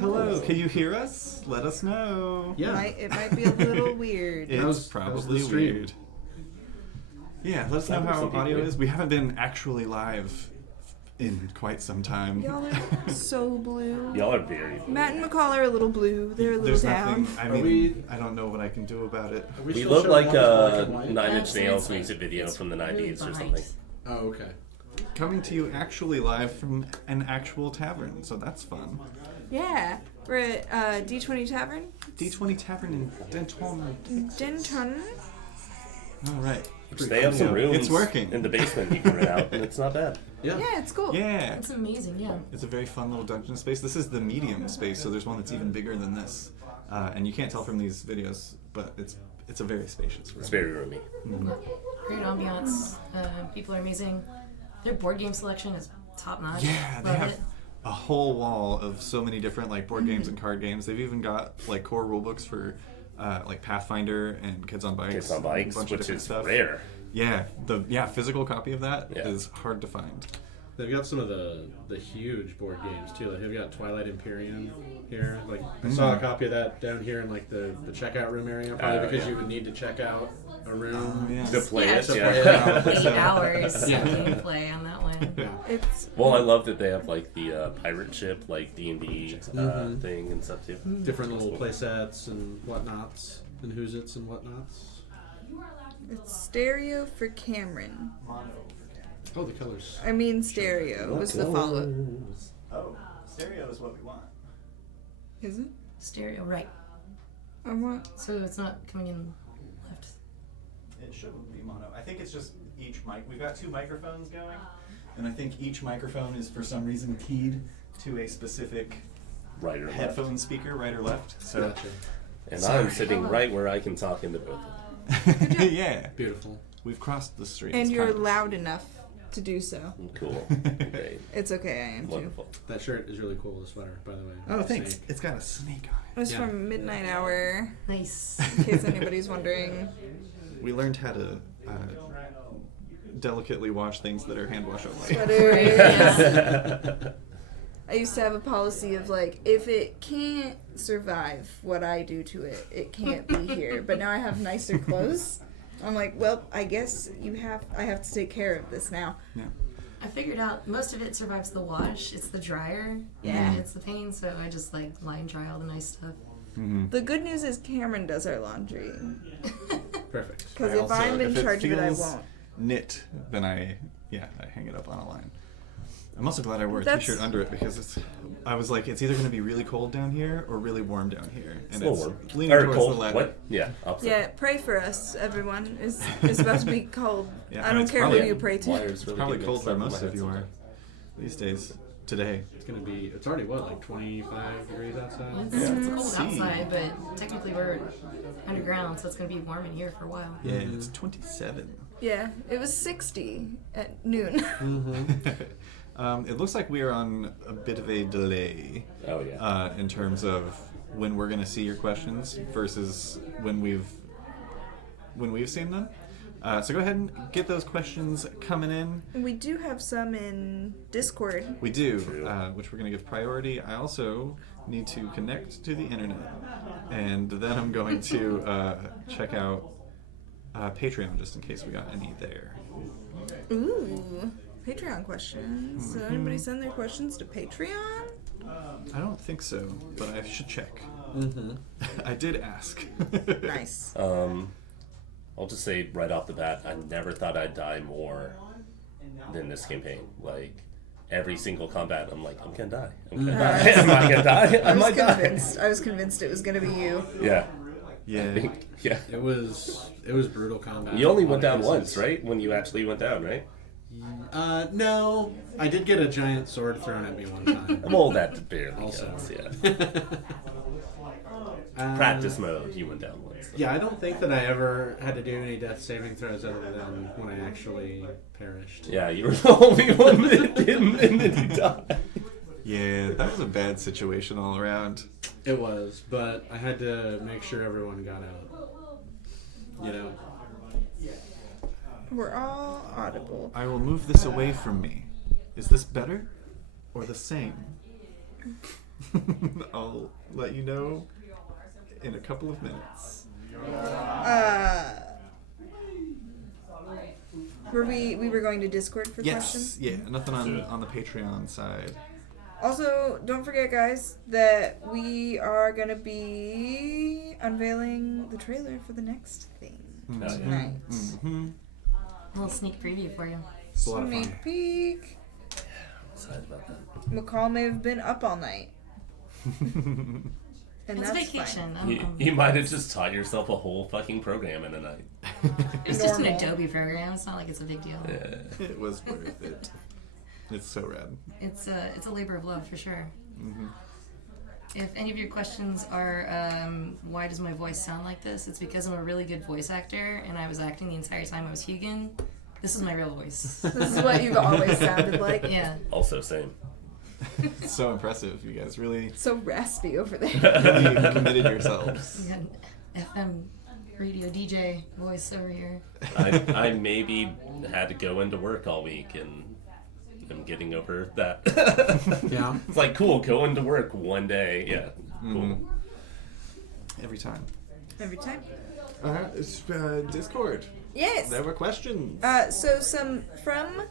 Hello, can you hear us? Let us know. Yeah. It might be a little weird. It's probably weird. Yeah, let us know how audio is. We haven't been actually live in quite some time. Y'all are so blue. Y'all are very blue. Matt and McCall are a little blue. They're a little There's down. nothing, I mean, I don't know what I can do about it. We look like a Nine Inch Nails music video from the 90s or something. Oh, okay. Coming to you actually live from an actual tavern, so that's fun. Yeah. We're at D20 Tavern. D20 Tavern in Denton. Denton. All right. They have some rooms It's working. in the basement you can rent out, and it's not bad. Yeah. Yeah, it's cool. Yeah. It's amazing, yeah. It's a very fun little dungeon space. This is the medium space, so there's one that's even bigger than this. And you can't tell from these videos, but it's a very spacious room. It's very roomy. Mm-hmm. Great ambiance. People are amazing. Their board game selection is top notch. Yeah, they Love have it. a whole wall of so many different like board games and card games. They've even got like core rule books for like Pathfinder and Kids on Bikes. Kids on a Bikes, bunch of which different is stuff. rare. Yeah, the physical copy of that is hard to find. They've got some of the huge board games too. Like they've got Twilight Imperium here. Like I saw a copy of that down here in like the checkout room area. Probably because you would need to check out a room. To play it, play yeah. it out. 8 hours Yeah. of gameplay on that one. Yeah. It's Well, I love that they have like the pirate ship, like D&D thing and stuff too. Different little play sets and whatnots and who's its and whatnots. it's stereo for Cameron. Oh, the colors. I mean stereo was the follow-up. Oh, stereo is what we want. Is it? Stereo, right. I want. So it's not coming in left. It shouldn't be mono. I think it's just each mic. We've got 2 microphones going, and I think each microphone is for some reason keyed to a specific Right or left. headphone speaker, right or left. So Gotcha. And Sorry. I'm sitting right where I can talk into both of them. yeah, Beautiful. we've crossed the street. And It's you're kind of- loud enough to do so. Cool. Great. It's okay, I am too. Wonderful. That shirt is really cool. The sweater, by the way. Oh, thanks. Snake. It's got a snake on It was Yeah. from Midnight Hour, Nice. in case anybody's wondering. it. We learned how to delicately wash things that are hand wash only. Sweater. I used to have a policy of like, if it can't survive what I do to it, it can't be here. But now I have nicer clothes. I'm like, well, I guess I have to take care of this now. Yeah. I figured out most of it survives the wash. It's the dryer. Yeah. And it's the pain, so I just like line dry all the nice stuff. Mm-hmm. The good news is Cameron does our laundry. Perfect. Because I if also- I'm in if it charge of it, I feels won't. Knit, then I hang it up on a line. I'm also glad I wore a That's- t-shirt under it because I was like, it's either going to be really cold down here or really warm down here, and A it's little warm. leaning Or towards cold. the latter. What? Yeah. Opposite. Yeah, pray for us, everyone. It's about to be cold. Yeah, I and don't it's care probably- who you pray to. Wires It's really probably get cold mixed where up in most my of you head are sometimes. these days. Today. It's gonna be. It's already what, like 25 degrees outside. It's cold See. outside, but technically we're underground, so it's going to be warm in here for a while. Yeah, it's 27. Yeah, it was 60 at noon. It looks like we are on a bit of a delay Oh, yeah. in terms of when we're going to see your questions versus when we've seen them. So go ahead and get those questions coming in. We do have some in Discord. We do, True. which we're going to give priority. I also need to connect to the internet, and then I'm going to check out Patreon just in case we got any there. Ooh, Patreon questions. Did anybody send their questions to Patreon? I don't think so, but I should check. I did ask. Nice. I'll just say right off the bat, I never thought I'd die more than this campaign. Like, every single combat, I'm like, I'm gonna die. I'm gonna die. Am I gonna die? I might die. I was convinced it was gonna be you. Yeah. Yeah. Yeah. It was brutal combat. You only went down Cases. once, right? When you actually went down, right? No, I did get a giant sword thrown at me one time. Well, that barely Also. counts, yeah. Practice mode, you went down once. Yeah, I don't think that I ever had to do any death saving throws other than when I actually perished. Yeah, you were the only one that didn't, and then you died. Yeah, that was a bad situation all around. It was, but I had to make sure everyone got out. You know? We're all audible. I will move this away from me. Is this better or the same? I'll let you know in a couple of minutes. We were going to Discord for Yes, questions? yeah, nothing on the Patreon side. Also, don't forget, guys, that we are going to be unveiling the trailer for the next thing tonight. Mm-hmm. A little sneak preview for you. It's a lot of fun. Sneak peek. Excited about that. McCall may have been up all night. And It's that's vacation. You might have just taught yourself a whole fucking program in a night. It's just an Normal. Adobe program. It's not like it's a big deal. Yeah. It was worth it. It's so rad. It's a labor of love for sure. Mm-hmm. If any of your questions are, why does my voice sound like this? It's because I'm a really good voice actor, and I was acting the entire time I was Hugin. This is my real voice. This is what you've always sounded like. Yeah. Also, same. It's so impressive. You guys really, So raspy over there. really committed yourselves. We got an FM radio DJ voice over here. I maybe had to go into work all week, and I'm getting over that. Yeah. It's like, cool, go into work one day. Yeah, cool. Mhm. Every time. Every time. It's Discord. Yes. There were questions. So some from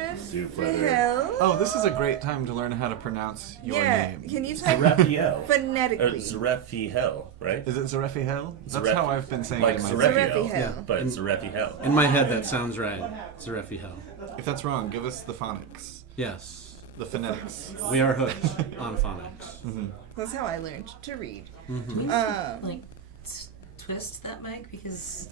Zerifahel. Oh, this is a great time to learn how to pronounce your Yeah. name. Can you type Zerephiel. Or phonetically? Zerephiel, right? Is it Zerefihel? That's Zeref- how I've been saying Like it in my Zerephiel, Zerephiel. but it's Zerephiel. In my head, that sounds right. Zerephiel. If that's wrong, give us the phonics. Yes. The phonetics. We are hooked on phonics. Mm-hmm. That's how I learned to read. Mm-hmm. Like, twist that mic because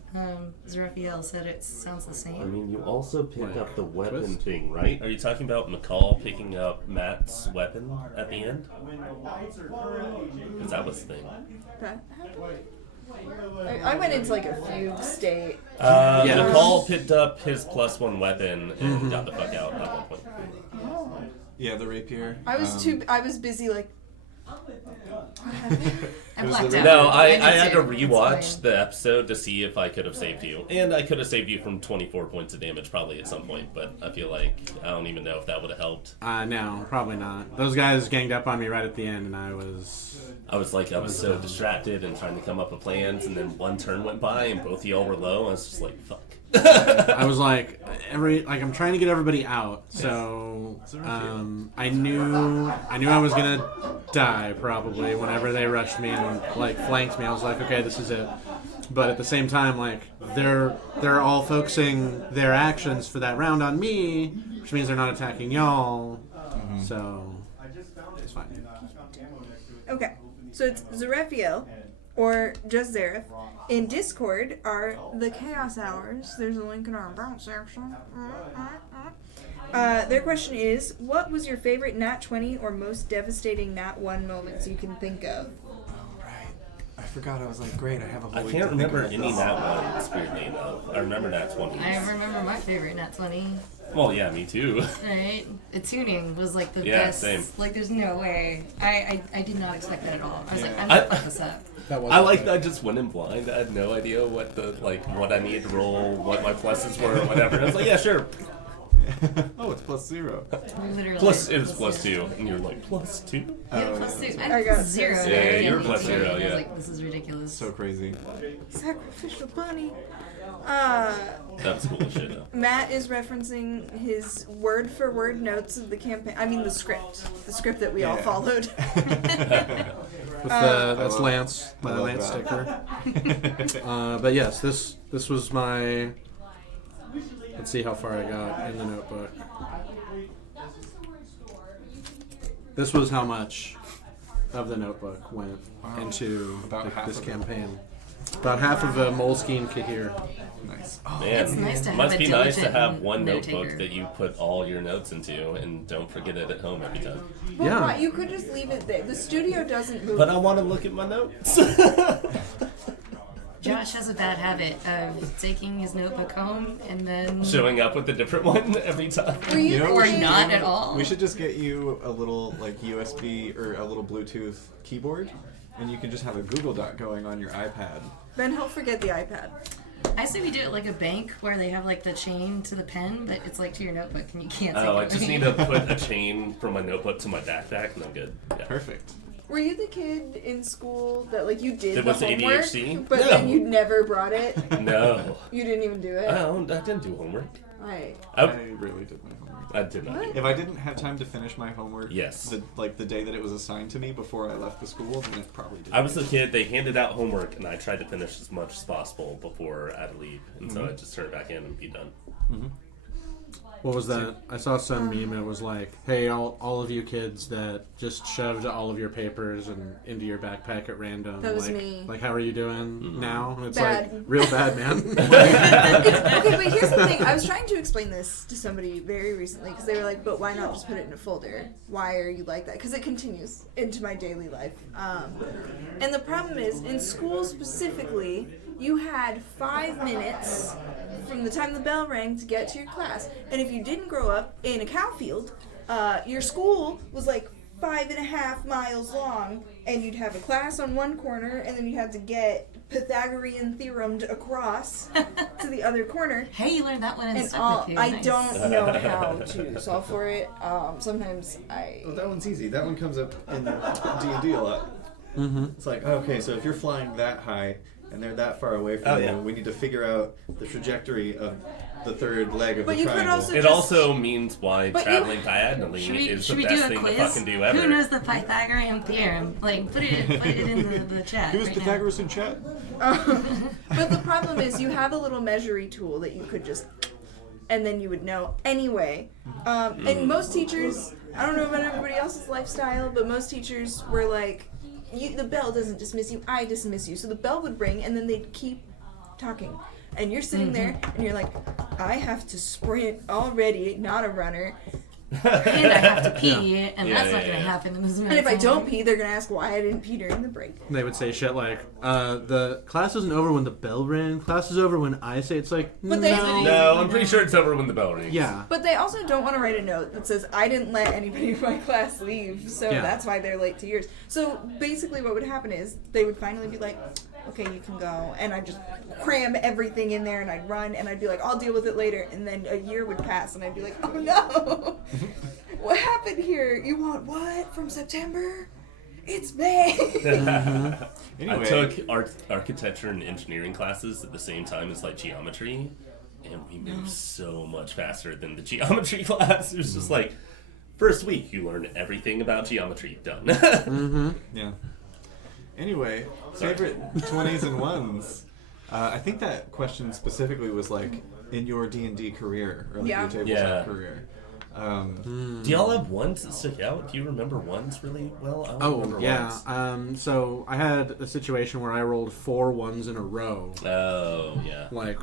Zeraphiel said it sounds the I same. mean, you also picked Wait, up the weapon twist? thing, right? Are you talking about McCall picking up Matt's weapon at the end? Because that was the thing. That happened? I went into like a fugue state. Yeah. McCall picked up his +1 weapon and got the fuck out at one point. Yeah, the rapier. I was busy like. I It was blacked the- out. No, I did had to too. It's rewatch fine. the episode to see if I could have saved you. And I could have saved you from 24 points of damage probably at some point, but I feel like I don't even know if that would have helped. No, probably not. Those guys ganged up on me right at the end, and I was so distracted and trying to come up with plans, and then one turn went by and both of y'all were low, and I was just like, fuck. I was like I'm trying to get everybody out, so I knew I was gonna die probably whenever they rushed me and like flanked me. I was like, okay, this is it. But at the same time, like they're all focusing their actions for that round on me, which means they're not attacking y'all. So it's fine. Okay, so it's Zerephiel, or just Zeref. In Discord are the Chaos Hours. There's a link in our About section. Their question is, what was your favorite Nat 20 or most devastating Nat 1 moments you can think of? Right. I forgot. I was like, great. I have a whole I week can't to think remember of any this. Nat 1, weirdly enough. I remember Nat 20. I remember my favorite Nat 20. Well, yeah, me too. Right? The tuning was like the Yeah, best. same. Like, there's no way. I did not expect that at all. I was like, Yeah. I'm gonna fuck this up. I like that I just went in blind. I had no idea what what I needed to roll, what my pluses were, or whatever. And I was like, yeah, sure. Oh, it's +0. Literally. It was +2. And you're like, +2? Yeah, Oh, plus yeah. 2. I got zero. plus Yeah, there. you were And plus I zero, was yeah. like, this is ridiculous. So crazy. Sacrificial bunny. That's cool as shit, though. Matt is referencing his word-for-word notes of the campaign. I mean, the script that we all Yeah. followed. With I that's love- Lance, I my love Lance that. sticker. But yes, this was my. Let's see how far I got in the notebook. This was how much of the notebook went into About half this of it. campaign. About half of a Moleskine Kahir. Nice. Oh, Man, It's nice to have must a be nice to diligent have one note notebook taker. that you put all your notes into and don't forget it at home every time. But Yeah. why- you could just leave it there. The studio doesn't move. But I want to look at my notes. Josh has a bad habit of taking his notebook home and then Showing up with a different one every time. Were you You know, or thinking- not at all. We should just get you a little like USB or a little Bluetooth keyboard, and you can just have a Google Doc going on your iPad. Then he'll forget the iPad. I say we do it like a bank where they have like the chain to the pen, but it's like to your notebook and you can't take it. I just need to put a chain from my notebook to my backpack and I'm good. Yeah. Perfect. Were you the kid in school that like you did That the was the homework, ADHD? but No. then you never brought it? No. You didn't even do it? I didn't do homework. Right. I really did my homework. I did not. What? If I didn't have time to finish my homework, Yes. the day that it was assigned to me before I left the school, then it probably did. I was the kid, they handed out homework, and I tried to finish as much as possible before I had to leave. And so I just turn it back in and be done. What was that? I saw some meme. It was like, "Hey, all of you kids that just shoved all of your papers and into your backpack at random. That was like, me. Like, how are you doing now?" And it's Bad. like, real bad, man. Okay, but here's the thing. I was trying to explain this to somebody very recently because they were like, "But why not just put it in a folder? Why are you like that?" Because it continues into my daily life. And the problem is, in school specifically, you had 5 minutes from the time the bell rang to get to your class. And if you didn't grow up in a cow field, your school was like 5.5 miles long, and you'd have a class on one corner, and then you had to get Pythagorean theoremed across to the other corner. Hey, you learned that one and And stuck with you. I Nice. don't know how to solve for it. Sometimes Well, that one's easy. That one comes up in D&D a lot. It's like, okay, so if you're flying that high and they're that far away from you, we need to figure out the trajectory of the third leg of But the you could triangle. also It just- also means why But traveling diagonally is Should the we do best a thing quiz? to fucking do ever. Who knows the Pythagorean theorem? Like, put it in the chat. Who's right Pythagoras in chat? But the problem is, you have a little measuring tool that you could just, and then you would know anyway. And most teachers, I don't know about everybody else's lifestyle, but most teachers were like, the bell doesn't dismiss you, I dismiss you. So the bell would ring, and then they'd keep talking. And you're sitting there, and you're like, I have to sprint already, not a runner. And I have to pee, and Yeah, that's yeah, not going to yeah. happen in this minute. And if I don't pee, they're going to ask why I didn't pee during the break. They would say shit like, "The class isn't over when the bell rings. Class is over when I say." It's like, But they- No, I'm pretty sure it's over when the bell rings. Yeah. But they also don't want to write a note that says, I didn't let anybody in my class leave, so Yeah. that's why they're late to yours. So basically what would happen is they would finally be like, okay, you can go. And I'd just cram everything in there, and I'd run, and I'd be like, I'll deal with it later. And then a year would pass, and I'd be like, oh no! What happened here? You want what from September? It's May! Anyway, I took architecture and engineering classes at the same time as like geometry, and we moved so much faster than the geometry class. It was just like, first week you learn everything about geometry. Done. yeah. Anyway, Sorry. favorite 20s and 1s. I think that question specifically was like in your D&D career or like Yeah. your tabletop Yeah. career. Do y'all have ones that stick out? Do you remember ones really well? I don't Oh remember yeah. ones. So I had a situation where I rolled 4 ones in a row, Oh yeah. like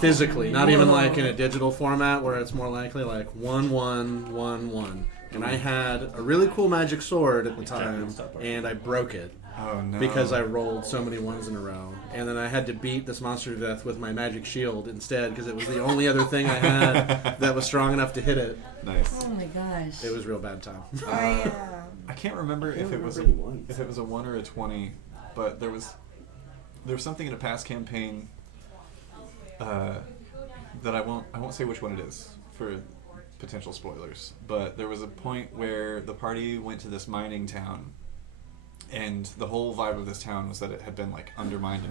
physically, not even like in a digital format where it's more likely like 1 1 1 1. And I had a really cool magic sword at the time, and I broke it. Oh no. Because I rolled so many ones in a row. And then I had to beat this monster to death with my magic shield instead because it was the only other thing I had that was strong enough to hit it. Nice. Oh my gosh. It was a real bad time. I can't remember if it was a, remember any ones. if it was a 1 or a 20, but there was something in a past campaign that I won't say which one it is for potential spoilers, but there was a point where the party went to this mining town, and the whole vibe of this town was that it had been like undermined.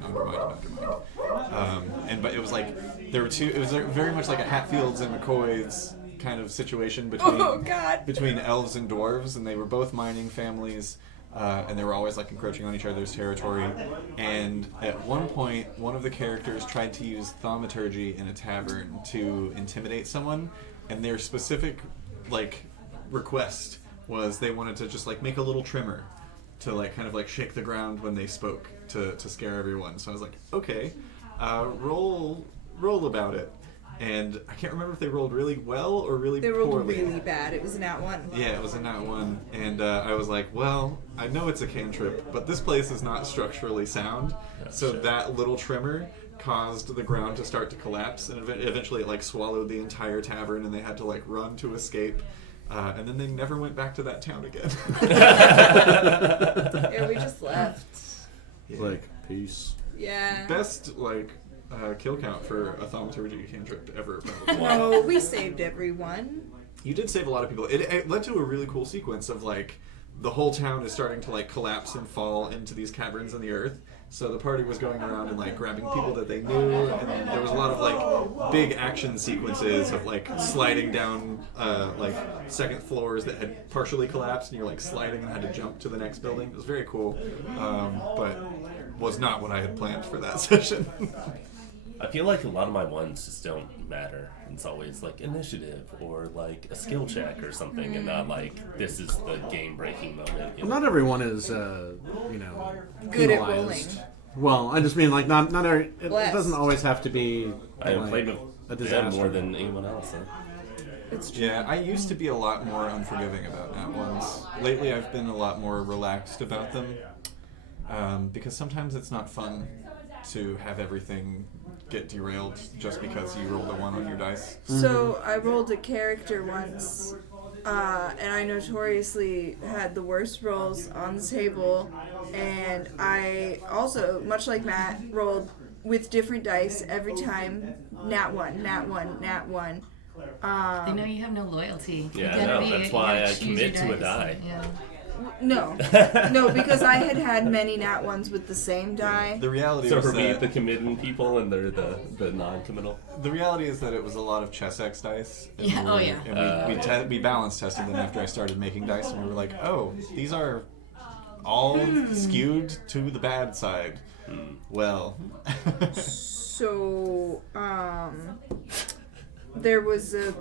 But it was like there were two. It was very much like a Hatfields and McCoy's kind of situation between Oh, God. between elves and dwarves, and they were both mining families. And they were always like encroaching on each other's territory. And at one point, one of the characters tried to use thaumaturgy in a tavern to intimidate someone, and their specific like request was they wanted to just like make a little tremor to like kind of like shake the ground when they spoke to scare everyone. So I was like, okay, roll about it. And I can't remember if they rolled really well or really They poorly. rolled really bad. It was a nat 1. Yeah, it was a nat 1, and I was like, well, I know it's a cantrip, but this place is not structurally sound, so shit. that little tremor caused the ground to start to collapse, and eventually it like swallowed the entire tavern, and they had to like run to escape, and then they never went back to that town again. Yeah, we just left. Like, peace. Yeah. Best like kill count for a thaumaturgy cantrip ever. Probably. No, we saved everyone. You did save a lot of people. It led to a really cool sequence of like the whole town is starting to like collapse and fall into these caverns in the earth. So the party was going around and like grabbing people that they knew, and there was a lot of like big action sequences of like sliding down like second floors that had partially collapsed, and you're like sliding and had to jump to the next building. It was very cool, but was not what I had planned for that session. I feel like a lot of my ones just don't matter. It's always like initiative or like a skill check or something, and not like this is the game-breaking moment. Well, not everyone is, you know, Good at penalized. Well, I just mean like not every. It Bless. doesn't always have to be. I have like, played with a them disaster. more than anyone else. Huh? It's true. Yeah, I used to be a lot more unforgiving about nat ones. Lately, I've been a lot more relaxed about them, because sometimes it's not fun to have everything get derailed just because you rolled a 1 on your dice. So I rolled a character once, and I notoriously had the worst rolls on the table, and I also, much like Matt, rolled with different dice every time. Nat 1, nat 1, nat 1. They know you have no loyalty. You Yeah, gotta no, that's you why gotta I choose commit your to a dice. die. Yeah. No, because I had many nat 1s with the same die. The reality So was are we that the committing people and they're the non-committal? the reality is that it was a lot of chess X dice. And Yeah, oh, yeah. And we balance tested them after I started making dice, and we were like, oh, these are all skewed to the bad side. Well, So, there was a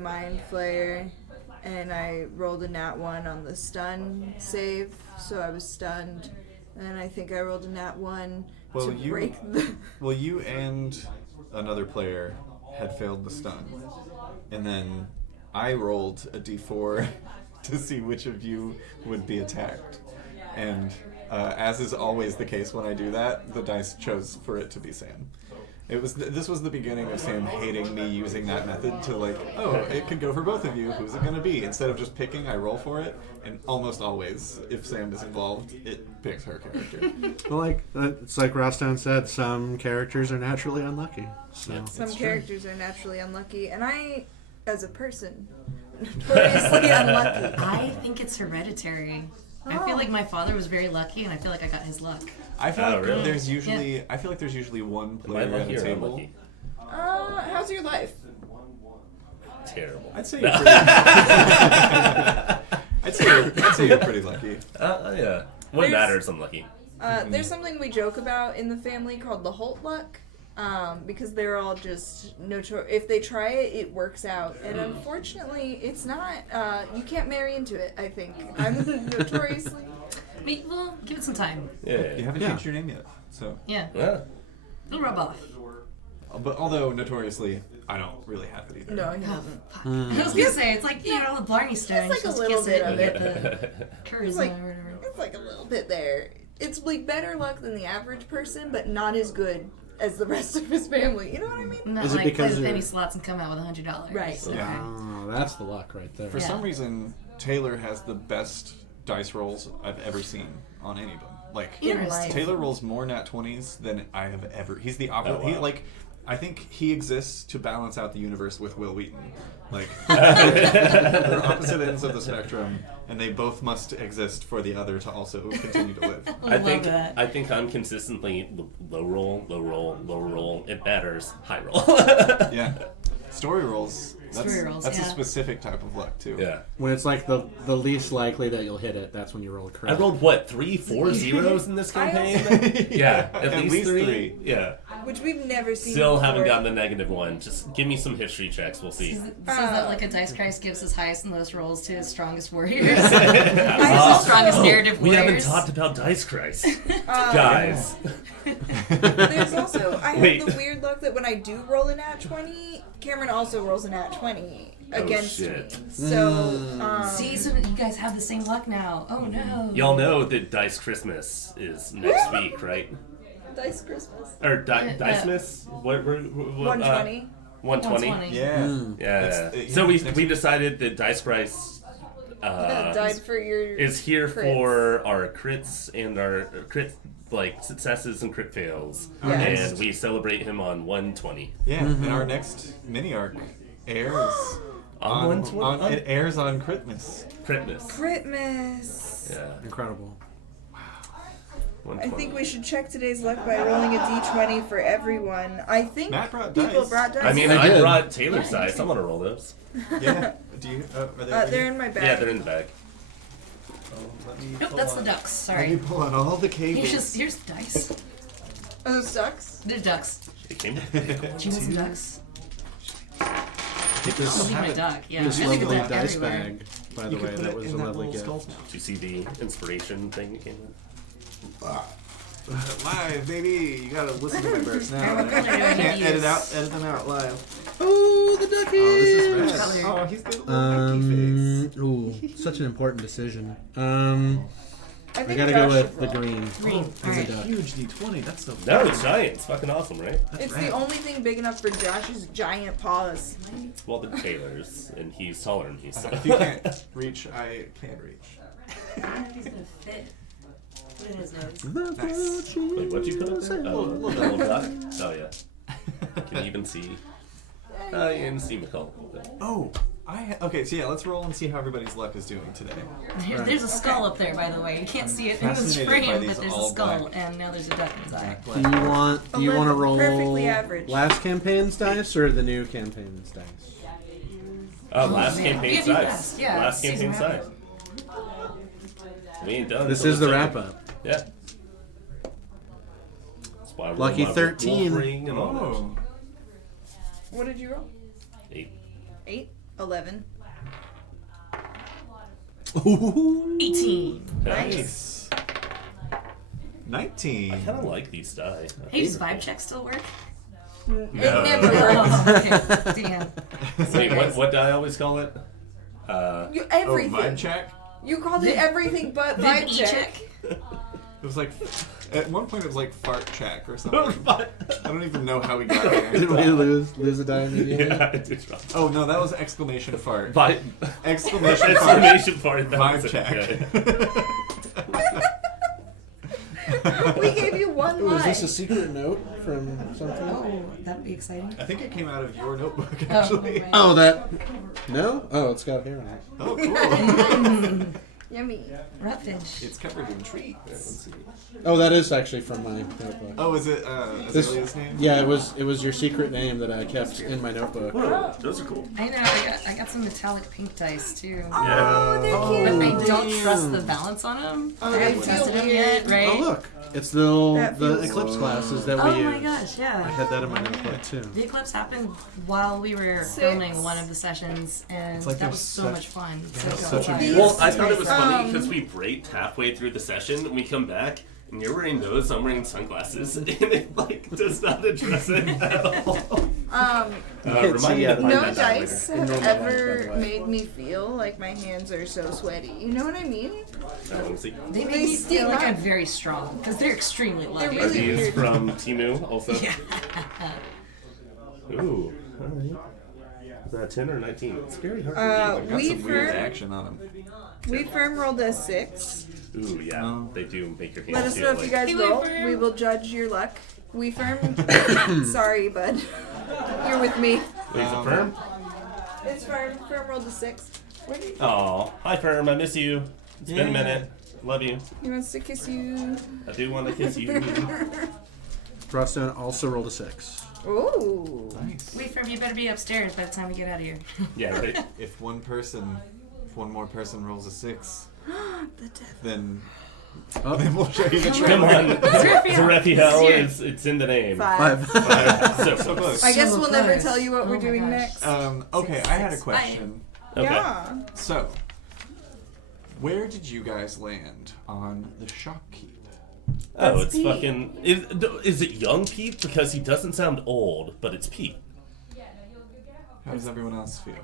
mind flayer, and I rolled a nat 1 on the stun save, so I was stunned. And I think I rolled a nat 1 Well, to you- break the. well, you and another player had failed the stun, and then I rolled a d4 to see which of you would be attacked, and as is always the case when I do that, the dice chose for it to be Sam. This was the beginning of Sam hating me using that method to like, oh, it could go for both of you. Who's it gonna be? Instead of just picking, I roll for it, and almost always, if Sam is involved, it picks her character. Well, like it's like Rosstown said, some characters are naturally unlucky. So Some It's true. characters are naturally unlucky, and I, as a person, notoriously unlucky. I think it's hereditary. I feel like my father was very lucky, and I feel like I got his luck. I feel Oh, like really? there's usually, I feel like there's usually one Am I player at lucky a or table. unlucky? How's your life? Terrible. I'd say you're pretty. I'd say you're pretty lucky. Yeah. What There's- matters? I'm lucky. There's something we joke about in the family called the Holt luck, because they're all just if they try it, it works out. And unfortunately, it's not. You can't marry into it. I think I'm notoriously. Well, give it some time. Yeah. You haven't Yeah. changed your name yet, so. Yeah, Yeah. it'll rub off. But although notoriously, I don't really have it either. No, he doesn't. Fuck. I was gonna say it's like you know all the Blarney stones. like a Just little kiss bit it of and it. get the charisma like- or whatever. It's like a little bit there. It's like better luck than the average person, but not as good as the rest of his family. You know what I mean? Not Is it like because play the you're- penny slots and come out with $100. Right. Yeah. oh, that's the luck right there. For Yeah. some reason, Taylor has the best dice rolls I've ever seen on anybody. Like, Interesting. Taylor rolls more nat 20s than I have ever. He's the opposite. Oh, wow. He like, I think he exists to balance out the universe with Will Wheaton. Like, they're opposite ends of the spectrum, and they both must exist for the other to also continue to live. I love that. I think I'm consistently low roll, low roll, low roll. It matters. High roll. Yeah, story rolls. That's, Story rolls, That's yeah. a specific type of luck too. Yeah. When it's like the least likely that you'll hit it, that's when you roll a crit. I rolled what 3, 4 zeros in this I campaign. Yeah, at least least 3. Yeah. Which we've never seen. Still haven't before. gotten the -1. Just give me some history checks. We'll see. Says that like a dice Christ gives his highest and lowest rolls to his strongest warriors. His also- strongest narrative We warriors. haven't talked about Dice Christ, guys. There's also I Wait. have the weird luck that when I do roll a nat 20, Cameron also rolls a nat 20 against shit. me. So See, so you guys have the same luck now. Oh no. Y'all know that Dice Christmas is next week, right? Dice Christmas. Or Dice-Miss? What? 120. 120. 120. Yeah. Yeah. That's- So we next we week. decided that Dice Christ Died for your. is here crits. for our crits and our crit successes and crit fails, Yes. and we celebrate him on 120. Yeah, and our next mini arc airs On 120? it airs on Christmas. Critness. Christmas. Yeah. Incredible. I 120. think we should check today's luck by rolling a d20 for everyone. I think Matt brought people dice. brought dice. I mean, I I did. brought Taylor's dice. I'm gonna roll those. Yeah. Do you? Are they over they're here? in my bag. Yeah, they're in the bag. Let me Nope, pull that's the out- ducks. Let me Sorry. pull out all the cables. Here's the dice. Oh, those ducks. They're ducks. It came. Do you want some ducks? This, I'll leave my duck. Yeah, this I think lovely it's dice everywhere. bag, by the You way, could put that it was in a that lovely little gift. skull Did you see the inspiration thing that came in? Live, baby. You gotta listen to my burps now. Everyone knows how to do Can't these. edit them out live. Oh, the ducky! Oh, this is red. Color. Oh, he's got a little monkey face. Ooh, such an important decision. I I think gotta Josh go with should the roll. green. Green. It's Alright. a huge D20. That's so. No, it's giant. It's fucking awesome, right? It's rad. the only thing big enough for Josh's giant paws. Well, the Taylor's, and he's taller than me, so. If you can't reach, I can reach. He's gonna fit. Put it in his nose. Nice. Wait, what'd you put up there? Oh, Little little duck. Oh yeah. Can you even see? You can see McCall. Oh, okay. So yeah, let's roll and see how everybody's luck is doing today. There's a skull up there, by the way. You can't see it in this Fascinated by frame, these but there's a all skull, black. and now there's a duck in his eye. Do you want to 11, roll perfectly average. last campaign's dice or the new campaign's dice? Last man. campaign Yeah, do size. last. Yeah, Last season campaign wrap size. We ain't done. This until is the second. wrap up. Yeah. That's why I rolled Lucky my 13. wolf ring and all that. Oh, What did you roll? 8. 8? 11. 18. nice. 19. I kind of like these die. Hey, does vibe check still work? It never works. Oh, okay. Damn. Wait, what die I always call it? You, Oh, everything. vibe check. You called it everything but vibe Vibe check. check. It was like, at one point it was like fart check or something. But- I don't even know how we got there. Did we lose a die immediately? yeah, I did drop. Oh no, that was exclamation fart. Vibe. Exclamation fart. Exclamation part. that was Vibe it, check. yeah. We gave you one Oh, line. is this a secret note from something? Oh, that'd be exciting. I think it came out of your notebook Oh, actually. right. Oh, that. No? Oh, it's got hair on it. Oh, cool. Yummy. Ratfish. It's covered in treats. Let's see. Oh, that is actually from my notebook. Oh, is it This- Azalea's name? Yeah, it was your secret name that I kept in my notebook. Whoa, those are cool. I know. I got some metallic pink dice too. Oh, they're Oh. cute. But I don't damn. trust the balance on them. Oh, I they haven't feel tested them weird. yet, right? Oh, look. It's the That the feels- eclipse glasses that we Oh use. my gosh, I yeah. had that in my notebook too. The eclipse happened while we were filming one of the sessions, and It's like that there's was so such- much fun. yeah, So such a fun. These- Well, I thought it was funny Um, because we breaked halfway through the session and we come back and you're wearing those, I'm wearing sunglasses, and it like does not address it at all. can't Remind see me out to of find No that out dice later. have Normal dice, by ever the way. made me feel like my hands are so sweaty. You know what I mean? Let me see. They make They me steam feel like up. I'm very strong because they're extremely lucky. really These weird. from Timu also. Yeah. Ooh, alright. Is that a 10 or 19? It's very hard to Got We some weird firm, action on them. we firm rolled a 6. read. Ooh, yeah. Oh. They do make your hands Let us feel know if like... you guys Hey, we roll. firm. We will judge your luck. We firm. Sorry, bud. You're with me. Wait, is it firm? It's firm. Firm rolled a 6. Where did Aw, hi Firm, I miss you. It's been a Yeah. minute. Love you. he wants to kiss you? I do want to kiss you. Froststone also rolled a 6. Ooh. Nice. Wait for me. You better be upstairs by the time we get out of here. Yeah, right? If one more person rolls a 6, The devil. then Oh, we'll show you the Come trailer. on. Zerfiel. Zerfiel is it's in the name. 5. 5. So So close. I guess So we'll never close. tell you what Oh we're my doing gosh. next. Okay, I had a question. Okay. Yeah. So, where did you guys land on the shock keep? Oh, That's it's Pete. fucking. Is it young Pete? Because he doesn't sound old, but it's Pete. How does everyone else feel?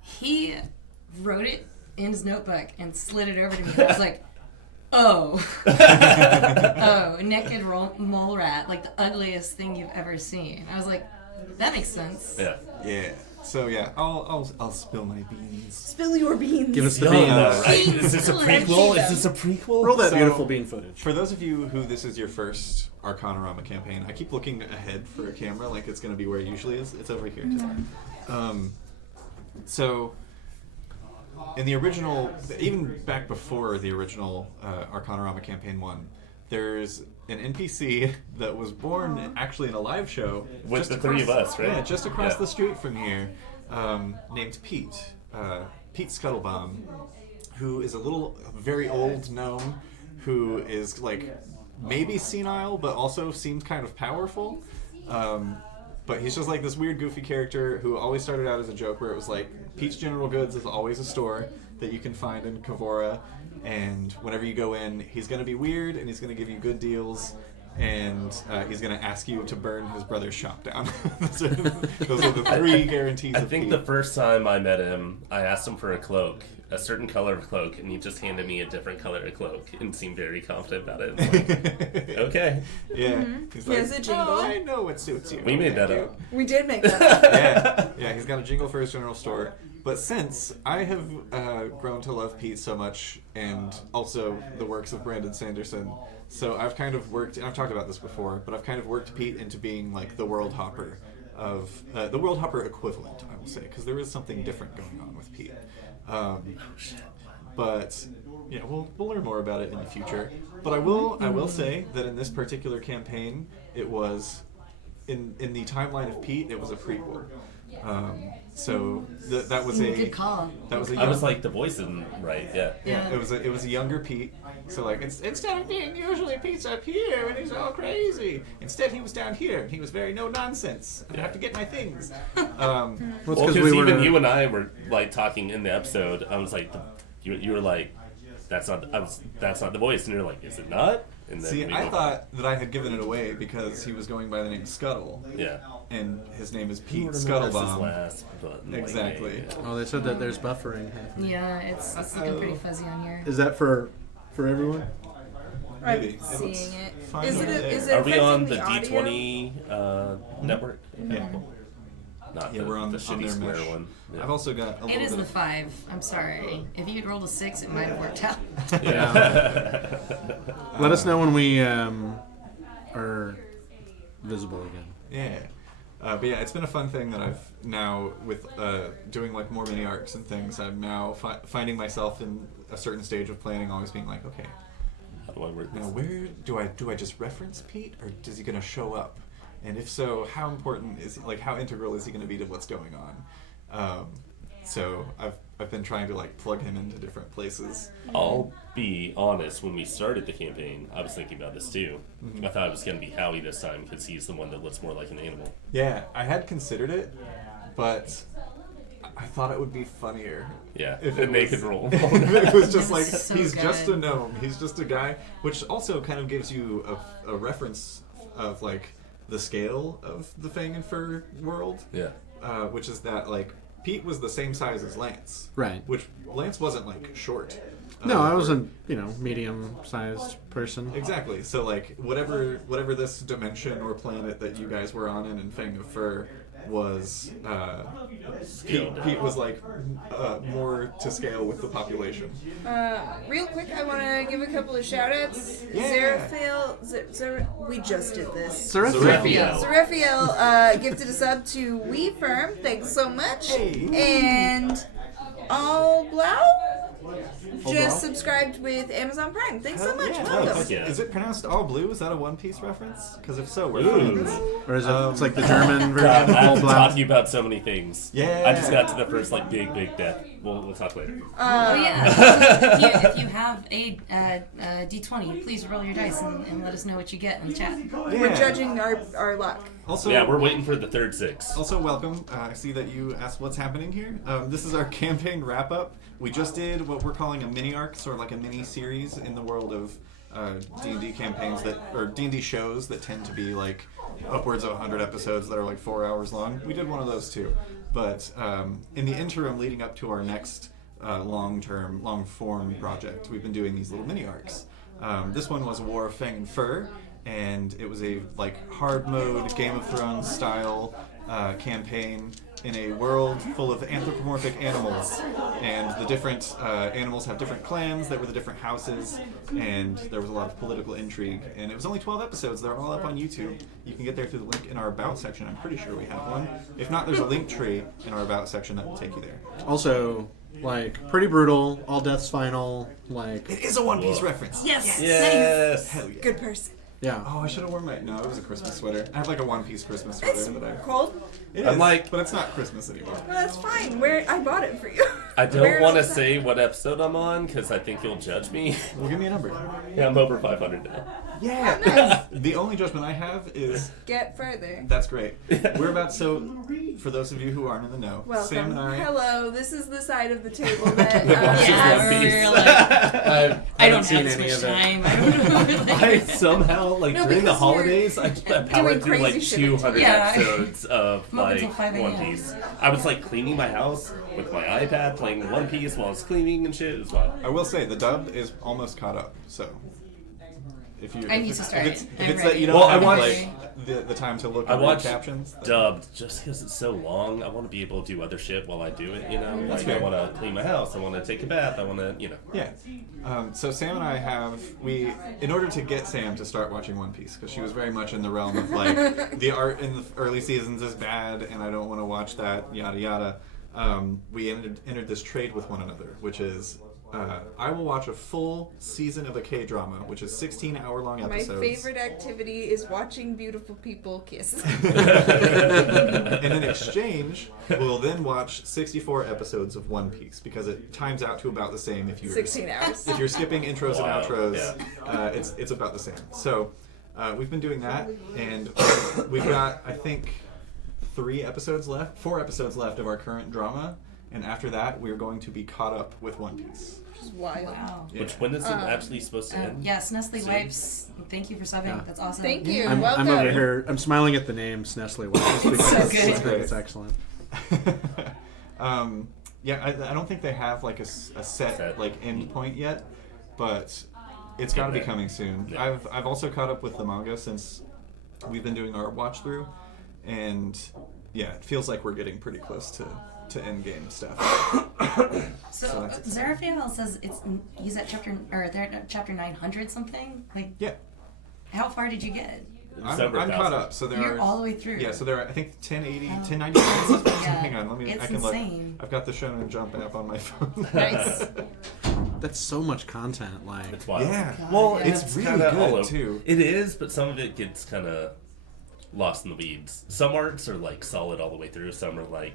He wrote it in his notebook and slid it over to me. And I was like, oh. Oh, naked mole rat, like the ugliest thing you've ever seen. I was like, That makes sense. Yeah. Yeah. So yeah, I'll spill my beans. Spill your beans. Give us the No, beans. right? Is this a prequel? Is this a prequel? Roll that So- beautiful bean footage. For those of you who this is your first Arcanarama campaign, I keep looking ahead for a camera like it's going to be where it usually is. It's over here. So, in the original, even back before the original Arcanarama campaign 1, there's an NPC that was born actually in a live show. With just the three of us, right? Yeah, just across Yeah. the street from here, named Pete. Pete Scuttlebaum, who is a very old gnome who is like maybe senile, but also seems kind of powerful. But he's just like this weird, goofy character who always started out as a joke where it was like, Pete's General Goods is always a store that you can find in Kavora, and whenever you go in, he's going to be weird, and he's going to give you good deals, and he's going to ask you to burn his brother's shop down. those are the 3 guarantees I of think Pete. the first time I met him, I asked him for a cloak, a certain color of cloak, and he just handed me a different color of cloak and seemed very confident about it. I'm like, okay. Yeah. He's He has a jingle. "Oh, I know what suits you. We made that Thank up. We did make that up. Yeah, he's got a jingle for his general store. But since I have grown to love Pete so much, and also the works of Brandon Sanderson, so I've kind of worked, and I've talked about this before, but I've kind of worked Pete into being like the World Hopper of, the World Hopper equivalent, I will say, because there is something different going on with Pete. But yeah, we'll learn more about it in the future. But I will say that in this particular campaign, it was in the timeline of Pete, it was a prequel. So that was a Good call. that was a I was young- like, the voice isn't right. Yeah. yeah, it was a younger Pete. So like instead of being usually Pete's up here and he's all crazy, instead he was down here and he was very no nonsense. I have to get my things. Well, it's Well, 'cause because we were. even you and I were like talking in the episode. I was like, you were like, that's not the voice, and you're like, is it not? And then See, we I go- thought that I had given it away because he was going by the name Scuttle, Yeah. and his name is Who Pete remembers his Scuttlebaum. last button? Like, Exactly. yeah. Oh, they said that there's buffering happening. Yeah, it's looking pretty fuzzy on here. Is that for everyone? I'm Maybe. seeing it. fine Is over it? there. Is it Are we on affecting the audio? D20 network? Yeah. Not Yeah, the, we're on the on shitty their square mesh. one. Yeah. I've also got a It little is bit the of 5. I'm sorry. If you'd rolled a 6, it might have worked out. Let us know when we are visible again. yeah. But yeah, it's been a fun thing that I've now with doing like more mini arcs and things. I'm now finding myself in a certain stage of planning, always being like, okay, How do I word now this? where do I just reference Pete, or is he gonna show up? And if so, how important is like how integral is he gonna be to what's going on? So I've been trying to like plug him into different places. I'll be honest, when we started the campaign, I was thinking about this too. Mm-hmm. I thought it was going to be Howie this time because he's the one that looks more like an animal. Yeah, I had considered it, but I thought it would be funnier. Yeah, If and it they was- could roll. if it was just like So he's just a good. gnome, he's just a guy, which also kind of gives you a reference of like the scale of the Fang and Fur world, Yeah. which is that like Pete was the same size as Lance, Right. which Lance wasn't like short. No, I or- was a medium-sized person. Exactly. So like whatever this dimension or planet that you guys were on in Fang of Fur was, Pete was like more to scale with the population. Real quick, I want to give a couple of shout-outs. Yeah. We just did this. Raphael. Raphael gifted a sub to We Firm. Thanks so much. Hey. And All Blau just subscribed with Amazon Prime. Thanks so much. Yeah. Welcome. Fuck yeah. Is it pronounced All Blue? Is that a One Piece reference? Because if so, we're Ooh. fans. Or is it? It's like the German version God, of I have All to Blau. talk to you about so many things. Yeah. I just got to the first like big death. We'll talk later. Oh yeah. If you have a D20, please roll your dice and let us know what you get in the chat. We're judging our luck. Also, Yeah, we're waiting for the third 6. Also, welcome. I see that you asked what's happening here. This is our campaign wrap-up. We just did what we're calling a mini-arc, sort of like a mini-series in the world of D&D campaigns or D&D shows that tend to be like upwards of 100 episodes that are like 4 hours long. We did one of those too. But in the interim leading up to our next long-form project, we've been doing these little mini-arcs. This one was War of Fang and Fur, and it was a like hard mode Game of Thrones style campaign in a world full of anthropomorphic animals, and the different animals have different clans that were the different houses, and there was a lot of political intrigue, and it was only 12 episodes. They're all up on YouTube. You can get there through the link in our About section. I'm pretty sure we have one. If not, there's a link tree in our About section that will take you there. Also, like, pretty brutal, all deaths final, like... It is a One Piece reference! Yes. Yes. Hell yeah. Good person. Yeah. Oh, I should have worn my... No, it was a Christmas sweater. I have like a One Piece Christmas sweater It's that I... cold. It I'm is, like- but it's not Christmas anymore. Well, that's fine. I bought it for you. I Wear don't it want all to the say what episode I'm on because I think you'll judge me. Well, give me a number. Yeah, I'm over 500 now. Yeah! Oh, nice. The only judgment I have is... Get further. That's great. We're about... So, for those of you who aren't in the know, Sam Welcome. and I... Hello. This is the side of the table that. Yeah, One Piece. we're like, I haven't don't seen have this any much of it. time. I don't know. I somehow, like, No, during the because you're holidays, I powered through, crazy like, shit. 200 Yeah. episodes of, I'm up like, until 5 One a.m. Piece. I was, like, cleaning my house with my iPad, playing One Piece while I was cleaning and shit. It was wild. I will say, the dub is almost caught up, so... If you, I if need it's, to start if it's, it. if I'm it's that ready. you don't Well, I have watched- like the time to look I at the watched captions, then- dubbed just because it's so long. I want to be able to do other shit while I do it, you know? Like, I fair. want to clean my house. I want to take a bath. I want to, you know. Yeah. So Sam and I in order to get Sam to start watching One Piece, because she was very much in the realm of like, the art in the early seasons is bad and I don't want to watch that, yada yada. We entered this trade with one another, which is, I will watch a full season of a K-drama, which is 16-hour-long My episodes. favorite activity is watching beautiful people kiss. And in exchange, we'll then watch 64 episodes of One Piece, because it times out to about the same if you're 16 hours. if you're skipping intros Wow, and outros. It's about the same. So we've been doing that, and we've got, I think, 4 episodes left of our current drama, and after that we're going to be caught up with One Piece. Which is wild. Wow. Yeah. Which, when is it actually supposed to end? Yes, Nestle Soon. Wipes. Thank you for subbing. Yeah. That's awesome. Thank you. I'm Welcome. over here. I'm smiling at the names Nestle Wipes because so it's, good. it's great. It's excellent. Yeah, I don't think they have like a set like end point yet, but it's got to be coming soon. Yeah. I've also caught up with the manga since we've been doing our watch through, and yeah, it feels like we're getting pretty close to end game stuff. So So that's exciting. Zerafael says he's at they're at chapter 900 something. Like, Yeah, how far did you get? It's I'm over caught 1,000. up. So there You're are all the way through. yeah, so there are I think 1080, Oh. 1090. Yeah. Hang on, It's I can insane. look. I've got the Shonen Jump app on my phone. Nice. That's so much content. Like, It's wild. Yeah. Well, Yeah. It's really kinda all good over. too. It is, but some of it gets kind of lost in the weeds. Some arcs are like solid all the way through. Some are like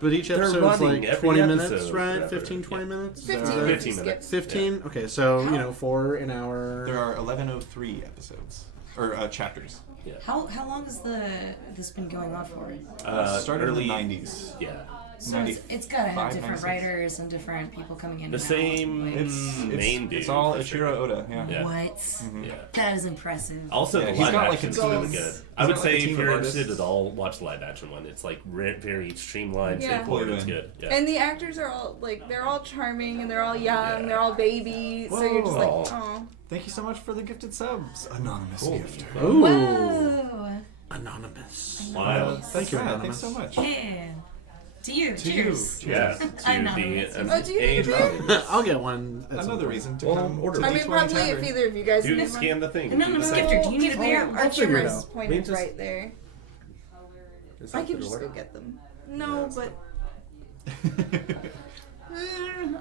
but each They're episode's running like every 20 minutes, episode right? forever. 15, 20 Yeah. minutes? 15 Or- minutes. 15 minutes. 15? Okay, so, you know, 4 an hour. There are 1103 episodes or chapters. Yeah. How long has this been going on for? Started early in the 90s. Yeah. So it's got to have 95, different 96. writers and different people coming in. The and out. same Like, main dude. It's all for Ichiro sure. Oda. Yeah. Yeah. What? Yeah. That is impressive. Also, Yeah, the he's live got, like, action's his really goals. good. He's I would got, like, a say team if of you're artists. interested at all, watch the live action one. It's like very streamlined, Yeah. straightforward. Pull It's you in. good. Yeah. And the actors are all like they're all charming and they're all young, Yeah. they're all babies, so you're just like, Whoa. oh. Thank you so much for the gifted subs, anonymous Cool. gift. Ooh. Whoa. Anonymous. Wow. Thank you, Yeah, Anonymous. thanks so much. Yeah. To you. To Cheers. you. Yeah. Cheers. To Anonymous. Oh, do you need a beer? anonymous. I'll get one. at some Another point. reason to Well, come order to I it. mean, D20 probably Tavern. if either of you guys Dude, need one. scan the thing. Anonymous Do the gifter, do you need a beer? Our I'll figure it camera's out. pointed We just- right there. Is I that can the just door? go get them. No, Yeah, but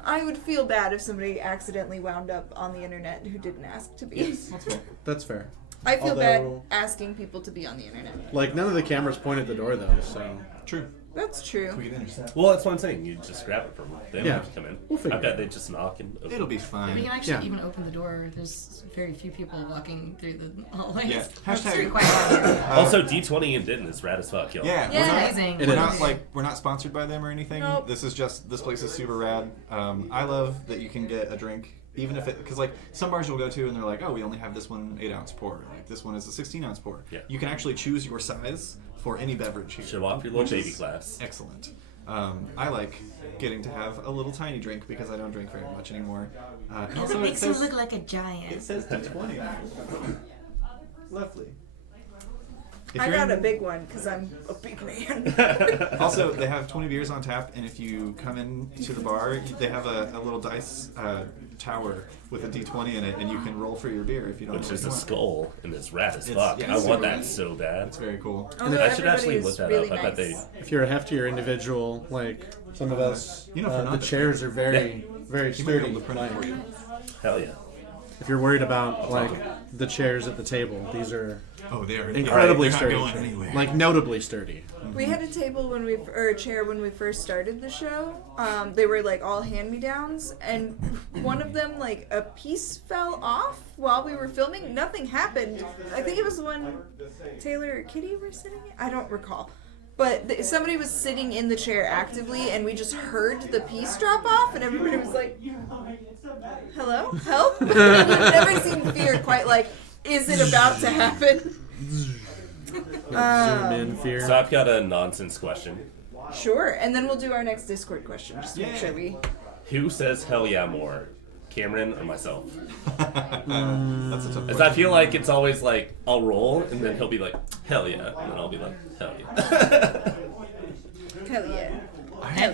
I would feel bad if somebody accidentally wound up on the internet who didn't ask to be. That's fair. That's fair. I feel bad Although- asking people to be on the internet. Like, none of the cameras point at the door, though, so. True. That's true. We can intercept. Well, that's what I'm saying. You just grab it from them Yeah. when you come in. We'll figure I bet it they out. just knock and open. It'll be We fine. can actually Yeah. even open the door. There's very few people walking through the hallways. Yeah. It's Hashtag- very quiet out here. Also, D20 and Denton is rad as fuck, y'all. Yeah, Yeah, we're not, amazing. It we're is. not like we're not sponsored by them or anything. Nope. This is just this place is super rad. I love that you can get a drink even if it because like some bars you'll go to and they're like, oh, we only have this one 8-ounce pour. Like this one is a 16-ounce pour. Yeah. You can actually choose your size for any beverage here. Show off your little which baby is glass. Excellent. I like getting to have a little tiny drink because I don't drink very much anymore. And also It it makes says, you look like a giant. it says D20. Lovely. If I you're got a in- big one because I'm a big man. Also, they have 20 beers on tap, and if you come in to the bar, they have a little dice tower with a d20 in it, and you can roll for your beer if you don't Which know is what a you want. skull, and it's rad as It's- fuck. yeah, I it's want super that rad. so bad. It's very cool. Although I should everybody actually is look that really up. I bet they. nice. If you're a heftier individual, like some of us, You know, the Fernando. chairs are very, very He might be sturdy. able to print it for Like, you. Hell yeah. if you're worried about like the chairs at the table, these are Oh, they are incredibly they're sturdy. not going anywhere. Like notably sturdy. We had a table or a chair when we first started the show. They were like all hand-me-downs, and one of them, like a piece fell off while we were filming. Nothing happened. I think it was the one Taylor or Kitty were sitting in. I don't recall. But somebody was sitting in the chair actively, and we just heard the piece drop off, and everybody was like, "Hello, help!" You've never seen fear quite like, "Is it about to happen?" Zoom in fear. So I've got a nonsense question. Sure, and then we'll do our next Discord question just to make sure we. Who says hell yeah more? Cameron or myself? That's a tough Because question. I feel like it's always like, I'll roll, and then he'll be like, hell yeah. And then I'll be like, hell yeah. Hell yeah.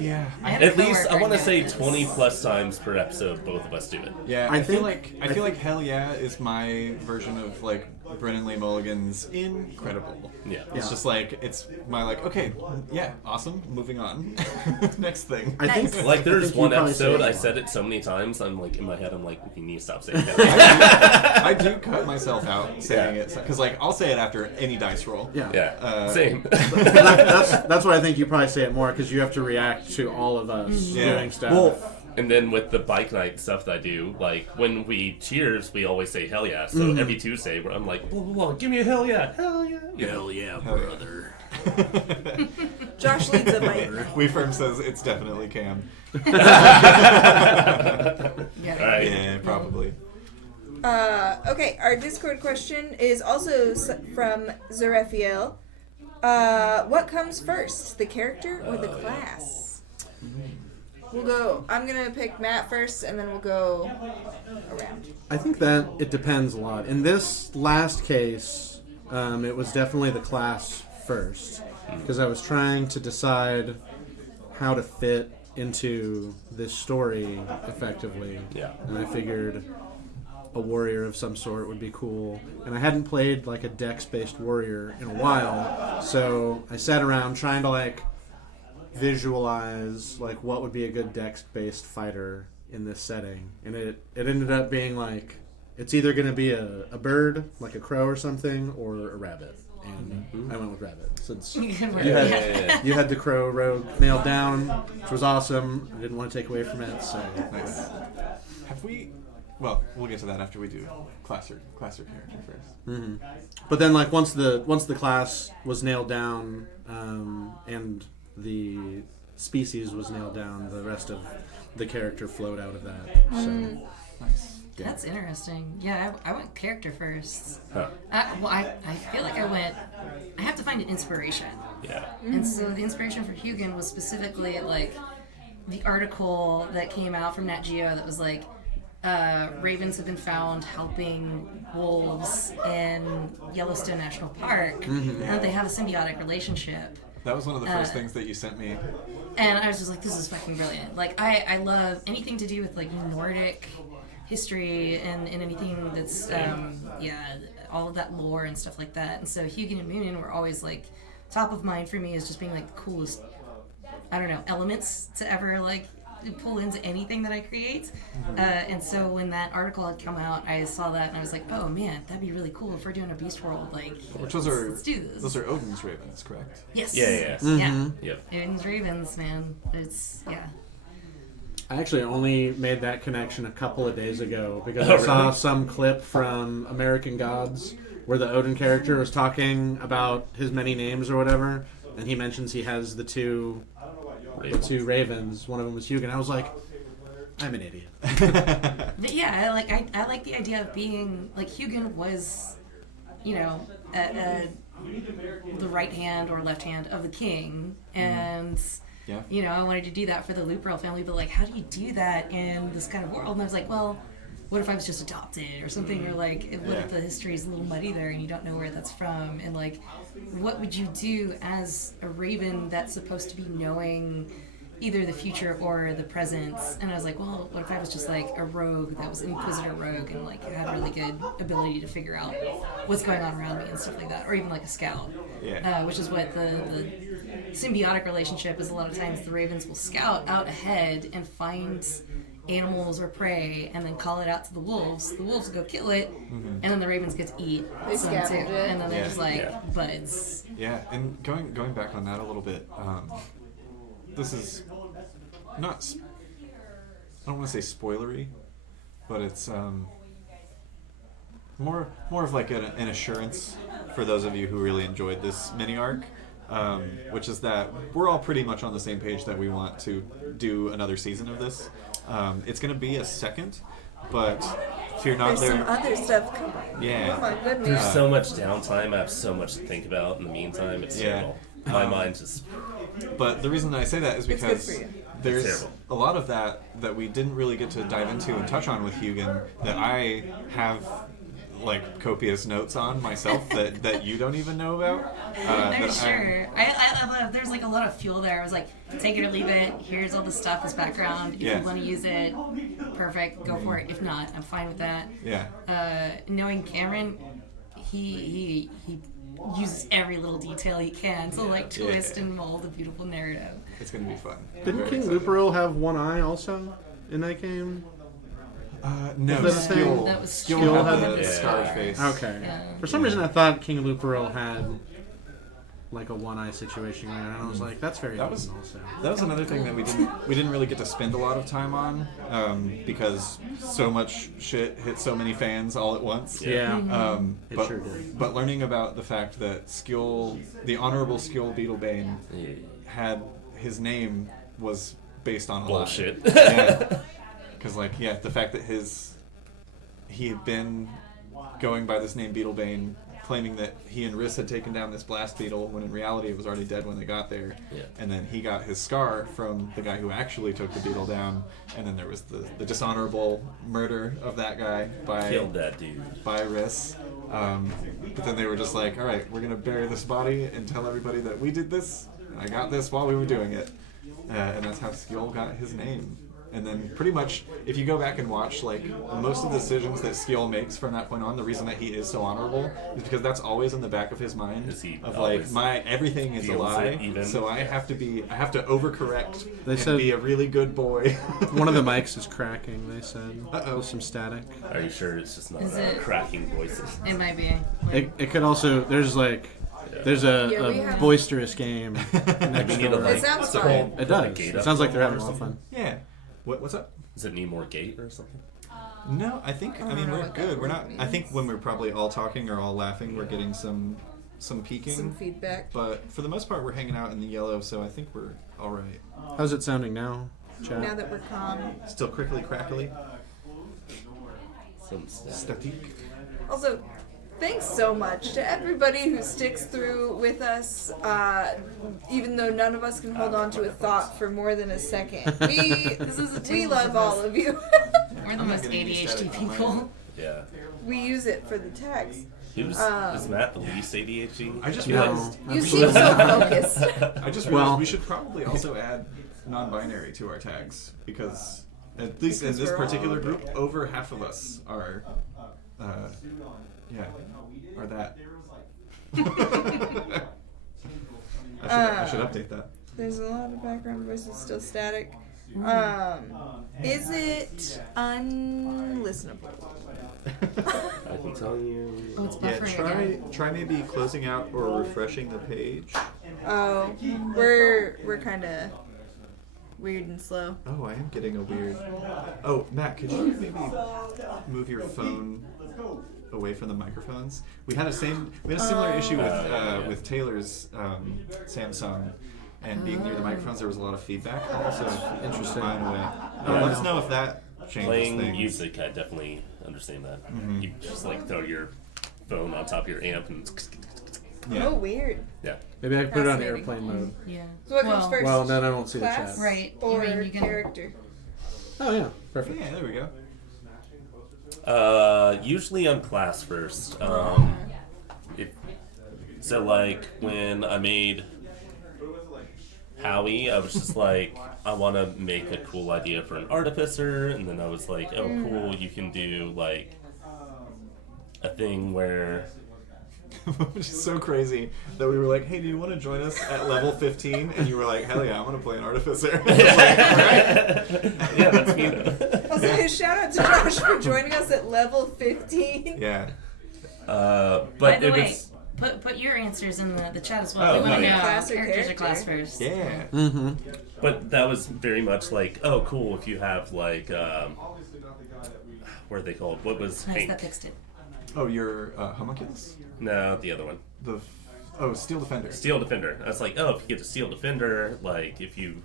Yeah. I have a At least, coworker I want to who say does. 20 plus times per episode, both of us do it. Yeah, I I feel think- like Hell Yeah is my version of like Brennan Lee Mulligan's Incredible. Yeah. It's just like it's my like okay, yeah, awesome, moving on. Next thing. I think Nice. Like, there's I think you one probably say episode, it I more. said it so many times, I'm like, in my head, I'm like, you need to stop saying that. I do cut myself out saying Yeah. it because like I'll say it after any dice roll. Yeah. Yeah, same. That's why I think you probably say it more because you have to react to all of us Yeah. doing stuff. Well, and then with the bike night stuff that I do, like when we cheers, we always say hell yeah. So every Tuesday, I'm like, blah, blah, blah, give me a hell yeah, hell yeah. hell yeah, Hell yeah. brother. Josh leads a bike. We Firm says it's definitely Cam. Yeah. All right. Yeah, probably. Okay, our Discord question is also from Zerefiel. What comes first, the character or the class? We'll go. I'm gonna pick Matt first, and then we'll go around. I think that it depends a lot. In this last case, it was definitely the class first because I was trying to decide how to fit into this story effectively. Yeah. And I figured a warrior of some sort would be cool. And I hadn't played like a dex-based warrior in a while, so I sat around trying to like visualize like what would be a good dex-based fighter in this setting. And it ended up being like it's either going to be a bird, like a crow or something, or a rabbit. And I went with rabbit since You can work. you had Yeah. you had the crow rogue nailed down, which was awesome. I didn't want to take away from it, so Nice. Have we? Well, we'll get to that after we do class or character first. But then, like once the class was nailed down, and the species was nailed down, the rest of the character flowed out of that. So Nice. That's interesting. Yeah, I went character first. Huh. I feel like I have to find an inspiration. Yeah. And so the inspiration for Hugin was specifically like the article that came out from Nat Geo that was like, ravens have been found helping wolves in Yellowstone National Park, and that they have a symbiotic relationship. That was one of the first things that you sent me. And I was just like, this is fucking brilliant. Like, I love anything to do with like Nordic history and anything that's, all of that lore and stuff like that. And so Hugin and Moonin were always like top of mind for me as just being like the coolest, I don't know, elements to ever like pull into anything that I create. And so when that article had come out, I saw that and I was like, oh man, that'd be really cool if we're doing a Beast World. Like, Which let's do this. Those are Odin's ravens, correct? Yes. Yeah. Yeah. Yep. Odin's Ravens, man. It's, yeah. I actually only made that connection a couple of days ago because Oh, I saw really? some clip from American Gods where the Odin character was talking about his many names or whatever, and he mentions he has the two ravens. One of them was Hugin. I was like, I'm an idiot. But yeah, I like the idea of being like Hugin was, you know, the right hand or left hand of the king, and Yeah. you know, I wanted to do that for the Looperl family. But like, how do you do that in this kind of world? And I was like, well, what if I was just adopted or something, or like what Yeah. if the history is a little muddy there and you don't know where that's from, and like what would you do as a raven that's supposed to be knowing either the future or the present? And I was like, well, what if I was just like a rogue that was an inquisitor rogue and like had really good ability to figure out what's going on around me and stuff like that, or even like a scout. Yeah. Which is what the symbiotic relationship is. A lot of times the ravens will scout out ahead and find animals or prey and then call it out to the wolves. The wolves go kill it, and then the ravens get to eat They some too. scavenge it. And then they're Yeah. just like Yeah. buds. Yeah, and going back on that a little bit, this is not. I don't want to say spoilery, but it's more of like an assurance for those of you who really enjoyed this mini arc, which is that we're all pretty much on the same page that we want to do another season of this. It's going to be a second, but fear not. There's some other stuff coming. Yeah. Oh my There's goodness. so much downtime. I have so much to think about in the meantime. It's Yeah. terrible. My mind just. But the reason that I say that is It's good because for you. there's Terrible. a lot of that we didn't really get to dive into and touch on with Hugin that I have like copious notes on myself that you don't even know about. I'm that sure. I love, there's like a lot of fuel there. I was like, take it or leave it. Here's all the stuff, this background. If Yeah. you want to use it, perfect, go for it. If not, I'm fine with that. Yeah. Knowing Cameron, he uses every little detail he can to like twist Yeah. and mold a beautiful narrative. It's gonna be fun. Didn't Very King excited. Luperil have one eye also in that game? No, Was that a thing? Skill. That was Skill Skill had had the it? scarred Yeah. face. Okay. Yeah. For some reason, I thought King Luperil had like a one eye situation going on, and I was like, that's very That fun was- also. That was another thing that we didn't really get to spend a lot of time on because so much shit hit so many fans all at once. Yeah. It But, sure did. but learning about the fact that the honorable Skill Beetlebane Yeah. had his name was based on a Bullshit. lie. Yeah. Because the fact that he had been going by this name Beetlebane, claiming that he and Riss had taken down this blast beetle when in reality it was already dead when they got there. Yeah. And then he got his scar from the guy who actually took the beetle down. And then there was the dishonorable murder of that guy by Killed that dude. by Riss. But then they were just like, all right, we're going to bury this body and tell everybody that we did this. And I got this while we were doing it. And that's how Skill got his name. And then pretty much, if you go back and watch, most of the decisions that Skill makes from that point on, the reason that he is so honorable is because that's always in the back of his mind. Is he Of always everything is a feels lie, it even? so I have to overcorrect They and said- be a really good boy. One of the mics is cracking, they said. Uh-oh. There's some static. Are you sure it's just not Is it- cracking voices? It might be. It could also, there's a Yeah, we have- boisterous game next We need a, door. like, It sounds what's it fun. called? It Put a does. gate It up sounds like they're having a somewhere lot or of fun. Yeah. What's up? Does it need more gate or something? No, I think don't I mean know we're what that good. We're word not. I means. think when we're probably all talking or all laughing, we're getting some peeking. Some feedback. But for the most part, we're hanging out in the yellow, so I think we're all right. How's it sounding now, Chad? Now that we're calm. Still crickly crackly. Some stuff. Static. Also, thanks so much to everybody who sticks through with us, even though none of us can hold on to a thought for more than a second. We love all of you. We're the I'm not most getting any ADHD static on my people. Yeah. We use it for the text. Who's is Matt the least ADHD? I just No. realized. You seem so focused. I just realized Well- we should probably also add non-binary to our tags because at least in Because this we're all particular gay. group, over half of us are, are that. I should update that. There's a lot of background voices still static. Is it unlistenable? I can tell you. Oh, it's Yeah, buffering again. try maybe closing out or refreshing the page. Oh, we're kind of weird and slow. Oh, I am getting a weird. Oh, Matt, could you maybe move your phone away from the microphones? We had a similar issue with Taylor's Samsung, and being near the microphones, there was a lot of feedback. So Interesting. mine away. Yeah. Let us know if that changes Playing things. music, I definitely understand that. You just like throw your phone on top of your amp and Yeah. Oh, weird. yeah. Maybe I can put it on Fascinating. airplane mode. Yeah. So what comes first? Well, then I won't see the Class? chat. Right. Or You mean you can- character? Oh, yeah. Perfect. Yeah, there we go. Usually I'm class first. So like when I made Howie, I was just like, I want to make a cool idea for an artificer, and then I was like, oh cool, you can do like a thing where Which is so crazy that we were like, hey, do you want to join us at level 15? And you were like, hell yeah, I want to play an artificer. I was like, all right. yeah, that's me though. Also, shout out to Josh for joining us at level 15. Yeah. But By the it way, was put your answers in the chat as well. Oh, We want to yeah. know Class or characters character? or class first. Yeah. Mm-hmm. But that was very much like, oh, cool, if you have, like, what are they called? What was Nice, Hank? that fixed it. Oh, your homunculus? No, the other one. Steel Defender. Steel Defender. I was like, oh, if you get a Steel Defender, like, if you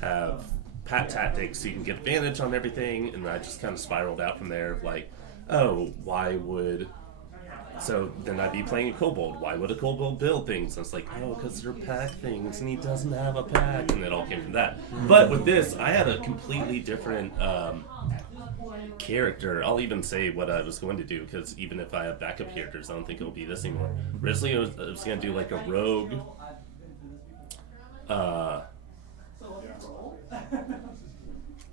have Pat Tactics, you can get advantage on everything, and I just kind of spiraled out from there of like, oh, why would... So then I'd be playing a kobold. Why would a kobold build things? I was like, oh, because they're pack things, and he doesn't have a pack, and it all came from that. But with this, I had a completely different character. I'll even say what I was going to do, because even if I have backup characters, I don't think it'll be this anymore. Originally, I was going to do like a rogue,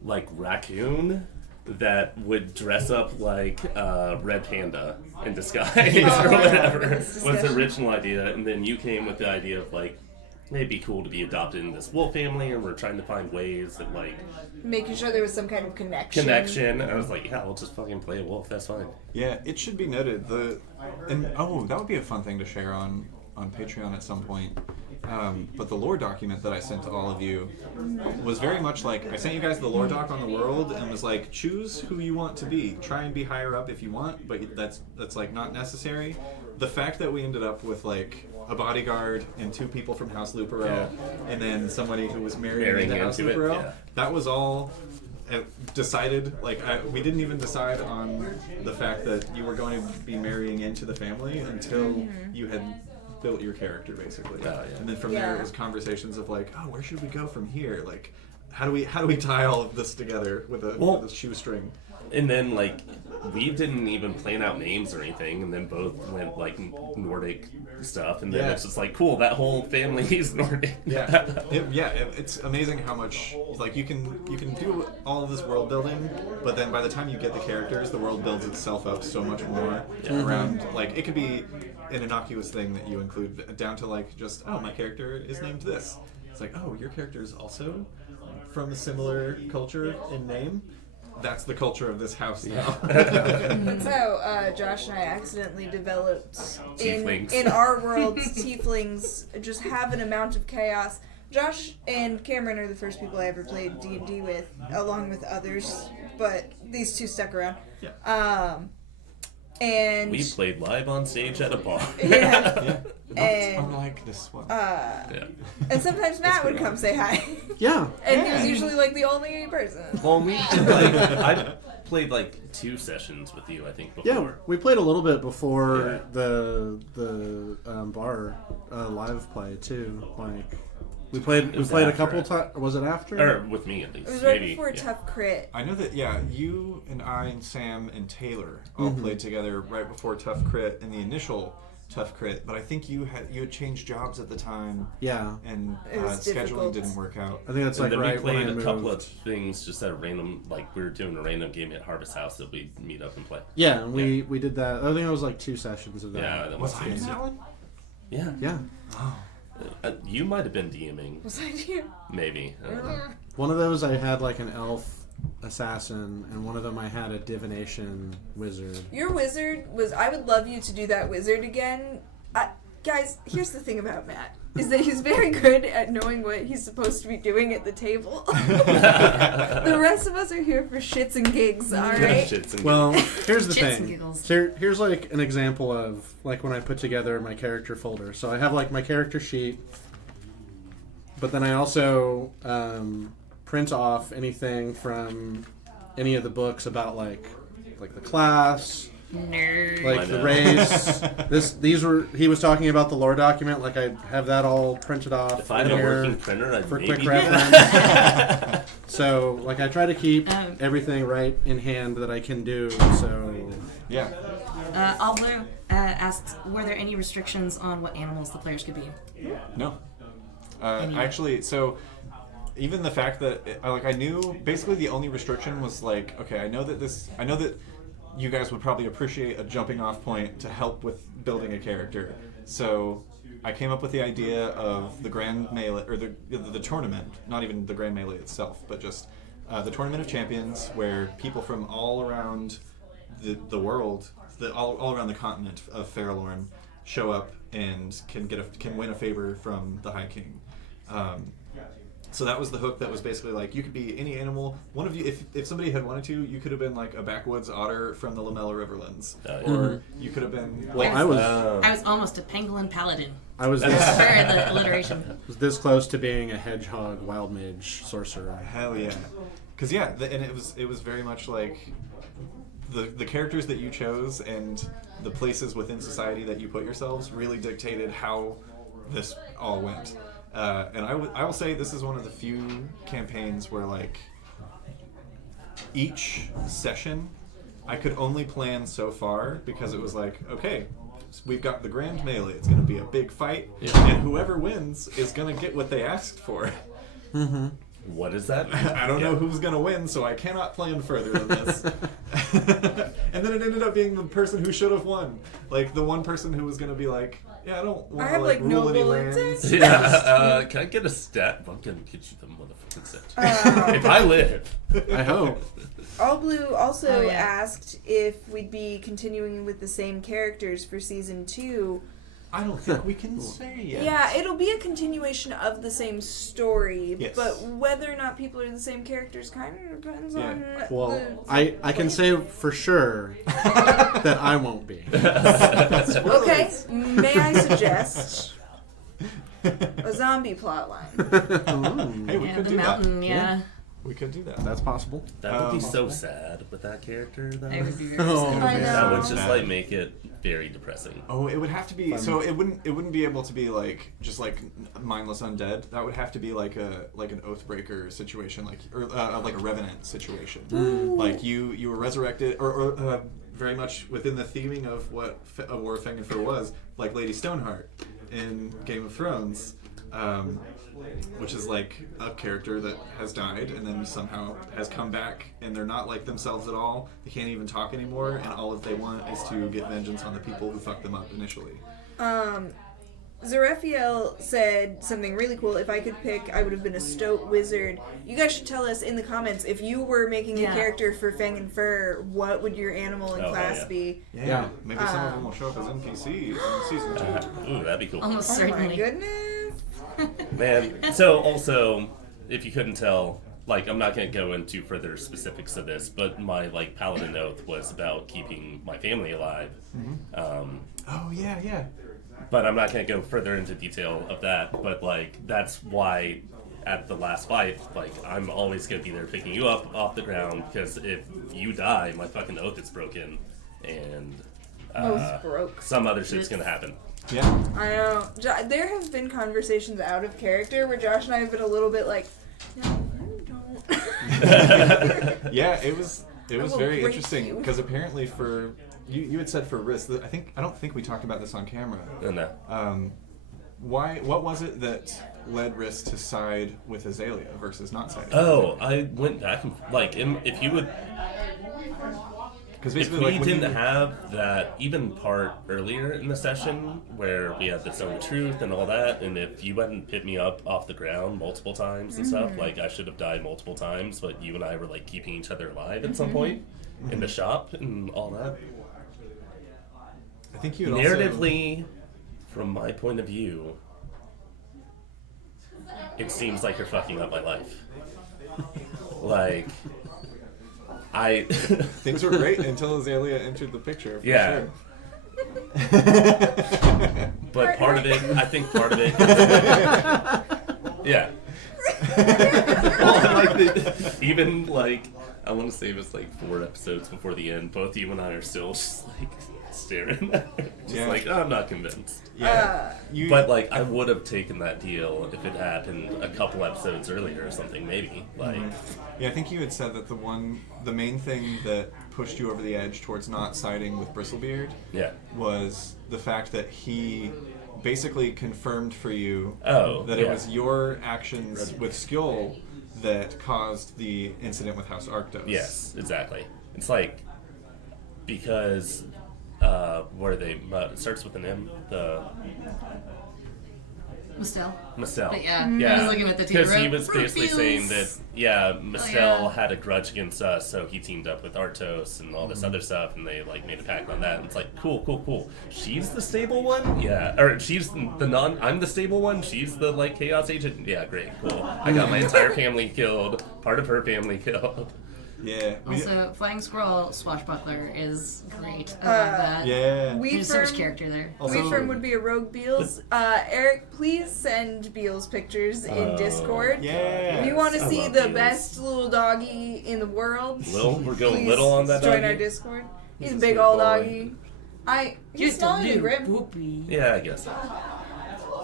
like raccoon that would dress up like Red Panda in disguise or whatever was the original idea, and then you came with the idea of like, it'd be cool to be adopted in this wolf family, and we're trying to find ways that like Making sure there was some kind of connection. I was like, yeah, I'll just fucking play a wolf. That's fine. Yeah, it should be noted that would be a fun thing to share on Patreon at some point. But the lore document that I sent to all of you was very much like, I sent you guys the lore doc on the world and was like, choose who you want to be. Try and be higher up if you want, but that's like not necessary. The fact that we ended up with like a bodyguard and 2 people from House Luperel, and then somebody who was marrying into House into it, Luperel, yeah. that was all decided. Like we didn't even decide on the fact that you were going to be marrying into the family until you had built your character, basically. Yeah. And then from there it was conversations of like, oh, where should we go from here? Like, how do we tie all of this together with a shoestring? And then like we didn't even plan out names or anything, and then both went like Nordic stuff, and then it's just like, cool, that whole family is Nordic. It's amazing how much like you can do all of this world building, but then by the time you get the characters, the world builds itself up so much more around. Like, it could be an innocuous thing that you include down to like just, oh, my character is named this. It's like, oh, your character is also from a similar culture in name. That's the culture of this house now. That's how Josh and I accidentally developed Tieflings. in our world. Tieflings just have an amount of chaos. Josh and Cameron are the first people I ever played D&D with, along with others, but these 2 stuck around. And We played live on stage at a bar. And unlike this one. and sometimes Matt would come say hi. Yeah. And he was usually like the only person. Well, we did, like, I played like 2 sessions with you, I think, before. Yeah, we played a little bit before the bar live play too. Like we played a couple times. Was it after? Or with me at least. It was right Maybe, before Tough Crit. I know that, you and I and Sam and Taylor all played together right before Tough Crit in the initial Tough Crit, but I think you had changed jobs at the time. Yeah. And It was scheduling difficult. didn't work out. I think that's like and then right we played when I a moved. couple of things just at a random, like we were doing a random game at Harvest House that we meet up and play. Yeah, and we did that. I think it was like 2 sessions of that. Yeah, that Was was I in that one? Yeah. Yeah. You might have been DMing, Was I here? maybe. I don't know. One of those I had like an elf assassin, and one of them I had a divination wizard. Your wizard was. I would love you to do that wizard again. Guys, here's the thing about Matt. Is that he's very good at knowing what he's supposed to be doing at the table. The rest of us are here for shits and gigs, alright? Shits and Well, here's the Shits and thing. giggles. Here's like an example of like when I put together my character folder. So I have like my character sheet, but then I also print off anything from any of the books about like the class, Nerd. like I the know. race. He was talking about the lore document. Like I have that all printed off If I had a here working printer, I'd for maybe quick do that. reference. So like I try to keep Um, everything right in hand that I can do. So Yeah. Alblu asks, were there any restrictions on what animals the players could be? No. Actually, so even the fact that I knew basically the only restriction was like, okay, I know that you guys would probably appreciate a jumping off point to help with building a character. So I came up with the idea of the Grand Melee, or the tournament, not even the Grand Melee itself, but just the Tournament of Champions, where people from all around the world, all around the continent of Fairlorn, show up and can win a favor from the High King. So that was the hook. That was basically like, you could be any animal. One of you, if somebody had wanted to, you could have been like a backwoods otter from the Lamella Riverlands, or you could have been. Well, I was almost a pangolin paladin. I was Sorry, the alliteration. this close to being a hedgehog wild mage sorcerer. Hell yeah, because and it was very much like the characters that you chose and the places within society that you put yourselves really dictated how this all went. And I will say this is one of the few campaigns where like each session I could only plan so far, because it was like, okay, we've got the Grand Melee, it's going to be a big fight, and whoever wins is going to get what they asked for. Mm-hmm. What is that? I don't know who's going to win, so I cannot plan further than this. And then it ended up being the person who should have won. Like, the one person who was going to be like, yeah, I don't want to like rule any lands. Yeah, can I get a stat? I'm going to get you the motherfucking stat. If I live. I hope. All Blue also Oh, yeah. asked if we'd be continuing with the same characters for season 2. I don't think we can say yet. Yeah, it'll be a continuation of the same story, Yes. but whether or not people are the same characters kind of depends on Well, the... I can say for sure that I won't be. Okay, may I suggest a zombie plotline? Hey, we Yeah, could the do mountain, that. yeah. We could do that. That's possible. That would be so sad with that character, though. I would be very Oh, sad. I man. That would know. just like make it very depressing. Oh, it would have to be. So it wouldn't be able to be like just like mindless undead. That would have to be like an Oathbreaker situation, like like a Revenant situation. Like you were resurrected, or very much within the theming of what A War of Fang and Fur was, like Lady Stoneheart in Game of Thrones. Which is like a character that has died and then somehow has come back, and they're not like themselves at all. They can't even talk anymore, and all that they want is to get vengeance on the people who fucked them up initially. Zarephiel said something really cool. If I could pick, I would have been a Stoat Wizard. You guys should tell us in the comments, if you were making a character for Fang and Fur, what would your animal and class be? Yeah, maybe some of them will show up as NPCs in season 2. Ooh, that'd be cool. Almost Oh certainly. my goodness. Man, so also, if you couldn't tell, like, I'm not going to go into further specifics of this, but my, like, Paladin Oath was about keeping my family alive. Oh, yeah. But I'm not going to go further into detail of that, but, like, that's why at the last fight, like, I'm always going to be there picking you up off the ground, because if you die, my fucking oath is broken, and Oath broke. some other shit's going to happen. Yeah. I know. There have been conversations out of character where Josh and I have been a little bit like, no, you don't. Yeah, it was will very break interesting, you. because apparently for you had said for Riss, I don't think we talked about this on camera. No. What was it that led Riss to side with Azalea versus not siding? Oh, I went back and, like, if you would... Because If basically, we like, when didn't you, have that even part earlier in the session where we had the Zone of Truth and all that, and if you hadn't picked me up off the ground multiple times and stuff, like, I should have died multiple times, but you and I were, like, keeping each other alive at some point in the shop and all that. I think you had Narratively, from my point of view, it seems like you're fucking up my life. Like... things were great until Azalea entered the picture. For Yeah. Sure. But part of it, I think part of it, yeah. Well, I like that. Even like, I want to say it was like 4 episodes before the end. Both you and I are still just like staring at her. Just Yeah. like, I'm not convinced. Yeah. But like, I would have taken that deal if it happened a couple episodes earlier or something, maybe. Like, Yeah, I think you had said that the main thing that pushed you over the edge towards not siding with Bristlebeard yeah. was the fact that he basically confirmed for you that it yeah. was your actions with Skjold that caused the incident with House Arctos. Yes, exactly. It's like, because, what are they? It starts with an M. The Mistel. Mistel. But yeah, Yeah. I was looking at the team. Because he was Fruit basically feels- saying that, Mistel yeah. had a grudge against us, so he teamed up with Arctos and all this other stuff, and they like made a pact on that. And it's like, cool. She's the stable one, yeah, or she's the non. I'm the stable one. She's the like chaos agent. Yeah, great, cool. I got my entire family killed. Part of her family killed. Yeah. Also, Flying Squirrel Swashbuckler is great. I love that. Yeah. There's so much character there. Also- Weefern would be a rogue Beals. Eric, please send Beals pictures in Discord. Yeah. We want to I see love the Beals. best little doggy in the world. Little, we're going Please little on that join doggy? our Discord. He's a He's a big sweet old boy. doggy. He's Just smaller than little Grim. boopy. Yeah, I guess so.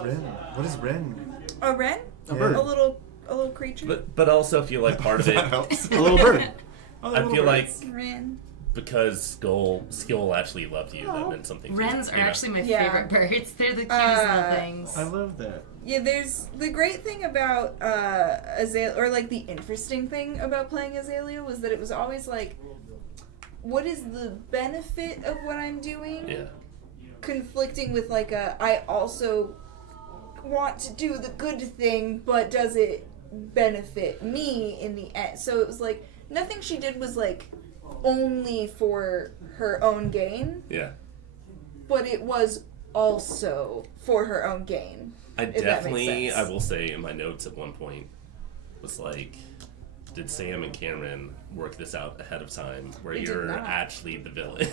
Ren. What is Ren? A wren? A bird. A little creature. But also feel like part of it. That helps. A little bird. Oh, I little feel like birds. Wren. because Skill actually loved you, that meant something. to you, Wrens are you know? actually my Yeah. favorite birds. They're the cutest little things. I love that. Yeah, there's the great thing about Azalea, or like the interesting thing about playing Azalea was that it was always like, what is the benefit of what I'm doing? Yeah. Conflicting with like I also want to do the good thing, but does it benefit me in the end? So it was like nothing she did was like only for her own gain, Yeah. but it was also for her own gain. I If that makes definitely, sense. I will say in my notes at one point, was like, did Sam and Cameron work this out ahead of time where They did you're not. actually the villain?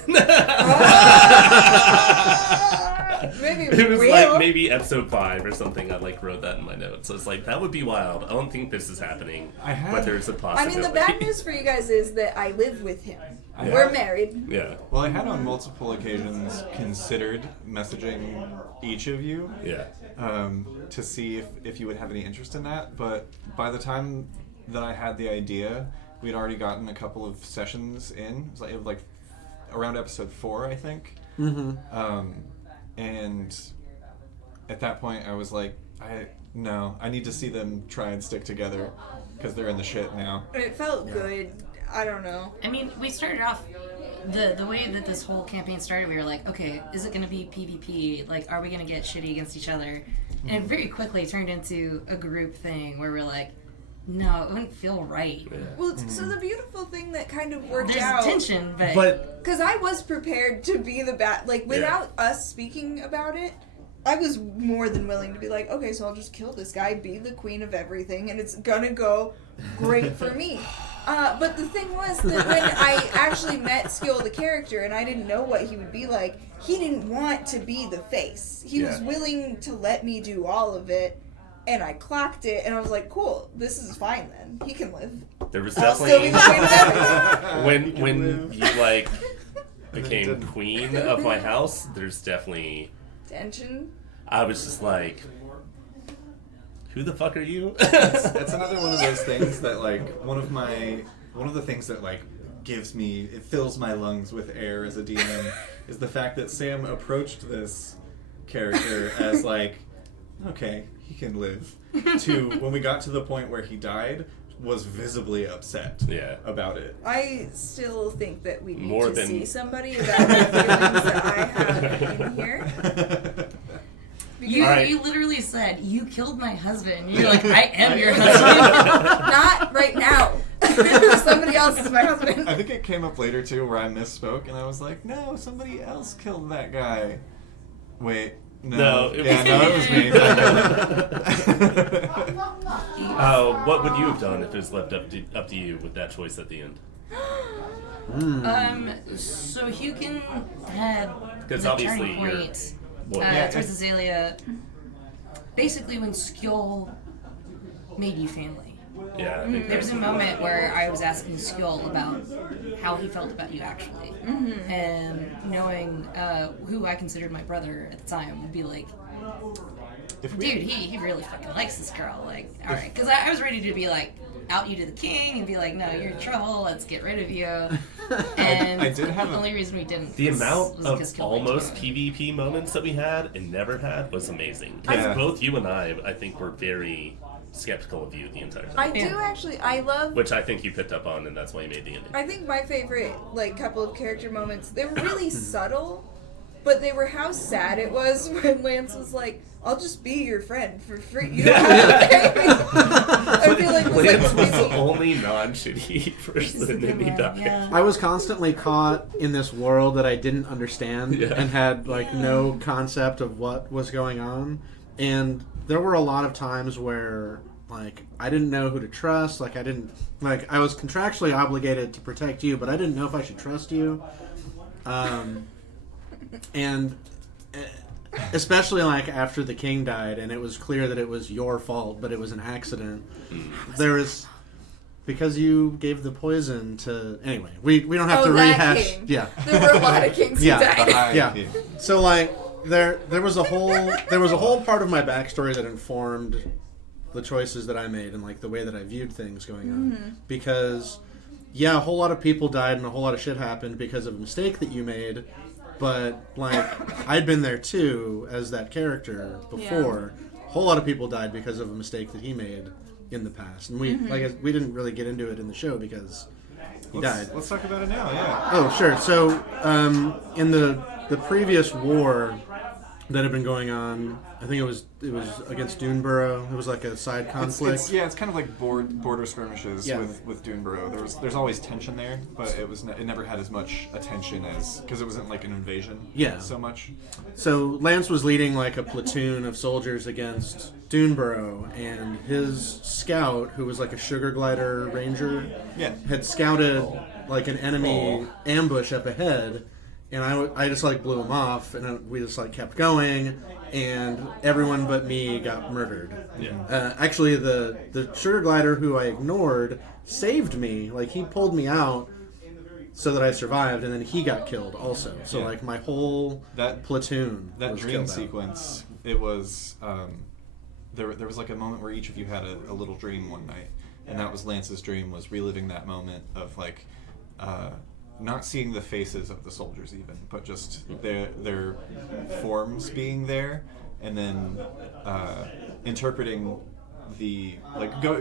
Maybe It was real. like maybe episode 5 or something. I like wrote that in my notes. So it's like, that would be wild. I don't think this is happening, I had- but there's a I possibility. mean, the bad news for you guys is that I live with him. I We're have- married. Yeah. Well, I had on multiple occasions considered messaging each of you Yeah. to see if you would have any interest in that, but by the time that I had the idea, we'd already gotten a couple of sessions in. It was like around episode 4, I think. Mm-hmm. And at that point, I was like, I need to see them try and stick together because they're in the shit now. It felt good. I don't know. I mean, we started off the way that this whole campaign started. We were like, okay, is it going to be PvP? Like, are we going to get shitty against each other? And it very quickly turned into a group thing where we're like, no, it wouldn't feel right. Yeah. Well, so the beautiful thing that kind of worked There's out, tension, but because I was prepared to be the bad, like without us speaking about it, I was more than willing to be like, okay, so I'll just kill this guy, be the queen of everything, and it's gonna go great for me. But the thing was that when I actually met Skill the character and I didn't know what he would be like, he didn't want to be the face. He was Yeah. willing to let me do all of it, and I clocked it, and I was like, cool, this is fine then. He can live. There was I'll still be the queen of everything. when you like then became didn't. queen of my house, there's definitely, Tension. I was just like, who the fuck are you? It's another one of those things that like one of the things that like it fills my lungs with air as a demon is the fact that Sam approached this character as like, okay, he can live, to when we got to the point where he died, was visibly upset Yeah. about it. I still think that we need More to than- see somebody about the feelings that I have in here. you, Alright. you literally said, you killed my husband. You're like, I am your husband. Not right now. Somebody else is my husband. I think it came up later too where I misspoke and I was like, no, somebody else killed that guy. Wait. No, No, it it was was me. What would you have done if it was left up to you with that choice at the end? So Hukin had 'Cause the obviously turning you're- point Well, towards Azalea. Basically, when Skjold made you family. Yeah, I think There was a moment where I was asking Skjold about how he felt about you actually. And knowing who I considered my brother at the time would be like, dude, he really fucking likes this girl. Like, all right, because I was ready to be like, out you to the king and be like, no, you're in trouble, let's get rid of you. And I did have the only reason we didn't The was amount because of Kill almost Bill. PvP moments that we had and never had was amazing. Because Yeah. both you and I think, were very skeptical of you the entire time. I do actually. I love. Which I think you picked up on, and that's why you made the ending. I think my favorite like couple of character moments. They were really subtle, but they were how sad it was when Lance was like, "I'll just be your friend for free. You don't have to pay me." I feel like it was Lance like was the really- only non-shitty person, and he died. Yeah. I was constantly caught in this world that I didn't understand Yeah. and had like no concept of what was going on. And there were a lot of times where like I didn't know who to trust. Like I was contractually obligated to protect you, but I didn't know if I should trust you. And especially like after the king died and it was clear that it was your fault, but it was an accident. There was because you gave the poison to. Anyway, we don't have to that rehash. king. Yeah. There were a lot of kings Yeah. who died. The High Yeah. King. So like there was a whole part of my backstory that informed the choices that I made and like the way that I viewed things going on. Because yeah, a whole lot of people died and a whole lot of shit happened because of a mistake that you made. But like I'd been there too as that character before. A whole lot of people died because of a mistake that he made in the past, and we we didn't really get into it in the show because he died. Let's talk about it now. Yeah. Oh, sure. So, in the previous war that had been going on, I think it was against Duneborough. It was like a side conflict. It's kind of like border skirmishes Yeah. with Duneborough. There's always tension there, but it never had as much attention as because it wasn't like an invasion. Yeah. So much. So Lance was leading like a platoon of soldiers against Duneborough, and his scout, who was like a sugar glider ranger, Yeah. had scouted like an enemy ambush up ahead, and I just like blew him off, and we just like kept going, and everyone but me got murdered. Yeah. Actually, the sugar glider who I ignored saved me. Like he pulled me out so that I survived, and then he got killed also. So Yeah. like my whole platoon That was dream killed out. sequence, it was there was like a moment where each of you had a little dream one night, and that was Lance's dream, was reliving that moment of like not seeing the faces of the soldiers even, but just their forms being there, and then interpreting the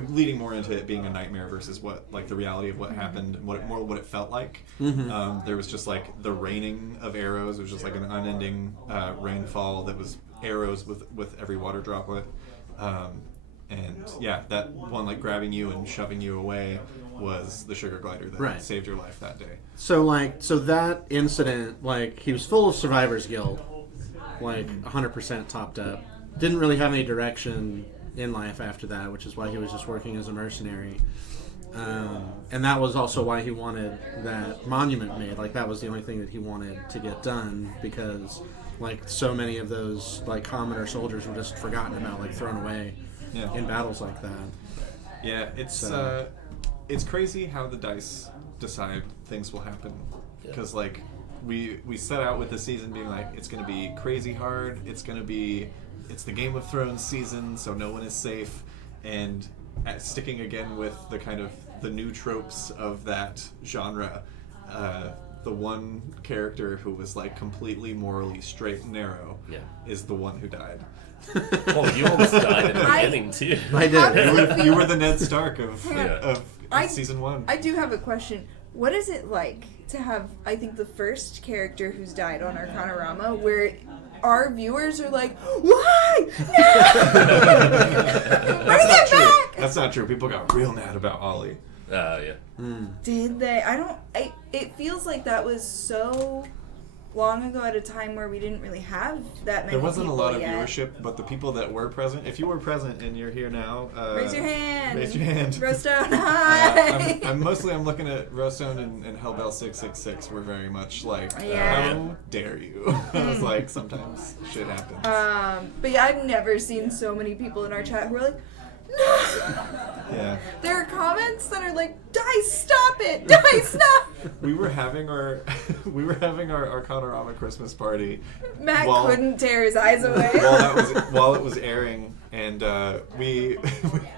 leading more into it being a nightmare versus what like the reality of what happened and what it felt like. There was just like the raining of arrows. It was just like an unending rainfall that was arrows with every water droplet. And yeah, that one like grabbing you and shoving you away was the sugar glider that saved your life that day. So that incident, like he was full of survivor's guilt, like 100% topped up. Didn't really have any direction in life after that, which is why he was just working as a mercenary. And that was also why he wanted that monument made. Like that was the only thing that he wanted to get done, because like so many of those like commoner soldiers were just forgotten about, like thrown away in battles like that. Yeah, it's crazy how the dice decide things will happen, because like we set out with the season being like it's going to be crazy hard, it's the Game of Thrones season, so no one is safe, and sticking again with the kind of the new tropes of that genre. The one character who was like completely morally straight and narrow is the one who died. Well, you almost died in the beginning too. I did. You were the Ned Stark of I- season 1. I do have a question. What is it like to have, I think, the first character who's died on Arcanarama, where our viewers are like, why? No! Bring it back! That's not true. People got real mad about Ollie. Yeah. Did they? It feels like that was so long ago at a time where we didn't really have that many There wasn't a people lot of yet. viewership, but the people that were present, if you were present and you're here now, Raise your hand. Raise your hand. Rostone, hi. I'm looking at Rostone and Hellbell 666. We're very much like, Yeah. how dare you? I was like, sometimes shit happens. But yeah, I've never seen so many people in our chat who are like, no! Yeah. There are comments that are like, Dice, stop it! Dice, stop! we were having our Arcanarama Christmas party. Matt couldn't tear his eyes away. While it was airing, and we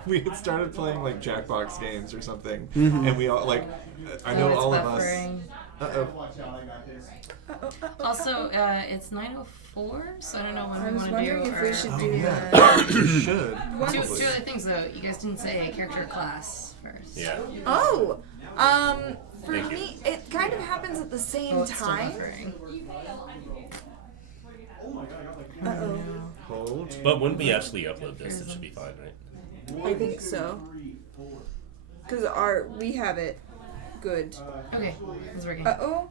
had started playing like Jackbox games or something, and we all like I know all of us. Also, it's 9:04, so I don't know when I we was want to wondering do. if we should do that. You should. Two other things though. You guys didn't say character class first. Yeah. Oh, for Thank you. me, it kind of happens at the same Oh, it's still time. buffering. Uh-oh. Hold. But when we actually upload this, it should be fine, right? I think so. Because we have it good. Okay, it's working. Uh-oh.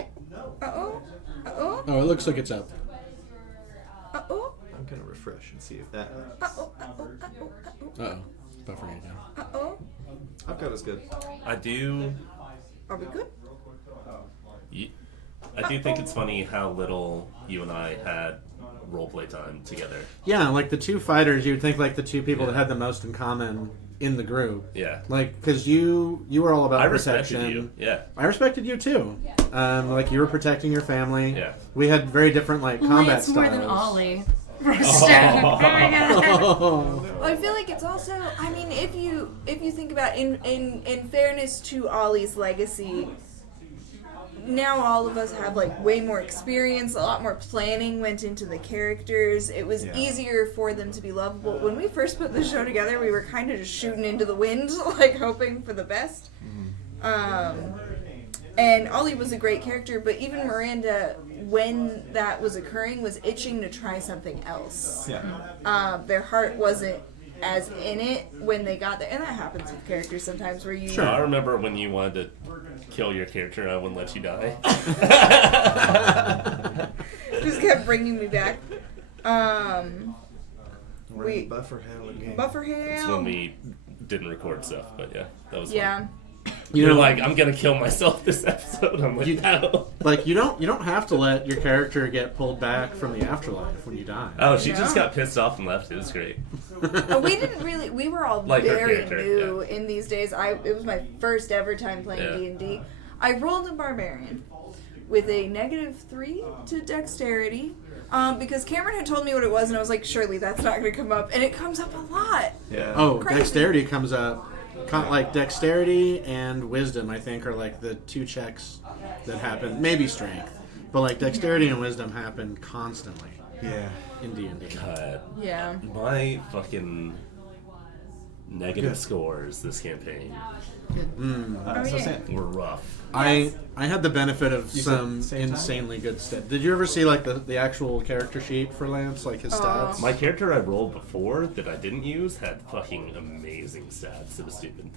Uh-oh. Uh-oh. Oh, it looks like it's up. Uh-oh. I'm gonna refresh and see if that. Uh-oh. Uh-oh. Uh-oh. Uh-oh. Uh-oh. Buffering again. Uh-oh. I've got us good. I do Are we good? think it's funny how little you and I had roleplay time together. Yeah, like the two fighters, you would think like the two people that had the most in common in the group. Yeah. Like, because you were all about I protection. respected you. Yeah. I respected you too. Like you were protecting your family. Yeah. We had very different like combat Lance styles. more than Ollie. Roasted. Oh my god. Oh. Well, I feel like it's also. I mean, if you think about in fairness to Ollie's legacy, now all of us have like way more experience. A lot more planning went into the characters. It was easier for them to be lovable. When we first put the show together, we were kind of just shooting into the wind, like hoping for the best. And Ollie was a great character, but even Miranda, when that was occurring, was itching to try something else. Yeah. Their heart wasn't as in it when they got there, and that happens with characters sometimes where you. Sure. I remember when you wanted to kill your character and I wouldn't let you die. Just kept bringing me back. We're in buffer hell again. Buffer hell. It's when we didn't record stuff, but yeah, that was Yeah. fun. You're like, I'm gonna kill myself this episode. I'm like, no. Like you don't have to let your character get pulled back from the afterlife when you die. Oh, she just got pissed off and left. It was great. We didn't really. We were all Like her very character, new in these days. It was my first ever time playing D&D. I rolled a barbarian with a -3 to dexterity. Because Cameron had told me what it was, and I was like, surely that's not going to come up. And it comes up a lot. Yeah. Oh, Crazy. dexterity comes up. Like dexterity and wisdom, I think, are like the two checks that happen. Maybe strength, but like dexterity and wisdom happen constantly Yeah. in D&D. God, Yeah. my fucking negative scores this campaign Oh, So yeah. Sam, were rough. I had the benefit of You some said same time? insanely good stats. Did you ever see like the actual character sheet for Lance, like his stats? My character I rolled before that I didn't use had fucking amazing stats. It was stupid.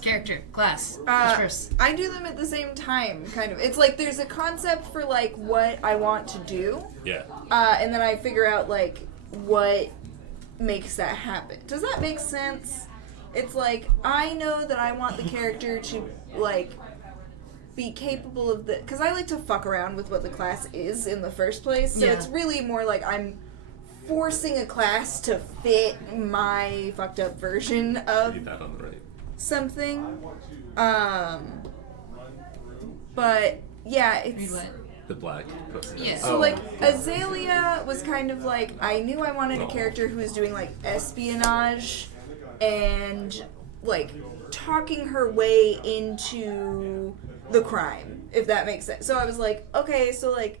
Character class. Who's first? I do them at the same time, kind of. It's like there's a concept for like what I want to do, Yeah. and then I figure out like what makes that happen. Does that make sense? It's like I know that I want the character to like be capable of the, because I like to fuck around with what the class is in the first place. So Yeah. it's really more like I'm forcing a class to fit my fucked up version of Read that on the right. something. But yeah, Read it's what? The black post-it. Yeah. so like Azalea was kind of like I knew I wanted a character who was doing like espionage and like talking her way into the crime, if that makes sense. So I was like, okay, so like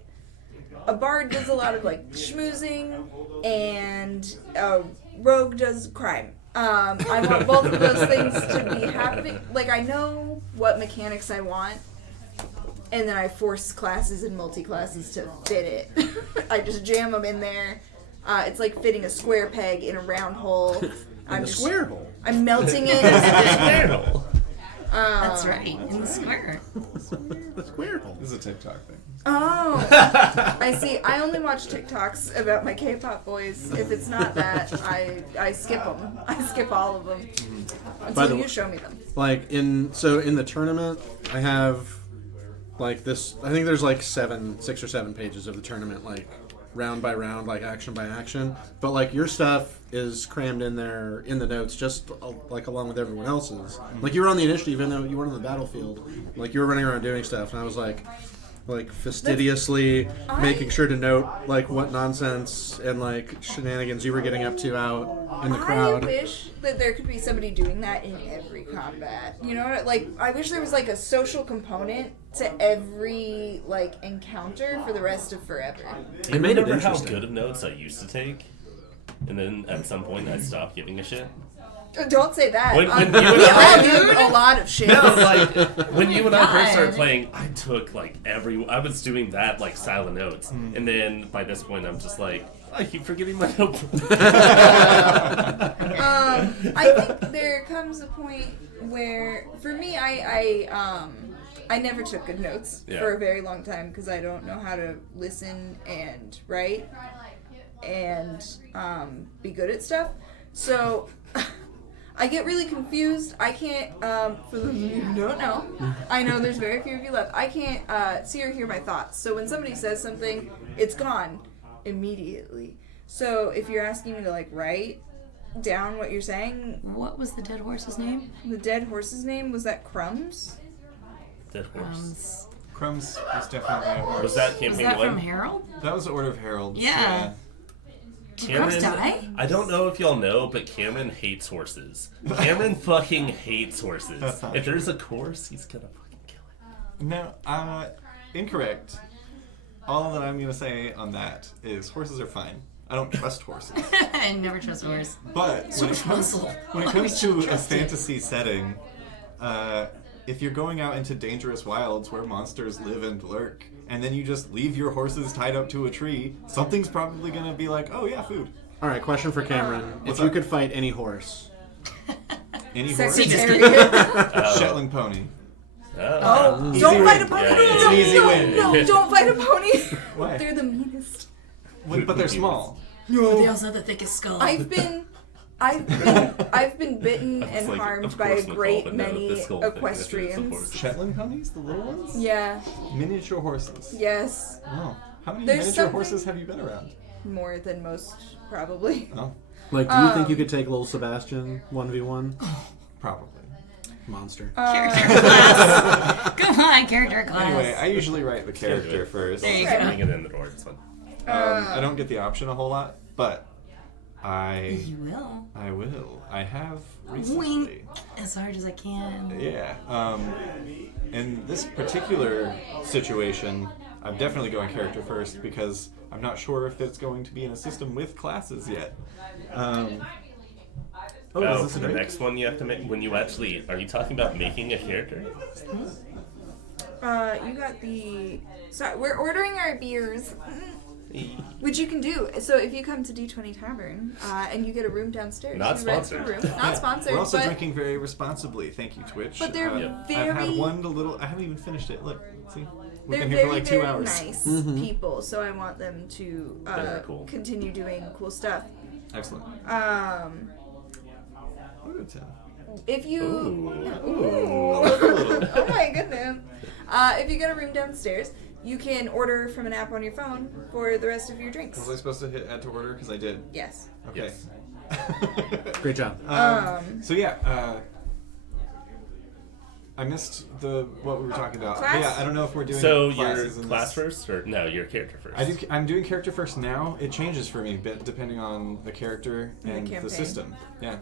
a bard does a lot of like schmoozing and a rogue does crime. I want both of those things to be happening. Like I know what mechanics I want, and then I force classes and multi-classes to fit it. I just jam them in there. It's like fitting a square peg in a round hole. In the square hole. I'm melting it. That's right. In the square. The square hole. this is a TikTok thing. Oh, I see. I only watch TikToks about my K-pop boys. If it's not that, I skip them. I skip all of them until you show me them. Like in the tournament, I have like this. I think there's like 6 or 7 pages of the tournament like round by round, like action by action. But like your stuff is crammed in there in the notes, just like along with everyone else's. Like you were on the initiative, even though you weren't on the battlefield. Like you were running around doing stuff, and I was like fastidiously making sure to note like what nonsense and like shenanigans you were getting up to out in the crowd. I wish that there could be somebody doing that in every combat. You know, like I wish there was like a social component to every like encounter for the rest of forever. It made it Remember how interesting. good of notes I used to take, and then at some point I stopped giving a shit. Don't say that. When you and we all I, give a lot of shit. no, like when you and I first started God. playing, I took like I was doing that like style of notes, and then by this point I'm just like, I keep forgetting my notebook. I think there comes a point where, for me, I never took good notes for a very long time because I don't know how to listen and write and be good at stuff. So I get really confused. I can't, for those of you who don't know, I know there's very few of you left. I can't see or hear my thoughts. So when somebody says something, it's gone immediately. So if you're asking me to like write down what you're saying, What was the dead horse's name? the dead horse's name, was that Crumbs? Dead horse. Crumbs was definitely a horse. Was that Was campaign that from one? Harold? That was the Order of Heralds. Yeah. Did Crumbs die? I don't know if y'all know, but Cameron hates horses. Cameron fucking hates horses. That's not If true. there's a course, he's gonna fucking kill it. No, incorrect. All that I'm gonna say on that is horses are fine. I don't trust horses. I never trust a horse. But when it comes, muscle. when it Why comes would to you a trust it? fantasy setting, if you're going out into dangerous wilds where monsters live and lurk, and then you just leave your horses tied up to a tree, something's probably gonna be like, oh yeah, food. All right, question for Cameron: What's if you up? could fight any horse, Any horse? Secretariat. Shetland pony. Oh, Easy don't win. fight a pony! Yeah, No, it's no, an easy no, win. no, don't fight a pony! Why? They're the meanest. But they're small. But they also have the thickest skull. I've been bitten and like, harmed of by a course Nicole great would know many this whole thing if it was a equestrians. horse. Shetland ponies, the little ones? Yeah, Miniature horses. yes. Wow. How many There's miniature something- horses have you been around? More than most, probably. Oh, like, do you think you could take little Sebastian 1v1? probably. Monster. Character class. Come on, character class. Anyway, I usually write the do character it. first. There you Okay. go. Bring it in the door. It's fun. I don't get the option a whole lot, but You will. I will. I have recently. Wink. As hard as I can. Yeah. In this particular situation, I'm definitely going character first because I'm not sure if it's going to be in a system with classes yet. Is Oh, this for a the drink? next one you have to make when you actually are you talking about making a character? You got the. Sorry, we're ordering our beers. Which you can do. So if you come to D20 Tavern and you get a room downstairs, Not you rent sponsored. a room. Not sponsored. We're also but drinking very responsibly. Thank you, Twitch. But they're I've very- had one little. I haven't even finished it. Look, see, we've they're been here very, for like 2 very hours. nice Mm-hmm. people. So I want them to Very cool. continue doing cool stuff. Excellent. Um, I'll go 10. if you, Ooh. oh my goodness, if you get a room downstairs, you can order from an app on your phone for the rest of your drinks. Was I supposed to hit add to order? Because I did. Yes. Okay. Yes. Great job. So yeah, I missed what we were talking about. Class? But yeah, I don't know if we're doing So classes you're in class this. first or no? You're character first. I'm doing character first now. It changes for me depending on the character And the and the campaign. system. Yeah.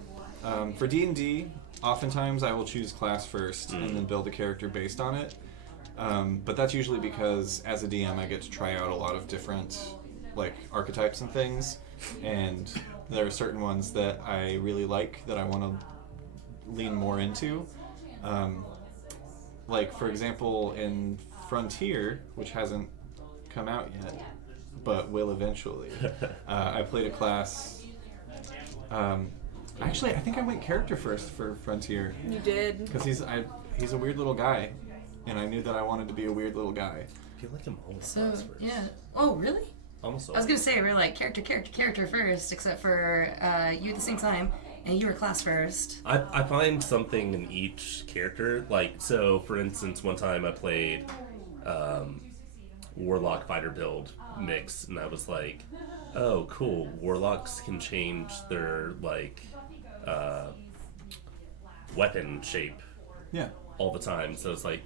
For D&D, oftentimes I will choose class first and then build a character based on it. But that's usually because as a DM I get to try out a lot of different like archetypes and things, and there are certain ones that I really like that I want to lean more into. Like for example in Frontier, which hasn't come out yet, but will eventually. I played a class. Actually, I think I went character first for Frontier You did. because he's a weird little guy, and I knew that I wanted to be a weird little guy. I feel like I'm almost So, class first. yeah. Oh, really? Almost. I was gonna say we're like character first, except for you at the same time, and you were class first. I find something in each character. Like, so for instance, one time I played warlock fighter build mix, and I was like, oh, cool. Warlocks can change their like weapon shape Yeah. all the time. So it's like,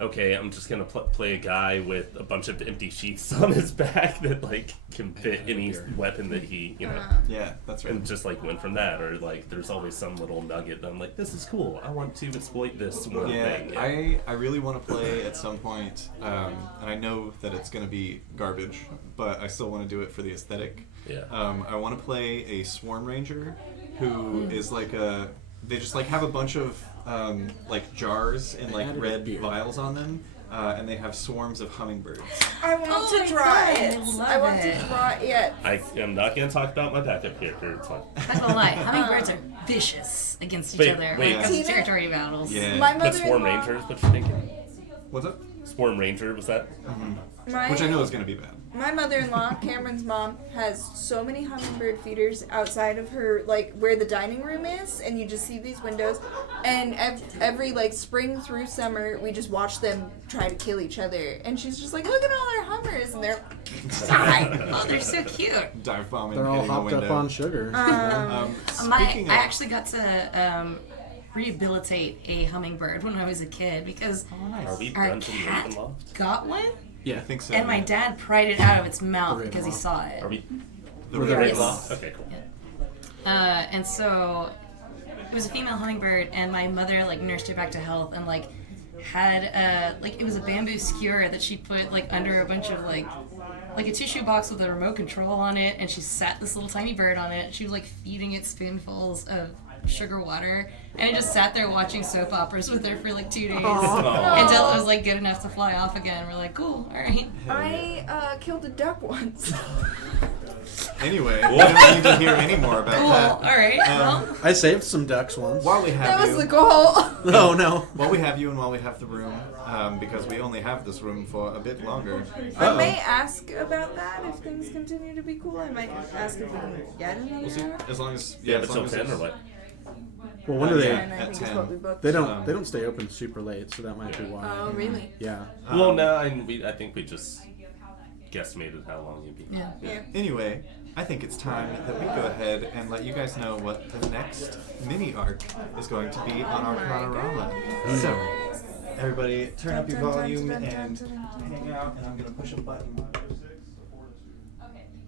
okay, I'm just gonna play a guy with a bunch of empty sheaths on his back that like can fit any weapon that he, Yeah, that's right. and just like went from that. Or like, there's always some little nugget that I'm like, this is cool. I want to exploit this one thing. Yeah. I really want to play at some point, and I know that it's going to be garbage, but I still want to do it for the aesthetic. Yeah. I want to play a Swarm Ranger who is like a... They just like have a bunch of like jars and like red vials on them, and they have swarms of hummingbirds. I want to draw it. I want to draw it. I am not going to talk about my backup character. It's fine. I'm not gonna lie, hummingbirds are vicious against each other when it comes to territory battles. Yeah. My But Swarm mother-in-law. Ranger is what you're thinking? What's up? Swarm Ranger, was that? Which I know is going to be bad. My mother-in-law, Cameron's mom, has so many hummingbird feeders outside of her, like where the dining room is, and you just see these windows. And every like spring through summer, we just watch them try to kill each other. And she's just like, look at all our hummers, and they're die. Oh, they're so cute. Dive bombing. They're all hitting the hopped up window. on sugar. Speaking I of, actually got to rehabilitate a hummingbird when I was a kid because Are we our Dungeon cat Ravenloft? got one, Yeah. I think so. and my dad pried it out of its mouth The because he Ravenloft. saw it. Are we the We're the Raven- Ravenloft. Okay, cool. And so it was a female hummingbird, and my mother like nursed her back to health and like had like it was a bamboo skewer that she put like under a bunch of like a tissue box with a remote control on it, and she sat this little tiny bird on it. She was like feeding it spoonfuls of sugar water, and I just sat there watching soap operas with her for like 2 days until it was like good enough to fly off again. We're like, cool, all right. I killed a duck once. Anyway, we don't need to hear any more about Cool, that. all right. Well, I saved some ducks once. While we have That was you, the goal. No. while we have you, and while we have the room, because we only have this room for a bit longer. I may ask about that if things continue to be cool. I might ask if we can get another hour. As long as Yeah, as but long till as 10 or it's- what? Well, when do they? And I at think it's 10. what we booked. They don't stay open super late, so that might be why. Oh, really? Yeah. Well, no, I think we just guesstimated how long you'd be. yeah. Yeah. Anyway, I think it's time that we go ahead and let you guys know what the next mini arc is going to be on Arcanarama. So, everybody, turn up your volume and hang out, and I'm going to push a button.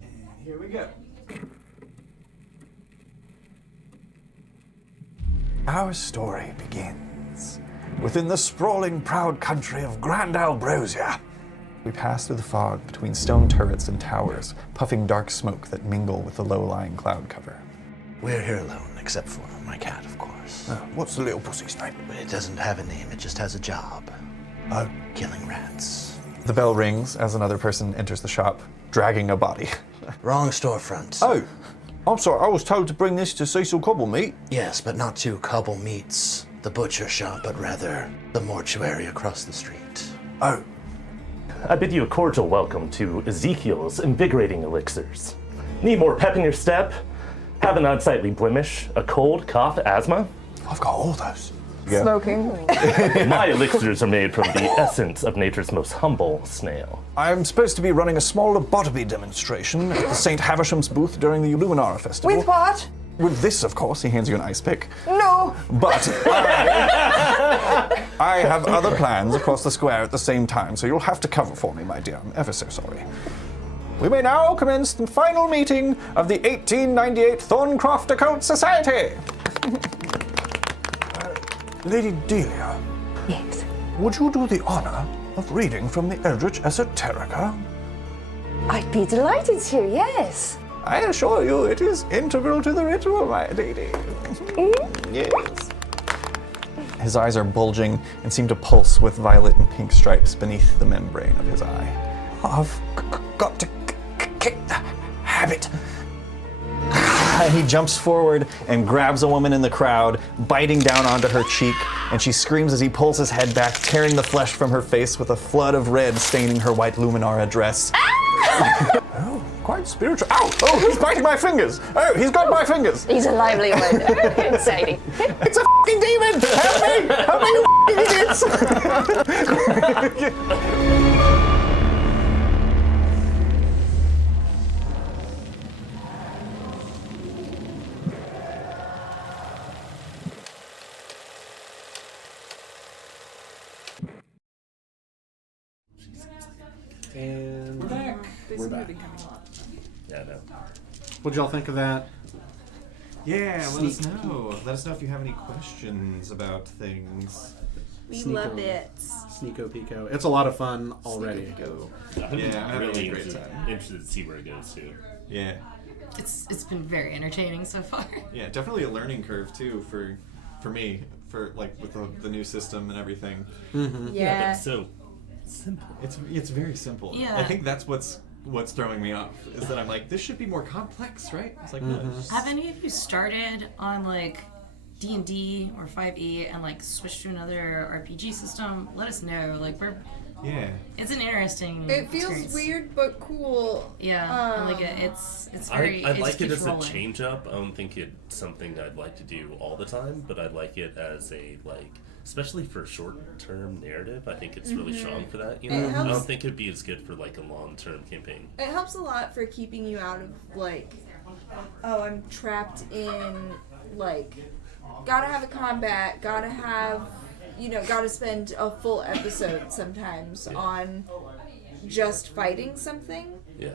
And here we go. Our story begins within the sprawling, proud country of Grand Albrosia. We pass through the fog between stone turrets and towers, puffing dark smoke that mingle with the low-lying cloud cover. We're here alone, except for my cat, of course. What's the little pussy's name? It doesn't have a name, it just has a job. Oh. Killing rats. The bell rings as another person enters the shop, dragging a body. Wrong storefront. Oh, I'm sorry, I was told to bring this to Cecil Cobblemeat. Yes, but not to Cobble Meats, the butcher shop, but rather the mortuary across the street. Oh, I bid you a cordial welcome to Ezekiel's Invigorating Elixirs. Need more pep in your step? Have an unsightly blemish? A cold, cough, asthma? I've got all those. Smoking. My elixirs are made from the essence of nature's most humble snail. I'm supposed to be running a small lobotomy demonstration at the St. Havisham's booth during the Illuminara Festival. With what? With this, of course. He hands you an ice pick. No. But I have other plans across the square at the same time, so you'll have to cover for me, my dear. I'm ever so sorry. We may now commence the final meeting of the 1898 Thorncroft Occult Society. Lady Delia. Yes. Would you do the honor of reading from the Eldritch Esoterica? I'd be delighted to, yes. I assure you it is integral to the ritual, my lady. Yes. His eyes are bulging and seem to pulse with violet and pink stripes beneath the membrane of his eye. I've got to kick the habit. He jumps forward and grabs a woman in the crowd, biting down onto her cheek, and she screams as he pulls his head back, tearing the flesh from her face with a flood of red staining her white Luminara dress. Oh, quite spiritual. Ow! Oh, he's biting my fingers! Oh, he's got my fingers! He's a lively one. Exciting. It's a f***ing demon! Help me! Help me, you f***ing idiots! We're back. been coming a lot. Yeah, no. What'd y'all think of that? Yeah, let us know. Let us know if you have any questions about things. We Sneako. love it. Sneako Pico. It's a lot of fun already. Go. I'm Yeah, I'm having really a great interested, time. interested to see where it goes to. Yeah. It's been very entertaining so far. Yeah, definitely a learning curve too for me, for like with the new system and everything. Mm-hmm. Yeah. But so simple. It's very simple. Yeah. I think that's what's throwing me off is that I'm like, this should be more complex, right? It's like, no, it's just- Have any of you started on like D&D or 5e and like switched to another RPG system? Let us know. Like yeah. it's an interesting. It feels experience. weird but cool. Yeah, I like it. It's very. I it like just it keeps as a rolling. change up. I don't think it's something I'd like to do all the time, but I'd like it as a especially for short term narrative. I think it's really strong for that. You It know, I helps- don't think it'd be as good for like a long term campaign. It helps a lot for keeping you out of like, oh, I'm trapped in like, gotta have a combat, gotta have, gotta spend a full episode sometimes on just fighting something. Yeah.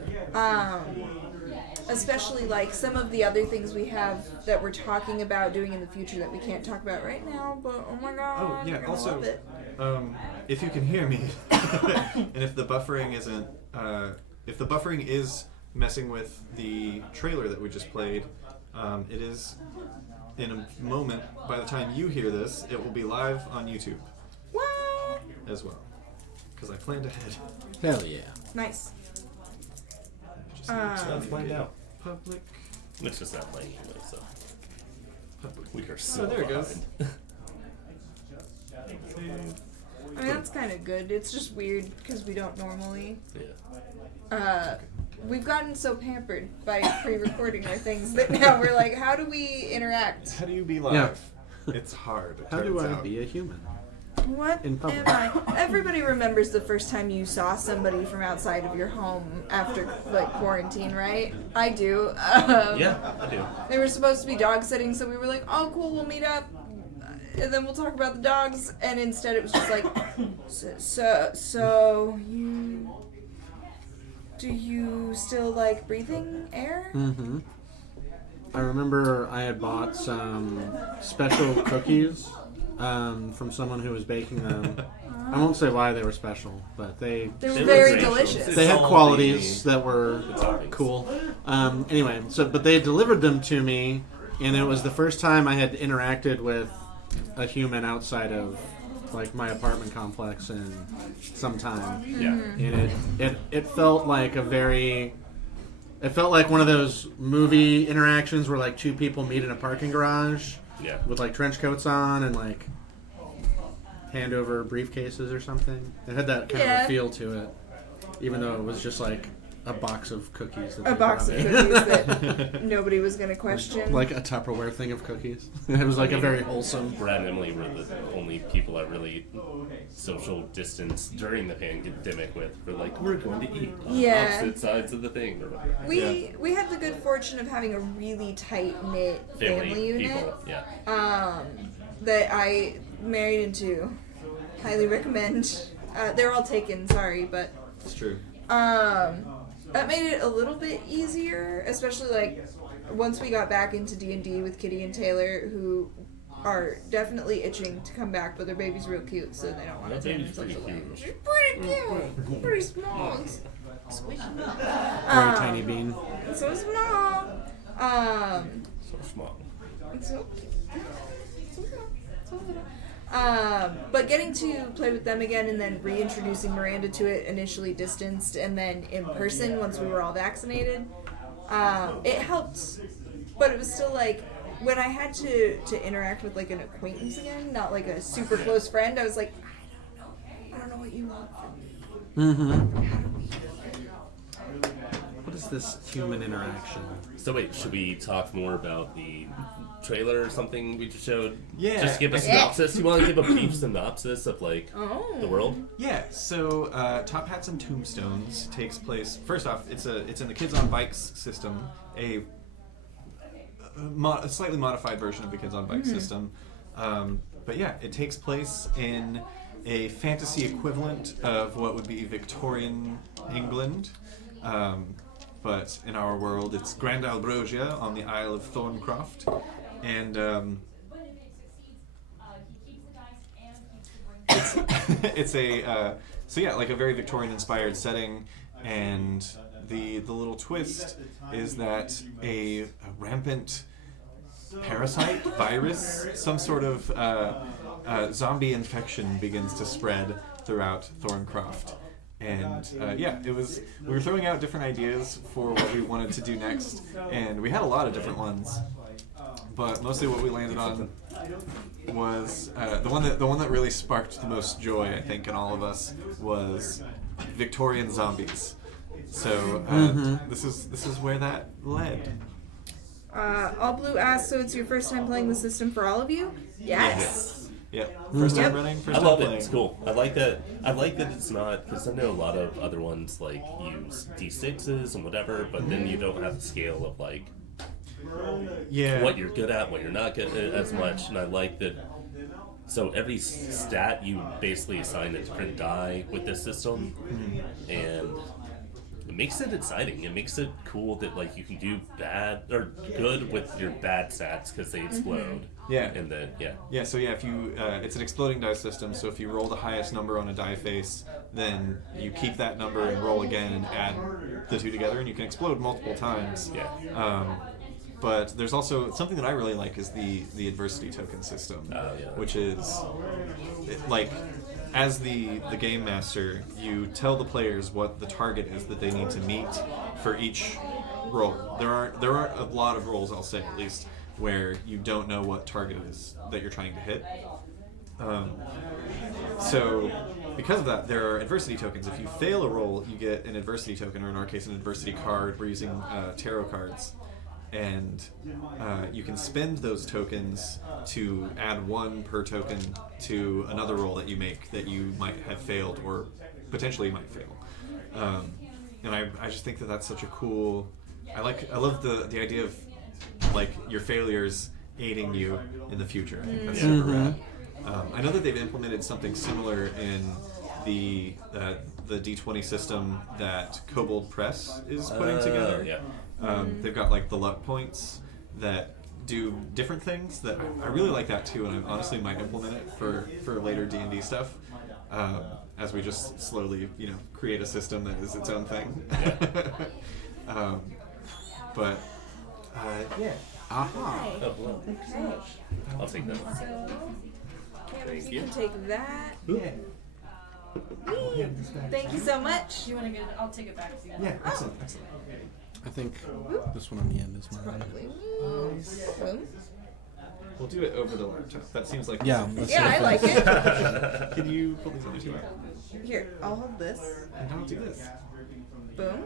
Especially like some of the other things we have that we're talking about doing in the future that we can't talk about right now, but oh my god, Oh yeah. you're gonna Also, love it. if you can hear me, and if the buffering isn't, if the buffering is messing with the trailer that we just played, it is in a moment. By the time you hear this, it will be live on YouTube What? as well, because I planned ahead. Hell yeah. Nice. Just Let's find out. Public. It's just not playing anyway, so Public. we are so there it goes. behind. I mean, that's kind of good. It's just weird because we don't normally. Yeah. We've gotten so pampered by pre-recording our things that now we're like, how do we interact? How do you be live? It's hard. It How do turns I out. be a human? What In public. am I? Everybody remembers the first time you saw somebody from outside of your home after like quarantine, right? I do. Yeah, I do. They were supposed to be dog sitting, so we were like, oh cool, we'll meet up, and then we'll talk about the dogs. And instead, it was just like, so you. Do you still like breathing air? Mm-hmm. I remember I had bought some special cookies from someone who was baking them. I won't say why they were special, but they They were They very look great. delicious. they had all qualities that were toppings. cool. Anyway, but they delivered them to me, and it was the first time I had interacted with a human outside of like my apartment complex in some time. Yeah. And it felt like it felt like one of those movie interactions where like two people meet in a parking garage Yeah. with like trench coats on and like hand over briefcases or something. It had that kind of Yeah. a feel to it, even though it was just like a box of cookies. That A they box of brought in. cookies that nobody was gonna question. Like a Tupperware thing of cookies. It was like a very wholesome. Brad and Emily were the only people I really social distance during the pandemic with. We're like, we're going to eat on Yeah. opposite sides of the thing. We had the good fortune of having a really tight knit family unit people. Yeah. that I married into. Highly recommend. They're all taken, sorry, but It's true. that made it a little bit easier, especially like once we got back into D&D with Kitty and Taylor, who are definitely itching to come back, but their baby's real cute, so they don't want to That turn baby's themselves pretty away. cute. She's pretty cute, pretty small, squishy. Very tiny bean. So small. So small. So cute. So small. So little. But getting to play with them again and then reintroducing Miranda to it, initially distanced and then in person once we were all vaccinated, it helped. But it was still like, when I had to interact with like an acquaintance again, not like a super close friend, I was like, I don't know what you want from me. Mm-hmm. What is this human interaction? So wait, should we talk more about the trailer or something we just showed? Yeah. Just give a synopsis. You want to give a brief synopsis of like Oh. the world? Yeah, so Top Hats and Tombstones takes place. First off, it's in the Kids on Bikes system, a slightly modified version of the Kids on Bikes system. But yeah, it takes place in a fantasy equivalent of what would be Victorian England. But in our world, it's Grand Albrosia on the Isle of Thorncroft, and it's a like a very Victorian-inspired setting, and the little twist is that a rampant parasite, virus, some sort of zombie infection begins to spread throughout Thorncroft. And we were throwing out different ideas for what we wanted to do next, and we had a lot of different ones. But mostly what we landed on was the one that really sparked the most joy, I think, in all of us was Victorian zombies. So this is where that led. All Blue asks, so it's your first time playing the system for all of you? Yes. Yeah. First time running. First I time love playing. it. It's cool. I like that. I like that it's not, because I know a lot of other ones like use D6s and whatever, but then you don't have the scale of like what you're good at, what you're not good at as much. And I like that. So every stat you basically assign a different die with this system, and it makes it exciting. It makes it cool that like you can do bad or good with your bad stats because they explode. Yeah. And then So if you it's an exploding die system. So if you roll the highest number on a die face, then you keep that number and roll again and add the two together, and you can explode multiple times. Yeah. But there's also something that I really like is the adversity token system, which is like, as the game master, you tell the players what the target is that they need to meet for each roll. There aren't a lot of rolls, I'll say at least, where you don't know what target it is that you're trying to hit. So because of that, there are adversity tokens. If you fail a roll, you get an adversity token, or in our case, an adversity card. We're using tarot cards. And you can spend those tokens to add one per token to another roll that you make that you might have failed or potentially might fail. And I just think that that's such a cool... I love the idea of like your failures aiding you in the future. I think that's super rad. I know that they've implemented something similar in the D20 system that Kobold Press is putting together. Yeah. They've got like the luck points that do different things that I really like that too, and I honestly might implement it for later D&D stuff, as we just slowly create a system that is its own thing. But yeah. Aha. Oh, well. Okay. I'll take that. Cameron, you can take that. Yeah. Whee! Thank you so much. You want to get it? I'll take it back. Yeah, excellent. I think this one on the end is mine. Probably me. Boom. We'll do it over the laptop. That seems like Yeah. Yeah, I like it. Can you pull these other two out? Here, I'll hold this. And I'll do this. Boom.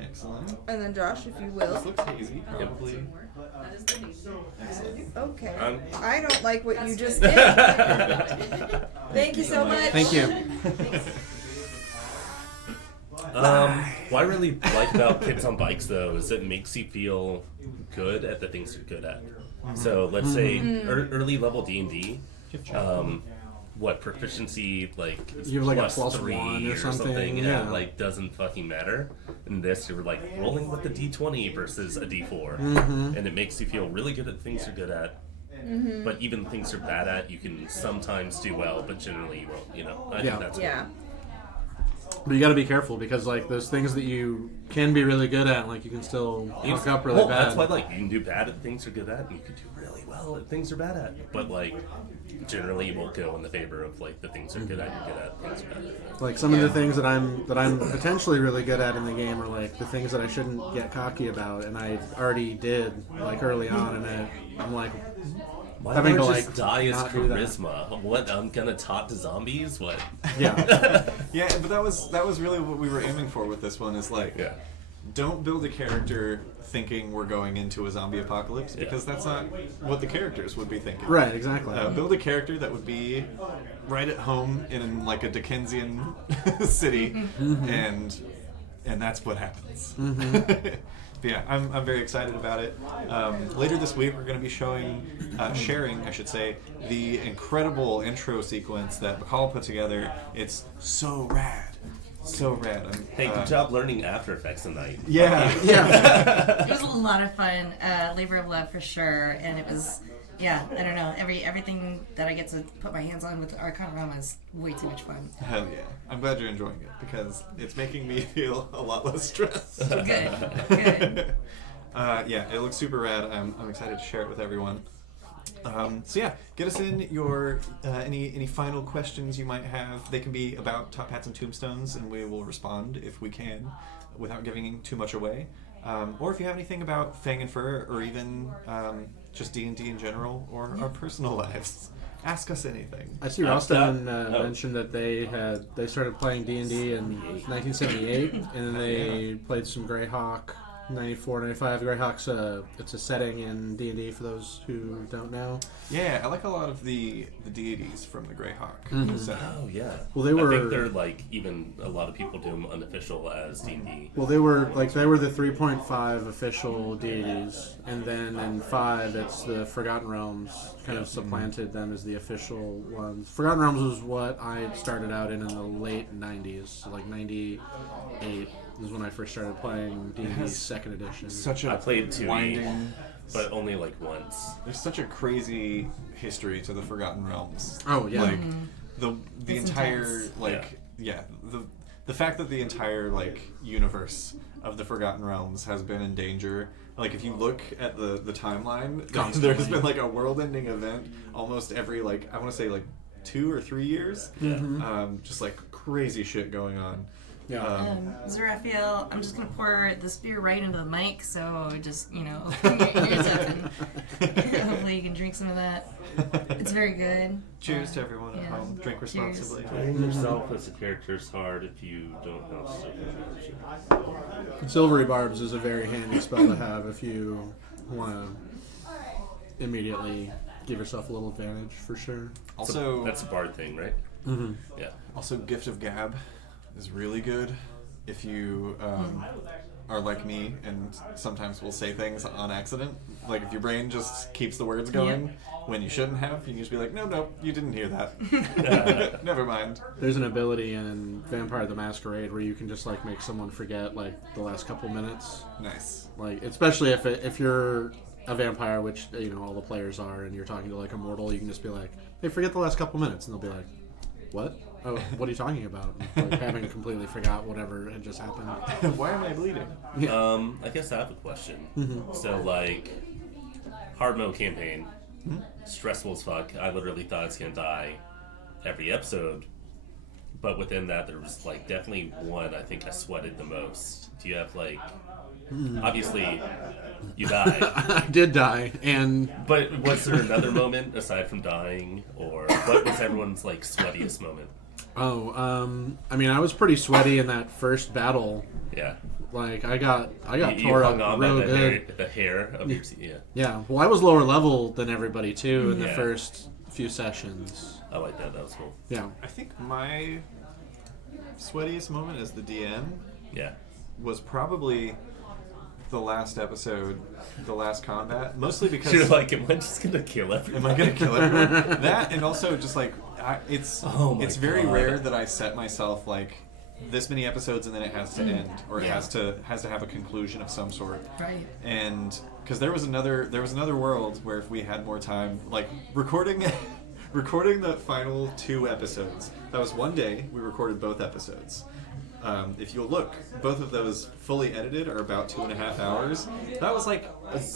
Excellent. And then Josh, if you will. This looks hazy, probably. Excellent. Okay. Um, I don't like what you just did. Thank you so much. Thank you. What I really like about Kids on Bikes, though, is it makes you feel good at the things you're good at. So let's say early level D&D, what proficiency like You have like a plus +1 3 or something, yeah. like doesn't fucking matter. In this, you're like rolling with a D20 versus a D4, and it makes you feel really good at things you're good at. But even things you're bad at, you can sometimes do well, but generally you won't. I think that's Yeah. But you got to be careful because like those things that you can be really good at, like you can still fuck up really bad. That's why like you can do bad at things you're good at, and you can do really well at things you're bad at. But like generally, you won't go in the favor of like the things you're good at. You're good at things you're bad at. Like some of the things that I'm potentially really good at in the game are like the things that I shouldn't get cocky about, and I already did like early on, and I'm like. My having to largest like die is not do that. charisma. What, I'm gonna talk to zombies? What? Yeah. Yeah, but that was really what we were aiming for with this one. Is like, don't build a character thinking we're going into a zombie apocalypse, because that's not what the characters would be thinking. Right. Exactly. Build a character that would be right at home in like a Dickensian city, and that's what happens. But yeah, I'm very excited about it. Later this week, we're going to be sharing, I should say, the incredible intro sequence that McCall put together. It's so rad. So rad. Hey, good job learning After Effects tonight. Yeah. It was a lot of fun, labor of love for sure, and it was, I don't know, everything that I get to put my hands on with Arcanarama is way too much fun. Hell yeah. I'm glad you're enjoying it because it's making me feel a lot less stressed. Good. It looks super rad. I'm excited to share it with everyone. Get us in your any final questions you might have. They can be about Top Hats and Tombstones, and we will respond if we can, without giving too much away. Or if you have anything about Fang and Fur, or even just D&D in general, or our personal lives, ask us anything. I see Rostan mentioned that they started playing D&D in 1978, and then they played some Greyhawk. 94, 95. Greyhawk's it's a setting in D&D for those who don't know. Yeah, I like a lot of the deities from the Greyhawk. Oh yeah. Well, they were. I think they're like even a lot of people do them unofficial as D&D. Well, they were the 3.5 official deities, and then in 5, it's the Forgotten Realms kind of supplanted them as the official ones. Forgotten Realms was what I started out in the late 90s, so like 98. Was when I first started playing D&D second edition. I played 2E, but only like once. There's such a crazy history to the Forgotten Realms. Oh yeah, like the entire the fact that the entire universe of the Forgotten Realms has been in danger. Like if you look at the timeline, there's been like a world-ending event almost every I want to say 2 or 3 years. Just like crazy shit going on. Yeah. Raphael, I'm just going to pour this beer right into the mic, so just, open your ears up and hopefully you can drink some of that. It's very good. Cheers to everyone at home. Drink responsibly. Playing yourself as a character is hard if you don't know Silvery Barbs. Silvery Barbs is a very handy spell to have if you want to immediately give yourself a little advantage, for sure. Also, that's a bard thing, right? Mm-hmm. Yeah. Also, Gift of Gab is really good if you are like me and sometimes will say things on accident. Like if your brain just keeps the words going when you shouldn't have, you can just be like, no, you didn't hear that. Never mind. There's an ability in Vampire the Masquerade where you can just make someone forget the last couple minutes. Nice. Especially if you're a vampire, which all the players are, and you're talking to a mortal, you can just be like, hey, forget the last couple minutes, and they'll be like, what? Oh, what are you talking about? Having completely forgot whatever had just happened. Why am I bleeding? I guess I have a question. So, hard mode campaign, stressful as fuck. I literally thought I was gonna die every episode, but within that, there was definitely one I think I sweated the most. Do you have obviously, you died. I did die, but was there another moment aside from dying, or what was everyone's sweatiest moment? I was pretty sweaty in that first battle. Yeah. I got you tore hung up on real by good. the hair of your Yeah. Well, I was lower level than everybody too in the first few sessions. I like that. That was cool. Yeah. I think my sweatiest moment as the DM was probably the last episode, the last combat, mostly because you're like, am I just gonna kill everyone? Am I gonna kill everyone? That, and also just it's very rare that I set myself this many episodes and then it has to end, or it has to have a conclusion of some sort. Right. And because there was another world where if we had more time, recording the final 2 episodes, that was one day we recorded both episodes. If you'll look, both of those fully edited are about 2.5 hours. That was a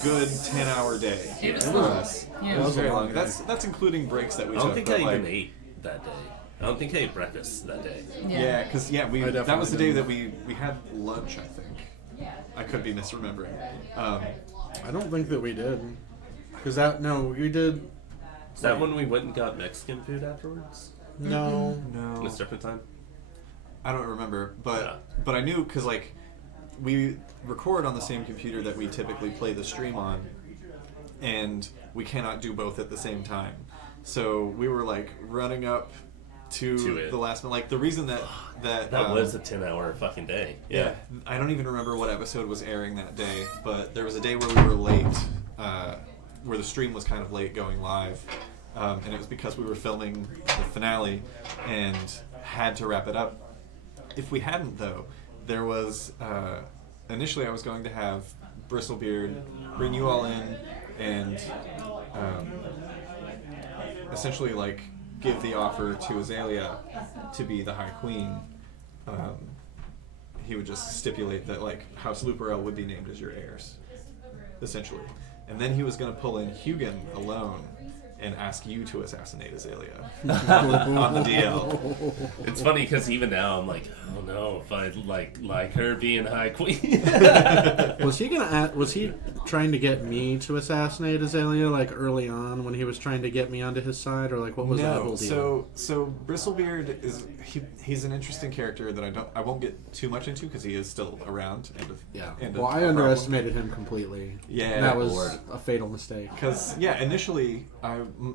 good 10-hour day. It was for long. us. Yeah. It was very long. That's including breaks that we took. I don't think I even ate that day. I don't think I ate breakfast that day. Yeah, because that was the day that we had lunch, I think. I could be misremembering. I don't think that we did. Because we did. Is that when we went and got Mexican food afterwards? No. No. Was different time? I don't remember, but I knew because we record on the same computer that we typically play the stream on, and we cannot do both at the same time. So we were running up to the last minute. The reason that was a 10-hour fucking day. Yeah, I don't even remember what episode was airing that day, but there was a day where we were late, where the stream was kind of late going live, and it was because we were filming the finale and had to wrap it up. if we hadn't, though, there was initially I was going to have Bristlebeard bring you all in and essentially like give the offer to Azalea to be the High Queen. He would just stipulate that like House Luperel would be named as your heirs, essentially, and then he was going to pull in Hugin alone and ask you to assassinate Azalea on the DL. It's funny because even now I'm like, oh no, if I like her being High Queen. Was he trying to get me to assassinate Azalea like early on when he was trying to get me onto his side, or like what was that whole deal? So Bristlebeard is he's an interesting character that I won't get too much into because he is still around. I underestimated him completely. Yeah, and that was a fatal mistake. Because initially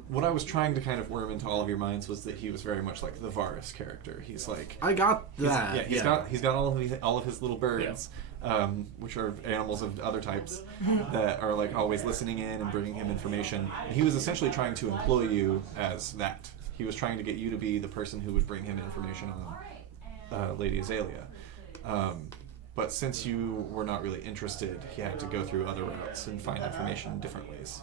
what I was trying to kind of worm into all of your minds was that he was very much like the Varus character. He's like I got that. He's got all of his little birds, which are animals of other types that are like always listening in and bringing him information. And he was essentially trying to employ you as that. He was trying to get you to be the person who would bring him information on Lady Azalea. But since you were not really interested, he had to go through other routes and find information in different ways.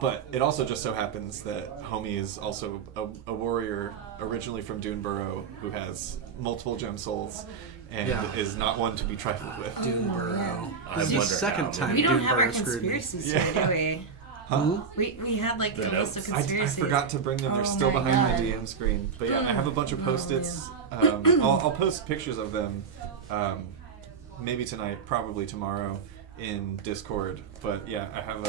But it also just so happens that Homie is also a warrior originally from Duneborough who has multiple gem souls and is not one to be trifled with. Duneborough. This is the second time We don't have our Duneborough screwed me. conspiracies here, do we? Huh? We had like a list of I conspiracies. forgot to bring them. They're still my behind God. my DM screen. But yeah, I have a bunch of post-its. I'll post pictures of them maybe tonight, probably tomorrow in Discord. But yeah, I have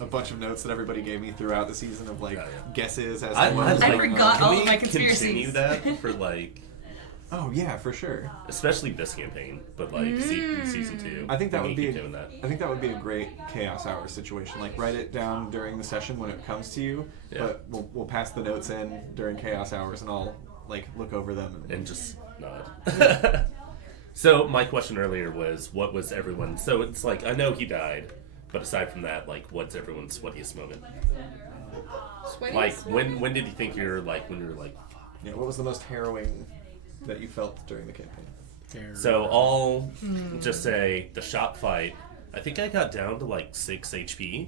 a bunch of notes that everybody gave me throughout the season of like guesses as to what was I going forgot on. all Can of my we conspiracies. continue that for like... Oh yeah, for sure. Especially this campaign, but like season 2. I think that would be doing that. I think that would be a great Chaos Hour situation. Like write it down during the session when it comes to you, but we'll pass the notes in during Chaos Hours and I'll like look over them and just nod. So my question earlier was, what was everyone? So it's like I know he died, but aside from that, like what's everyone's sweatiest moment? Like when did you think you're like when you're like? Yeah, what was the most harrowing that you felt during the campaign? So I'll just say the shop fight. I think I got down to like 6 HP,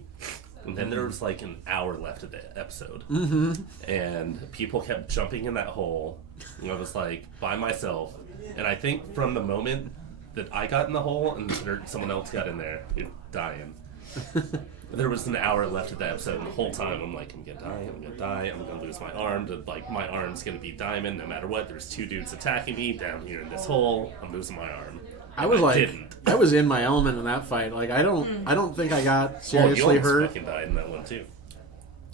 and then there was like an hour left of the episode, and people kept jumping in that hole, and I was like by myself. And I think from the moment that I got in the hole and someone else got in there, you're dying. There was an hour left of the episode, and the whole time I'm like, I'm gonna die, I'm gonna lose my arm. Like my arm's gonna be diamond no matter what. There's 2 dudes attacking me down here in this hole. I'm losing my arm. I was in my element in that fight. Like I don't think I got seriously you hurt. Fucking died in that one too.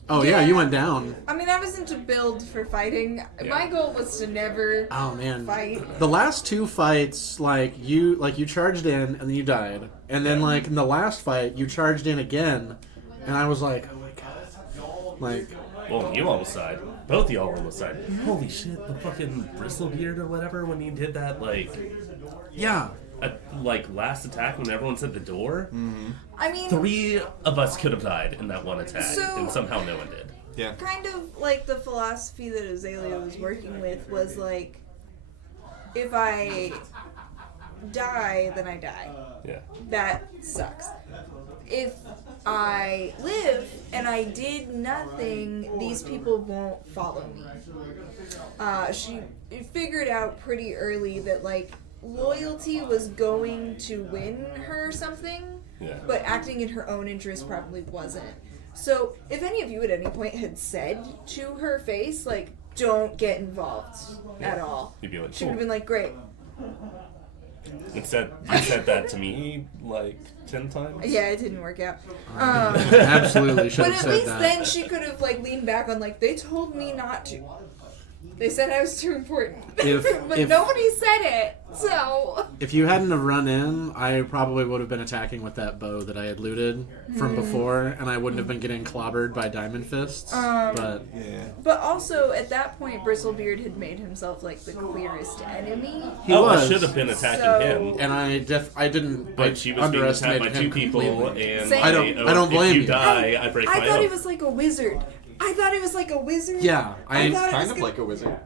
Oh yeah, you went down. I mean, I wasn't to build for fighting. My goal was to never fight. The last 2 fights, you charged in and then you died, and then like in the last fight you charged in again, and I was like, oh my god, like. Well, you almost died. Both of y'all almost died. Holy shit! The fucking Bristlebeard or whatever when he did that last attack when everyone's at the door. I mean, 3 of us could have died in that one attack, and somehow no one did. Yeah. Kind of like the philosophy that Azalea was working with was like, if I die, then I die. Yeah. That sucks. If I live and I did nothing, these people won't follow me. She figured out pretty early that like loyalty was going to win her something, but acting in her own interest probably wasn't. So if any of you at any point had said to her face, like, don't get involved at all, You'd be like, she would have been like, great. Instead, you said that to me like 10 times. Yeah, it didn't work out. Absolutely should have said that. But at least then she could have like leaned back on like, they told me not to. They said I was too important. But nobody said it, so... If you hadn't have run in, I probably would have been attacking with that bow that I had looted from before, and I wouldn't have been getting clobbered by diamond fists. But also, at that point, Bristlebeard had made himself like the clearest enemy. I should have been attacking him. And I didn't. But she was being attacked by 2 people, and I don't blame you. You Die, I break my I thought oath. he was like a wizard. I thought he was like a wizard. Yeah, I thought kind of like a wizard.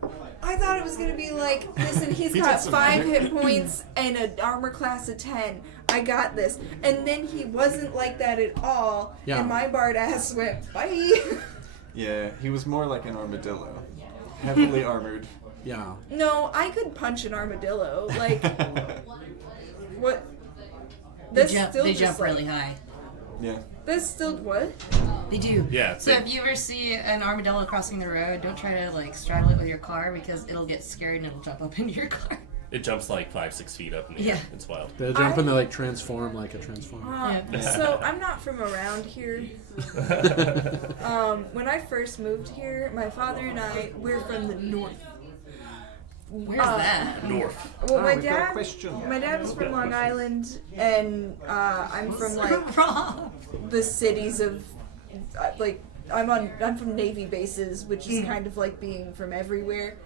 I thought it was gonna be like, listen, he's got 5 hit points and an armor class of 10. I got this. And then he wasn't like that at all. Yeah. And my bard ass went, bye. Yeah, he was more like an armadillo. Heavily armored. Yeah. No, I could punch an armadillo. Like, what? They That's jump, still they just jump like, really high. Yeah. That's still what? They do. Yeah, So if you ever see an armadillo crossing the road, don't try to like straddle it with your car because it'll get scared and it'll jump up into your car. it jumps like 5-6 feet up in the air. Yeah. It's wild. They jump and they like transform like a transformer. So I'm not from around here. When I first moved here, my father and we're from the north. Where's that? North. Well, my we've got a dad, question. my dad was from Long Island, and I'm from like Wrong. the cities of, like I'm from Navy bases, which is kind of like being from everywhere.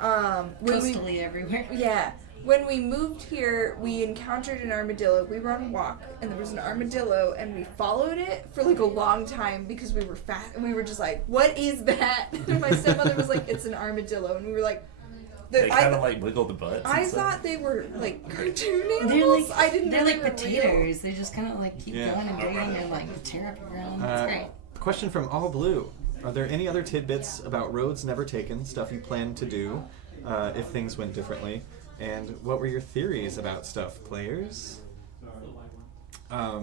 Coastally everywhere. Yeah. When we moved here, we encountered an armadillo. We were on a walk, and there was an armadillo, and we followed it for like a long time because we were fat, and we were just like, "What is that?" And my stepmother was like, "It's an armadillo," and we were like, They kind of like wiggle the butts. I and stuff. thought they were like cartoon They're animals. like I didn't. they're know like they were potatoes. They just kind of like keep Yeah. going and digging and like tear up the ground. It's great. Question from All Blue. Are there any other tidbits about roads never taken, stuff you plan to do if things went differently? And what were your theories about stuff, players? I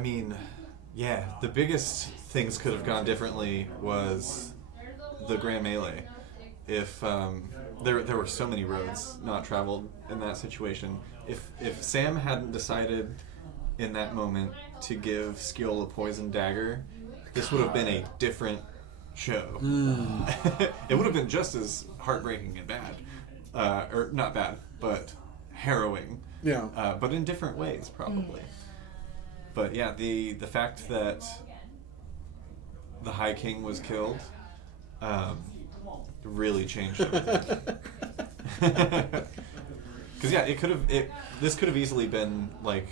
mean, yeah, the biggest things could have gone differently was the Grand Melee. If there were so many roads not traveled in that situation. If Sam hadn't decided in that moment to give Skill a poison dagger, this would have been a different show. It would have been just as heartbreaking and bad, or not bad, but harrowing. Yeah. But in different ways, probably. But yeah, the fact that the High King was killed really changed everything. Because yeah, this could have easily been like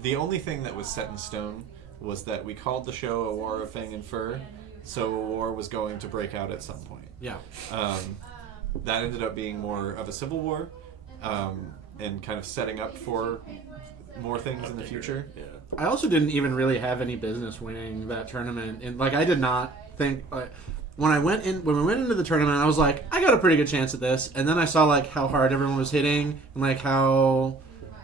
the only thing that was set in stone was that we called the show A War of Fang and Fur, so a war was going to break out at some point. Yeah. That ended up being more of a civil war, and kind of setting up for more things in the future. Yeah. I also didn't even really have any business winning that tournament, and like I did not think when we went into the tournament, I was like, I got a pretty good chance at this, and then I saw like how hard everyone was hitting, and like how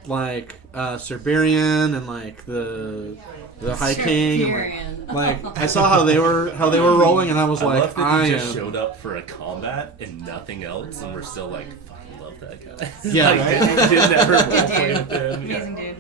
like Siberian and like the High King, and, like I saw how they were rolling, and I was I like, love that you just showed up for a combat and nothing else, and we're still like, fucking love that guy. Yeah, like, did never Good play with dude. him. Amazing dude.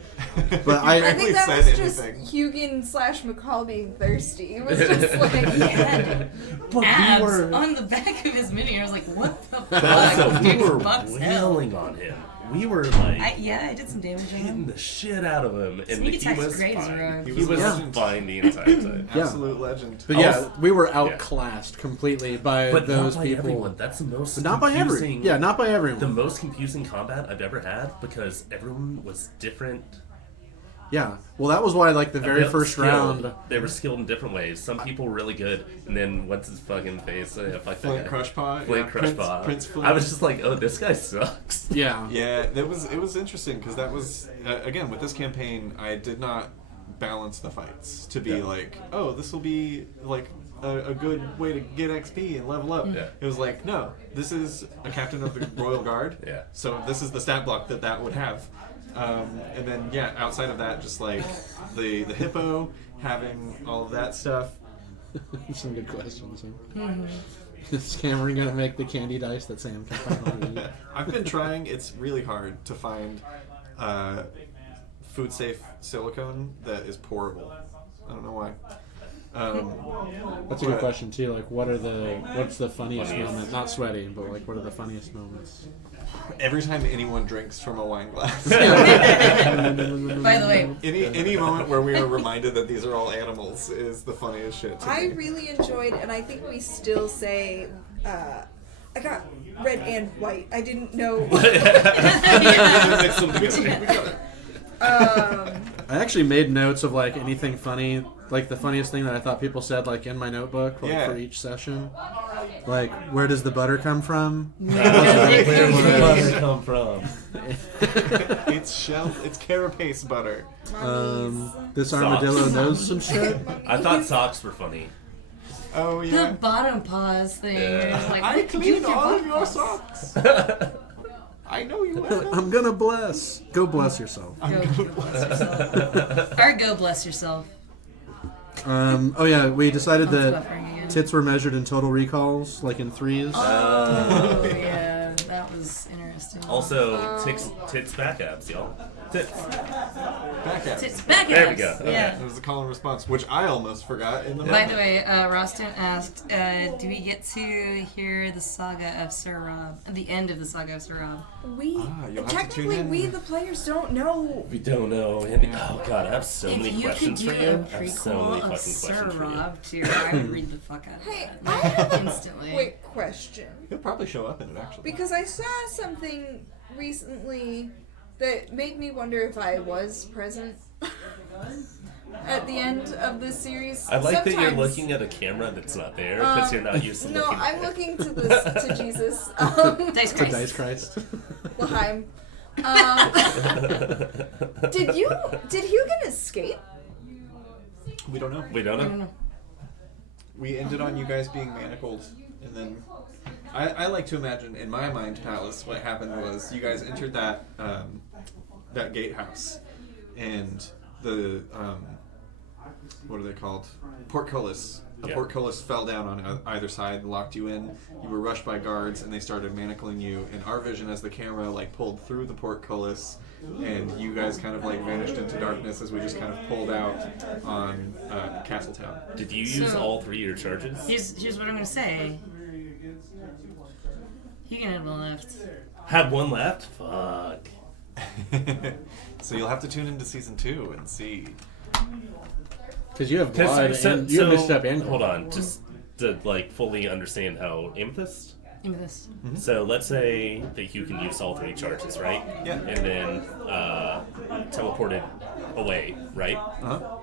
But I think that said was just anything. Hugin / McCall being thirsty. It was just like, Yeah. But Abs we were, on the back of his mini. I was like, what the fuck? but also, we Dude, were fuck's hell. wailing on him. We were like I did some damage on hitting him. the shit out of him, and Sneak he attack's was great as a fine. rogue. He He was was a legend. fine the entire time. Yeah. Absolute legend. But yeah, we were outclassed completely by But those not by people. everyone. That's the most But not by confusing. everyone. Yeah, not by everyone. The most confusing combat I've ever had because everyone was different. Yeah. Well, that was why, like, the very Skilled. first round. They were skilled in different ways. Some people were really good, and then what's his fucking face? Fuck that Flint guy. Crushpaw. Flint yeah, Crushpaw. Prince Flint. I was just like, oh, this guy sucks. Yeah. Yeah, it was interesting because that was again with this campaign. I did not balance the fights to be like, oh, this will be like a good way to get XP and level up. Yeah. It was like, no, this is a captain of the Royal Guard. Yeah. So this is the stat block that would have. And then yeah, outside of that, just like the hippo having all of that stuff. Some good questions. Huh? Is Cameron gonna make the candy dice that Sam can finally eat? I've been trying. It's really hard to find food safe silicone that is pourable. I don't know why. That's a good question too. Like, what's the funniest moment? Not sweaty, but like, what are the funniest moments? Every time anyone drinks from a wine glass. By the way, any moment where we are reminded that these are all animals is the funniest shit to I me. really enjoyed, and I think we still say, I got red and white. I didn't know. Mix them together. Um, I actually made notes of like anything funny like the funniest thing that I thought people said, like in my notebook, like Yeah. for each session, like where does the butter come from? Where does the butter come from? It's carapace butter. This Socks. armadillo knows some shit. I thought socks were funny. Oh The yeah. bottom paws thing. Yeah. Like, I what- cleaned your all of bottom your paws. socks. I know you will. I'm gonna bless. Go bless yourself. Go bless yourself. Or go bless yourself. Oh yeah, we decided I'm that buffering again. tits were measured in total recalls, like in threes. Oh, yeah. That was interesting. Also, tits back abs, y'all. Tits. Back at Tits back There we abs. go. Yeah. It was a call and response, which I almost forgot in the By the way, Roston asked, do we get to hear the saga of Sir Rob? The end of the saga of Sir Rob? We you'll have to tune technically in. we the players don't know. We don't know. And, oh god, I have so If many you could questions do for a you. I have so many prequel fucking of Sir questions for you. Rob, too, I would read the fuck out of Hey, it. I have a Instantly. quick question He'll probably show up in it actually. because I saw something recently that made me wonder if I was present at the end of this series. I like that you're Sometimes- looking at a camera that's not there because you're not used to No, looking I'm at looking to this to Jesus. Dice To Christ. Dice Christ. L'chaim. Did Hugin escape? We don't know. We don't I know. don't know. We ended on you guys being manacled, and then I like to imagine in my mind palace what happened was you guys entered that that gatehouse, and the what are they called? Portcullis. The Yeah. portcullis fell down on either side and locked you in. You were rushed by guards, and they started manacling you. And our vision, as the camera pulled through the portcullis, and you guys kind of vanished into darkness as we just kind of pulled out on Castletown. Did you use So- all 3 of your charges? Here's what I'm gonna say. Hugin had one left. Had one left? Fuck. So you'll have to tune into season 2 and see. Because you have blood and you have misstep and hold on, just to fully understand how Amethyst. Amethyst. So let's say that you can use all 3 charges, right? Yeah. And then teleported away, right? Uh-huh.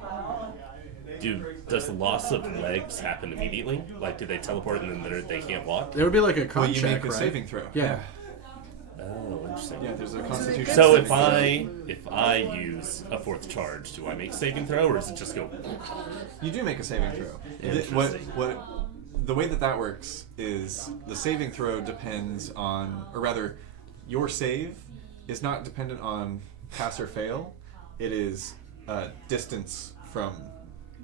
Does the loss of legs happen immediately? Like, do they teleport and then they can't walk? There would be like a con Well, you check, make a right? saving throw. Yeah. Oh, interesting. Yeah, there's a constitution. So saving if I use a 4th charge, do I make a saving throw or does it just go? You do make a saving throw. Interesting. The way that works is the saving throw depends on, or rather, your save is not dependent on pass or fail. It is distance from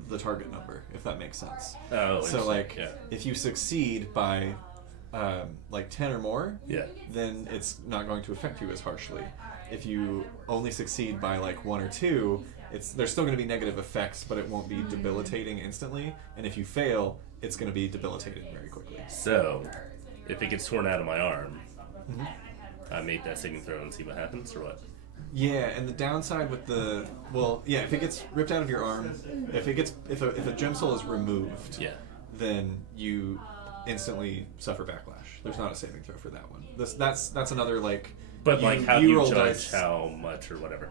the target number, if that makes sense. Oh, So interesting. if you succeed by 10 or more, Yeah. then it's not going to affect you as harshly. If you only succeed by 1 or 2, there's still going to be negative effects, but it won't be debilitating instantly. And if you fail, it's going to be debilitating very quickly. So, if it gets torn out of my arm, I make that saving throw and see what happens, or what? Yeah, and the downside with if it gets ripped out of your arm, if a gem soul is removed, Yeah. then you instantly suffer backlash. There's not a saving throw for that one. That's another But how do you roll judge dice. how much or whatever?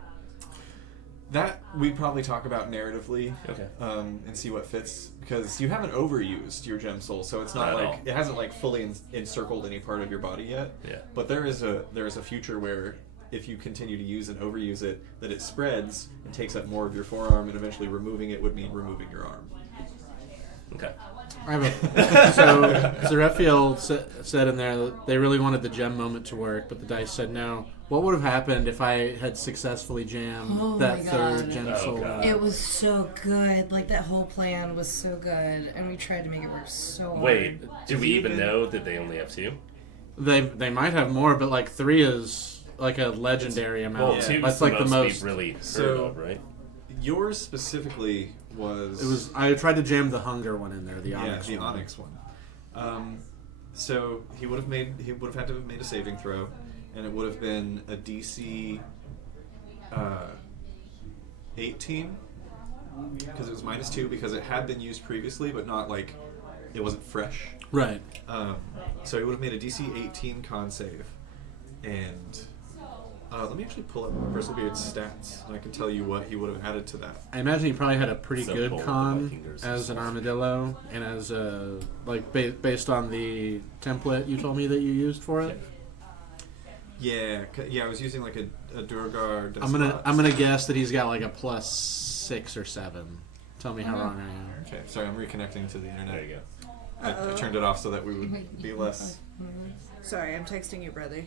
That we'd probably talk about narratively, Okay. and see what fits, because you haven't overused your gem soul, so it's not Not at all. it hasn't fully encircled any part of your body yet. Yeah. But there is a future where if you continue to use and overuse it, that it spreads and takes up more of your forearm, and eventually removing it would mean removing your arm. Okay. I have a, so Raphael said in there that they really wanted the gem moment to work, but the dice said no. What would have happened if I had successfully jammed Oh that my third God. gem Oh, soul? God. It was so good. That whole plan was so good, and we tried to make it work so hard. Wait, do we even even- know that they only have 2? They might have more, but 3 is a legendary amount. Well, 2 That's is the the most most. we've really heard So- of, right? Yours specifically was... It was. I tried to jam the hunger one in there. The Yeah, onyx. the one. onyx one. So he would have had to have made a saving throw, and it would have been a DC 18, because it was -2 because it had been used previously, but not it wasn't fresh. Right. So he would have made a DC 18 con save, and Let me actually pull up Bristlebeard's stats, and I can tell you what he would have added to that. I imagine he probably had a pretty So good cold, the con Vikings as an are armadillo, and as based on the template you told me that you used for it. Yeah, I was using like a Durgar. I'm gonna guess that he's got like a +6 or 7. Tell me how wrong I am. Okay, sorry, I'm reconnecting to the internet. There you go. I turned it off so that we would be less. Sorry, I'm texting your brother.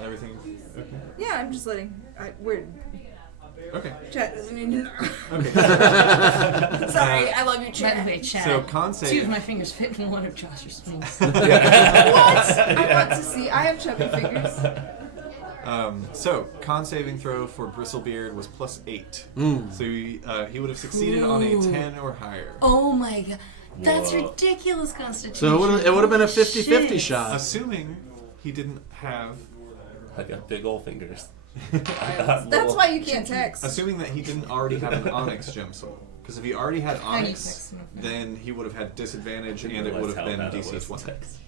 Everything. Okay. Yeah, I'm just letting. We're Okay. chat doesn't need to know. Okay. Sorry, I love you, By chat. the way, Chad. So con 2 save. of my fingers fit in one of Josh's fingers. What? I want to see. I have chubby fingers. So con saving throw for Bristlebeard was +8. So he would have succeeded on a 10 or higher. Oh my god. That's Whoa. ridiculous, Constitution. So it would have been a 50-50 Shit. shot. Assuming he didn't have. I got big old fingers. That's why you can't text. Assuming that he didn't already have an Onyx Gem Soul. Because if he already had you Onyx, text me. then he would have had disadvantage and it Realize would have how been bad I DC was 20. at text.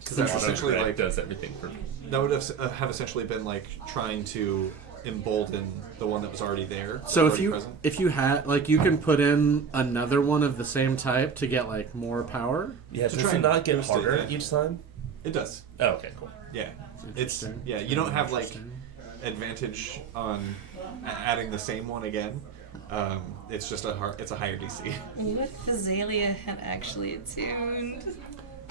Because that's essentially Autocorrect like. does everything for me. That would have essentially been like trying to embolden the one that was already there. So already present. if you had like you can put in another one of the same type to get like more power. Yeah, To does try it and not get boost it, harder yeah. each time? It does. Oh, okay, cool. Yeah. It's Interesting. you don't have like advantage on adding the same one again. It's just it's a higher DC. What if Azalea had actually attuned?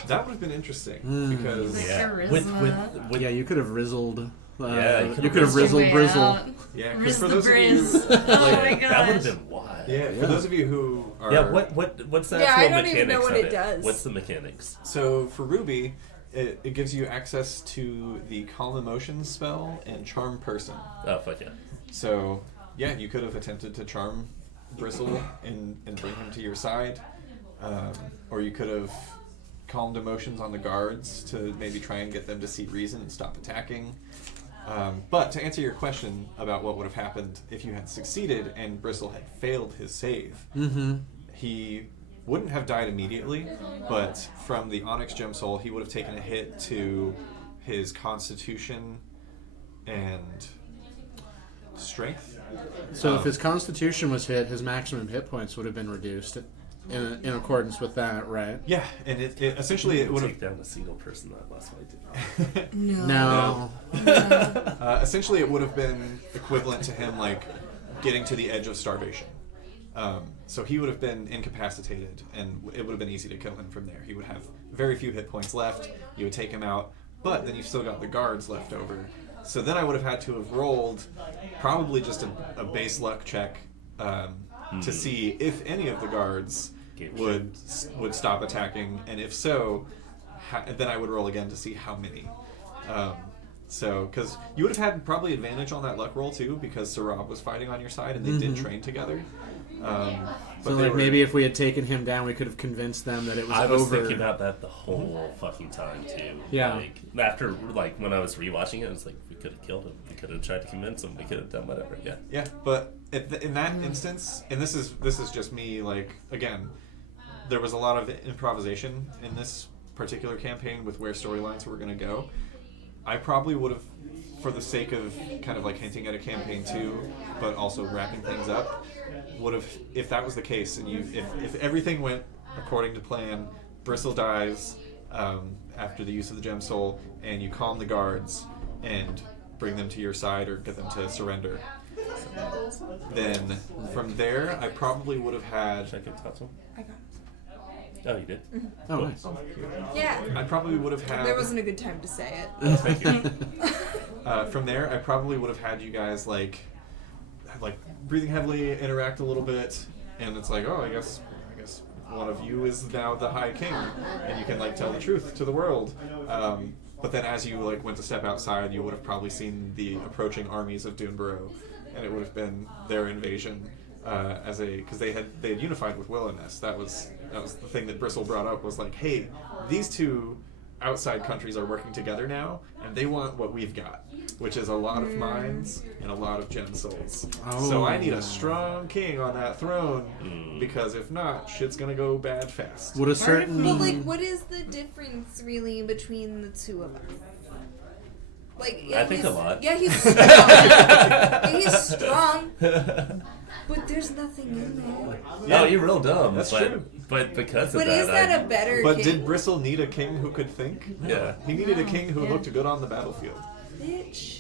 That would have been interesting because Like Yeah. charisma. With Yeah, you could have rizzled. Yeah, you could have rizzled Way Brizzle. out. yeah, Riz because for the those of you, Briz. Oh my gosh. that would have been wild. for those of you who are Yeah, what's the Yeah, I actual don't mechanics even know what of it does. What's the mechanics? So for Ruby, it gives you access to the Calm Emotions spell and Charm Person. Oh, fuck yeah. So yeah, you could have attempted to charm Bristle and bring him to your side, or you could have calmed emotions on the guards to maybe try and get them to see reason and stop attacking. But to answer your question about what would have happened if you had succeeded and Bristle had failed his save, he wouldn't have died immediately, but from the Onyx Gem Soul, he would have taken a hit to his Constitution and Strength. So if his Constitution was hit, his maximum hit points would have been reduced in accordance with that, right? Yeah, and it essentially it would have Take down a single person that last fight did. No. essentially it would have been equivalent to him like getting to the edge of starvation. So he would have been incapacitated, and it would have been easy to kill him from there. He would have very few hit points left. You would take him out, but then you've still got the guards left over. So then I would have had to have rolled probably just a base luck check to see if any of the guards would stop attacking, and if so, then I would roll again to see how many. So, because you would have had probably advantage on that luck roll too, because Sarab was fighting on your side, and they did train together. So like maybe if we had taken him down, we could have convinced them that it was I over. was thinking about that the whole fucking time too. Yeah. Like after when I was rewatching it, I was like, we could have killed him. We could have tried to convince him. We could have done whatever. Yeah. Yeah, but in that instance, and this is just me. Like again, there was a lot of improvisation in this particular campaign with where storylines were going to go. I probably would have, for the sake of kind of like hinting at a campaign 2, but also wrapping things up, would have, if that was the case, and if everything went according to plan, Bristle dies after the use of the Gem Soul, and you calm the guards and bring them to your side or get them to surrender. Then from there, I probably would have had. Should I get top one? I got it. Oh, you did? Oh, nice. Yeah. I probably would have had. There wasn't a good time to say it. Thank you. From there, I probably would have had you guys like breathing heavily, interact a little bit, and it's like, oh, I guess one of you is now the High King, and you can like tell the truth to the world. But then, as you like went to step outside, you would have probably seen the approaching armies of Doonborough, and it would have been their invasion because they had unified with Willingness. That was the thing that Bristle brought up, was like, hey, these two outside countries are working together now, and they want what we've got, which is a lot of mines and a lot of gem souls. So I need a strong king on that throne, because if not, shit's gonna go bad fast. Would a certain But like, what is the difference really between the two of us? Like, I think a lot. Yeah, he's strong. He's strong. But there's nothing in there. Yeah, you're real dumb. That's but, true. But because of But that, is that a better But king? did Bristle need a king who could think? Yeah. He needed a king who looked good on the battlefield. Bitch.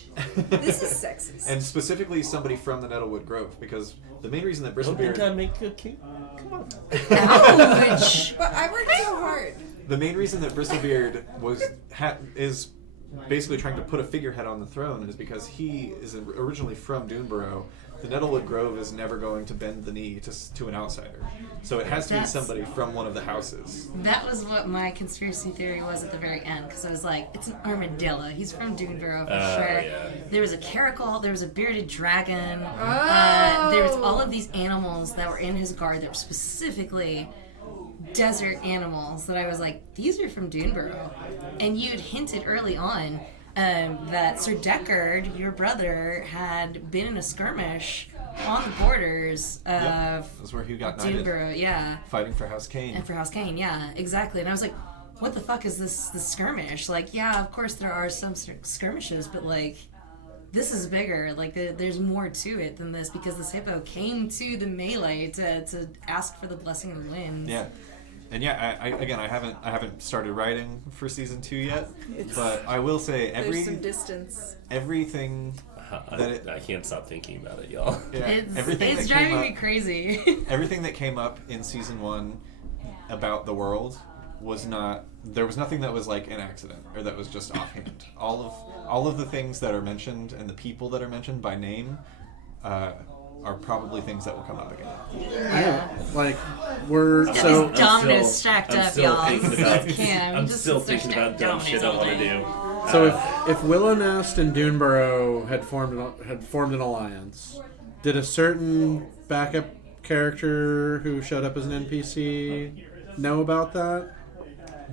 This is sexist. And specifically somebody from the Nettlewood Grove, because the main reason that Don't think I Bristlebeard... make a king? Come on. Ouch! But I worked so hard. The main reason that Bristlebeard is basically trying to put a figurehead on the throne is because he is originally from Duneborough. The Nettlewood Grove is never going to bend the knee to an outsider. So it has to be That's- somebody from one of the houses. That was what my conspiracy theory was at the very end, because I was like, it's an armadillo. He's from Duneborough for sure. Yeah. There was a caracal, there was a bearded dragon, Oh. there was all of these animals that were in his guard that were specifically desert animals that I was like, these are from Duneborough. And you'd hinted early on that Sir Deckard, your brother, had been in a skirmish on the borders of That's where he got knighted. Duneborough, yeah. Fighting for House Kane. And for House Kane, yeah, exactly. And I was like, what the fuck is this skirmish? Like, yeah, of course there are some skirmishes, but like, this is bigger. Like, there's more to it than this, because this hippo came to the melee to ask for the blessing of the winds. Yeah. And yeah, I haven't started writing for season 2 yet, but I will say There's some distance. everything I can't stop thinking about it, y'all. yeah, It's driving me crazy. everything that came up in season 1 about the world was not, there was nothing that was like an accident or that was just offhand. All of the things that are mentioned and the people that are mentioned by name are probably things that will come up again. Yeah. Like, we're Got so. these dominoes stacked up, y'all. Thinking This about, is Cam. I'm Just still start thinking about dumb dominoes shit I all want to day. do. So if Willow Nest and Duneborough had formed an alliance, did a certain backup character who showed up as an NPC know about that?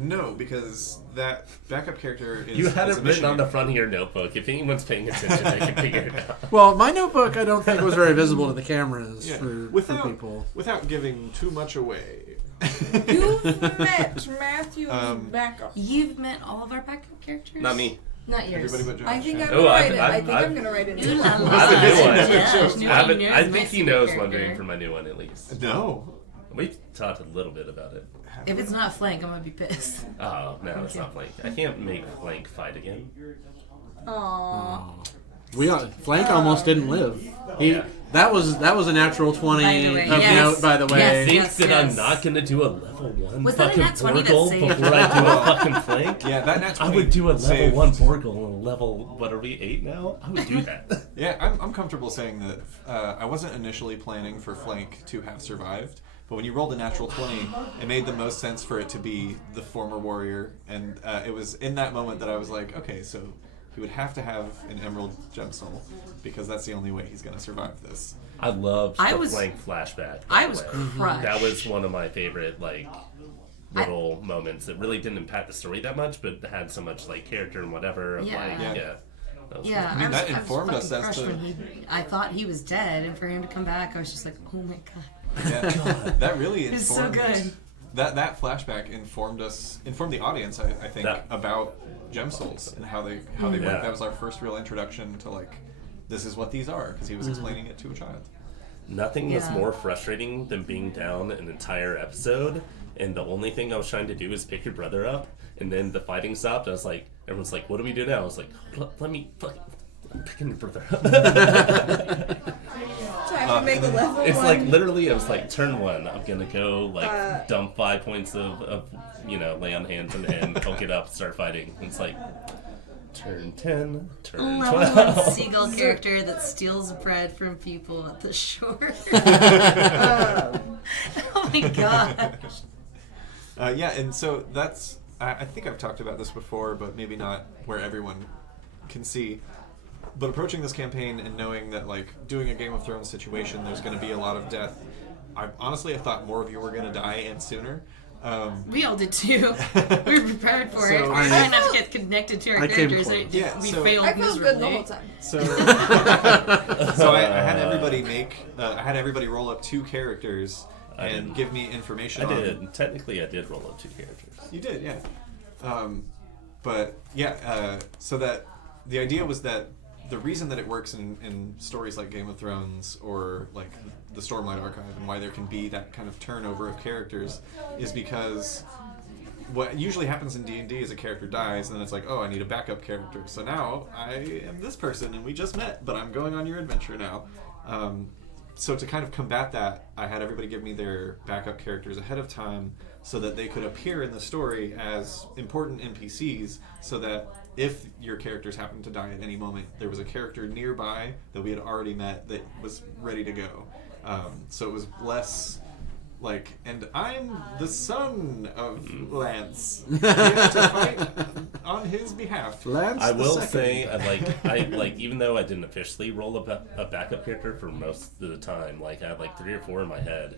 No, because that backup character is You had is it a written on the missionary. front of your notebook. If anyone's paying attention, they can figure it out. Well, my notebook I don't think was very visible to the cameras Yeah. for people. Without giving too much away. You've met Matthew's backup. You've met all of our backup characters? Not me. Not yours. Everybody but Josh. I think I'm yeah. gonna Oh, write it. I've- I think I've- I'm gonna write a new Ooh la one. la. I have a new one. Yeah, Josh new I, one. I think My he knows super what I'm doing character. for my new one, at least. No. We've talked a little bit about it. If it's not Flank, I'm gonna be pissed. Oh, no, it's not Flank. I can't make Flank fight again. Aww. Flank almost didn't live. Yeah. That was a natural 20 By the way, of yes. note, by the way. Yes. Think that I'm yes. not going to do a level 1 Was that a fucking nat 20 that Borgle saved? before I do a fucking Flank? Yeah, that Nat I 20 would do a level saved. 1 Borgle and a level, what are we, 8 now? I would do that. Yeah, I'm comfortable saying that I wasn't initially planning for Flank to have survived, but when you rolled a natural 20, it made the most sense for it to be the former warrior, and it was in that moment that I was like, okay, so he would have to have an Emerald Gemstone, because that's the only way he's going to survive this. I loved I the was- Flank flashback. I by the was way. crushed. That was one of my favorite, like, little moments that really didn't impact the story that much, but had so much, like, character and whatever. Of, Yeah. Like, Yeah. yeah. That was Yeah, I mean, that was informed us fucking as crushed to- when I thought he was dead, and for him to come back, I was just like, oh my god. Yeah, that really It's so informed. good. That flashback informed the audience, I think, That- about gem souls and how they Mm-hmm. work. Yeah. That was our first real introduction to like, this is what these are, because he was explaining it to a child. Nothing was Yeah. more frustrating than being down an entire episode, and the only thing I was trying to do was pick your brother up, and then the fighting stopped. I was like, everyone's like, what do we do now? I was like, let me fucking, I'm picking your brother up. Time to make a level It's one. like literally, I was like, turn 1, I'm gonna go like dump 5 points of lay on hands, and then I'll get up, start fighting. And it's like, turn 10, turn Level 12. 1 seagull character that steals bread from people at the shore. Oh my gosh. Yeah, and so that's, I think I've talked about this before, but maybe not where everyone can see. But approaching this campaign and knowing that, like, doing a Game of Thrones situation, there's going to be a lot of death. I thought more of you were going to die and sooner. We all did too. We were prepared for it. So- We were trying not to get connected to our I came characters. close. And Yeah, we so- failed I felt good the miserably. whole time. So, I had everybody I had everybody roll up 2 characters and didn't. give me information I on did. Technically, I did roll up 2 characters. You did, yeah. But yeah, so that the idea was that the reason that it works in stories like Game of Thrones or like the Stormlight Archive, and why there can be that kind of turnover of characters, is because what usually happens in D&D is a character dies, and then it's like, oh, I need a backup character. So now I am this person, and we just met, but I'm going on your adventure now. So to kind of combat that, I had everybody give me their backup characters ahead of time so that they could appear in the story as important NPCs, so that if your characters happened to die at any moment, there was a character nearby that we had already met that was ready to go. So it was less like, and I'm the son of Lance. We have to fight on his behalf. Lance I the will second. say, I even though I didn't officially roll a backup character for most of the time, like I had like 3 or 4 in my head,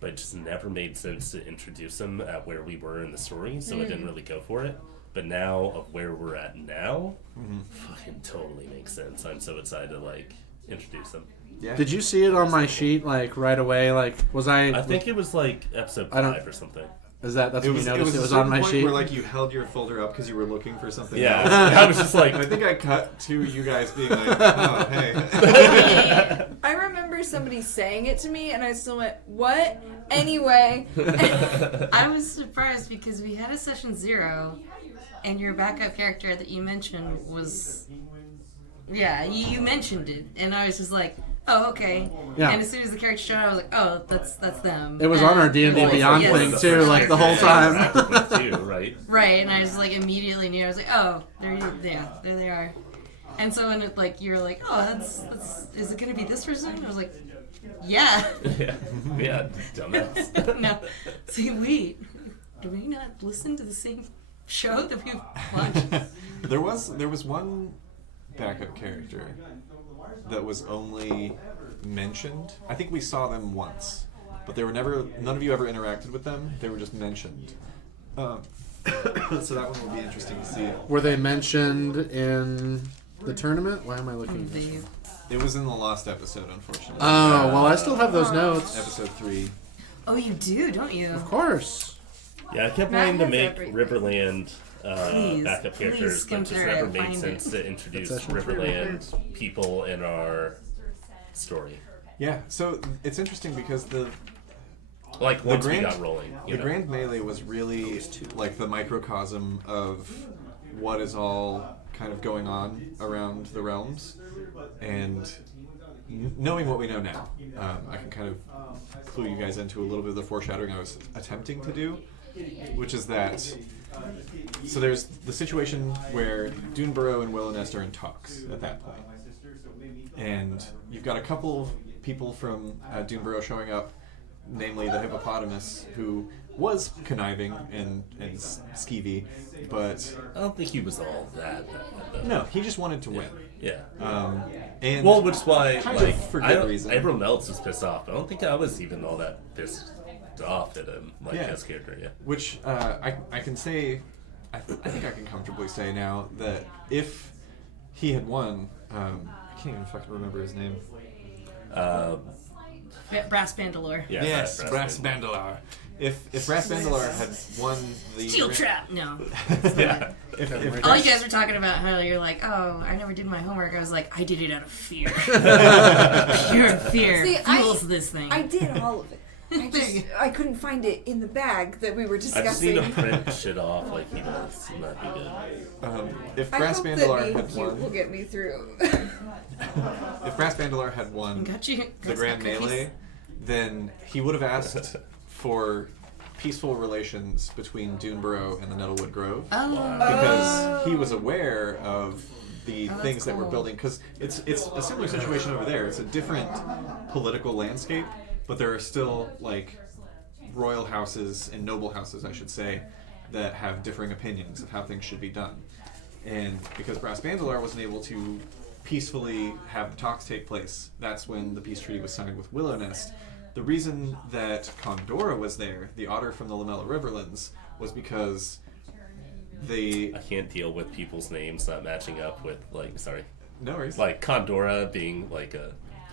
but it just never made sense to introduce them at where we were in the story, so I didn't really go for it. But now, of where we're at now, fucking totally makes sense. I'm so excited to like introduce them. Yeah. Did you see it on my sheet like right away? Like, was I think it was like episode I don't- 5 or something. Is that's what you noticed? It was a on my point sheet. where like you held your folder up because you were looking for something. Yeah, else. I was just like, I think I cut to you guys being like, oh, hey. I remember somebody saying it to me, and I still went, what? Anyway. I was surprised because we had a session 0, and your backup character that you mentioned was, yeah, you mentioned it, and I was just like, oh, okay. Yeah. And as soon as the character showed up, I was like, oh, that's them. It was on our D&D And- Beyond yes. thing too, like the whole time. too, right? Right, and I was like immediately knew. I was like, oh, there they are. And so when it, like you were like, oh, that's is it gonna be this person? I was like, yeah. Yeah, dumbass. No, see, wait, do we not listen to the same show that we've watched? There was one backup character that was only mentioned. I think we saw them once, but they were never. None of you ever interacted with them. They were just mentioned. So that one will be interesting to see. Were they mentioned in the tournament? Why am I looking at this? They- It was in the lost episode, unfortunately. Oh, well, I still have those notes. Episode 3. Oh, you do, don't you? Of course. Yeah, I kept Matt wanting to has make everything. Riverland Please, backup please characters, skim but it just through never it, made find sense it. to introduce Session 3 Riverland people in our story. Yeah, so it's interesting because the Like once grand- we got rolling, you the know. Grand Melee was really like the microcosm of what is all kind of going on around the realms, and knowing what we know now, I can kind of clue you guys into a little bit of the foreshadowing I was attempting to do, which is that, so there's the situation where Duneborough and Willownest are in talks at that point, and you've got a couple of people from Duneborough showing up, namely the hippopotamus, who was conniving and skeevy, but I don't think he was all that bad, though. no, he just wanted to win. Yeah. And Well, which is why, kind like, of for I good don't, reason. everyone else was pissed off. I don't think I was even all that pissed off at him, like Yeah. his character. Yeah. Which I can say, I think I can comfortably say now that if he had won, I can't even fucking remember his name. Brass Bandalore. Yeah. Yes, Brass Bandalar. If Brass Bandalar had won the Steel Trap. No. Yeah. if All you guys were talking about how you're like, oh, I never did my homework. I was like, I did it out of fear. Pure fear See, fuels this thing. I did all of it. I couldn't find it in the bag that we were I just need discussing. to print shit off like he does, and that'd be good. if I Brass hope that Bandalar being had cute will won, get me through. if Brass Bandalar had won Got you. the Grand Melee, then he would have asked for peaceful relations between Duneborough and the Nettlewood Grove. Oh. Because he was aware of the that's things that we're cool. building. Because it's a similar situation over there. It's a different political landscape, but there are still like royal houses and noble houses, I should say, that have differing opinions of how things should be done. And because Brass Bandalar wasn't able to peacefully have the talks take place, that's when the peace treaty was signed with Willownest. The reason that Condora was there, the otter from the Lamella Riverlands, was because they... I can't deal with people's names not matching up with, like, sorry, No worries. like Condora being like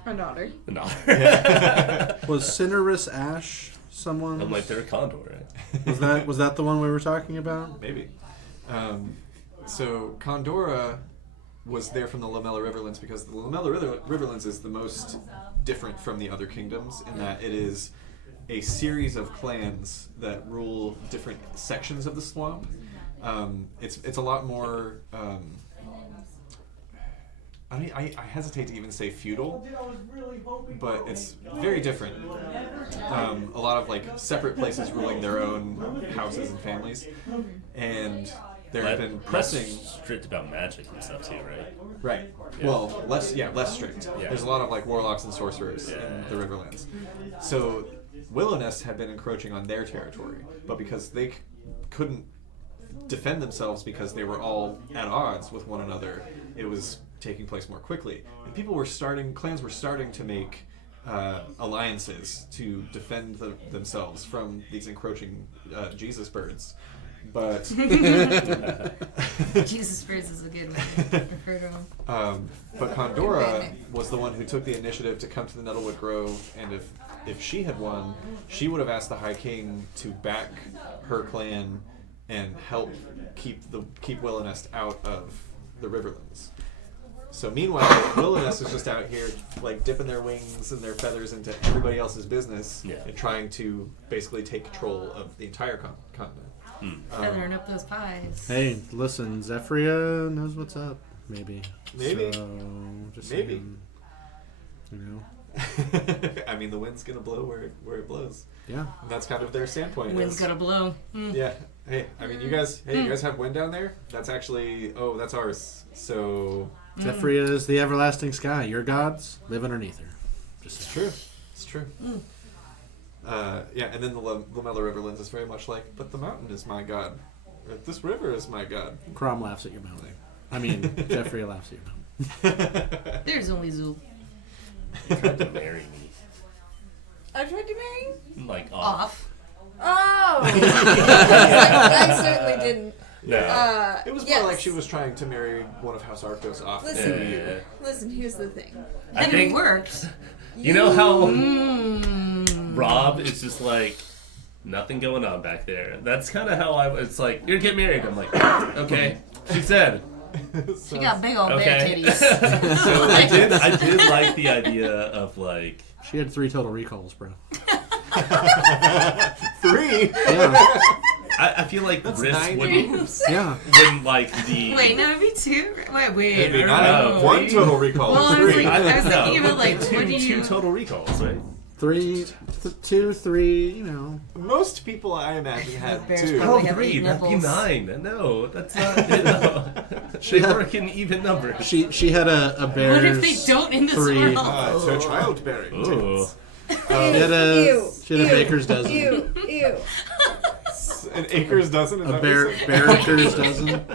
An otter. an otter. Was Cinerus Ash someone? I'm like, they're a condor, right? Was that the one we were talking about? Maybe. So Condora was there from the Lamella Riverlands because the Lamella Riverlands is the most different from the other kingdoms in that it is a series of clans that rule different sections of the swamp. It's a lot more. I hesitate to even say feudal, but it's very different. A lot of like separate places ruling their own houses and families, and there have been pressing strict about magic and stuff too, right? Right. Yeah. Well, less strict. Yeah. There's a lot of like warlocks and sorcerers in the Riverlands. So Willow Nest had been encroaching on their territory, but because they couldn't defend themselves because they were all at odds with one another, it was taking place more quickly. And clans were starting to make alliances to defend themselves from these encroaching Jesus birds. But Jesus birds is a good one. I've heard of them. but Condora was the one who took the initiative to come to the Nettlewood Grove, and if she had won, she would have asked the High King to back her clan and help keep Willow Nest out of the Riverlands. So meanwhile, Willow Nest is just out here like dipping their wings and their feathers into everybody else's business and trying to basically take control of the entire continent. Feathering up those pies. Hey, listen, Zephyria knows what's up. Maybe. So, just maybe. saying, you know. I mean, the wind's gonna blow where it blows. Yeah. And that's kind of their standpoint. Wind's gonna blow. Yeah. Hey, I mean, you guys have wind down there? That's actually, that's ours. So. Zephyria is the everlasting sky. Your gods live underneath her. It's true. It's true. And then the Lamella Riverlands is very much like, but the mountain is my god. This river is my god. Crom laughs at your mountain. I mean, Zephyria laughs at your mountain. There's only Zool. You tried to marry me. I tried to marry you? Like off. Oh! I certainly didn't. No. It was more like she was trying to marry one of House Arctos off. Listen, here's the thing. And it worked. You know how Rob is just like nothing going on back there. That's kind of how it's like, you're getting married. I'm like, okay. She said. She got big old bear titties. So I did like the idea of like. She had 3 total recalls, bro. 3? Yeah. I feel like that's Riss wouldn't like the. Wait, no, it'd be 2. Wait. Maybe not 1 total recall. Well, I was thinking about like two total recalls, right? 2, 3, you know. Most people, I imagine, had 2. Oh, 3. That'd be 9. No, that's not. No. They work in even numbers. She had a bear. What if they don't in this 3. world? So childbearing. Ooh. She had a baker's dozen. Ew. An acre's dozen? A bear acre's dozen.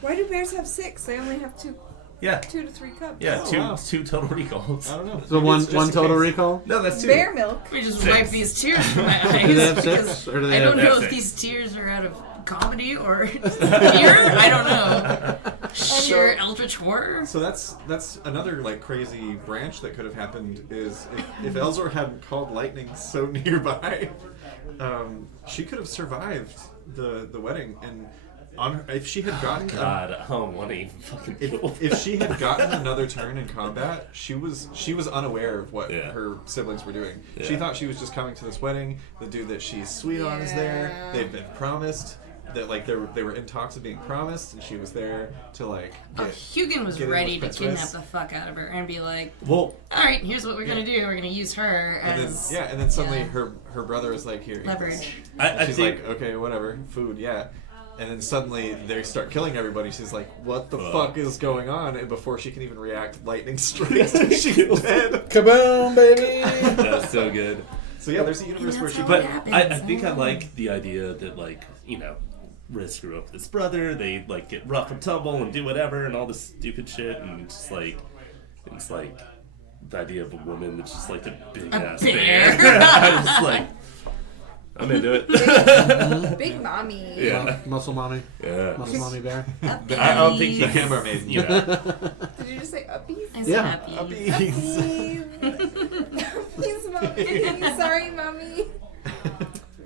Why do bears have 6? They only have 2. Yeah. 2 to 3 cups. Yeah, two total recalls. I don't know. So one total recall? No, that's 2. Bear milk. We just 6. wipe these tears from my eyes. Do they have 6? Or do they I don't have know if 6? these tears are out of comedy or fear. I don't know. Sheer eldritch horror. So that's another like crazy branch that could have happened is if Elzor hadn't called lightning so nearby, she could have survived the wedding and if she had gotten I don't want to even fucking if she had gotten another turn in combat, she was unaware of what her siblings were doing. Yeah. She thought she was just coming to this wedding. The dude that she's sweet on is there. They've been promised. That like they were in talks of being promised, and she was there to like. Hugin was ready to kidnap the fuck out of her and be like, "Well, all right, here's what we're gonna do. We're gonna use her as and then suddenly her brother is like, here, leverage." She's like, okay, whatever, food, yeah. And then suddenly they start killing everybody. She's like, what the fuck is going on? And before she can even react, lightning strikes and she's dead. Kaboom, baby! That's so good. So yeah, there's a universe where she. But I think I like the idea that like Riz grew up with his brother. They like get rough and tumble and do whatever and all this stupid shit and just like it's like the idea of a woman that's just like a big ass bear. I'm just like. I'm into it. Big mommy. Yeah. Muscle mommy. Yeah. Muscle mommy bear. I don't think the hammer made Did you just say uppies? I said uppies. Uppies, mommy. Sorry, mommy.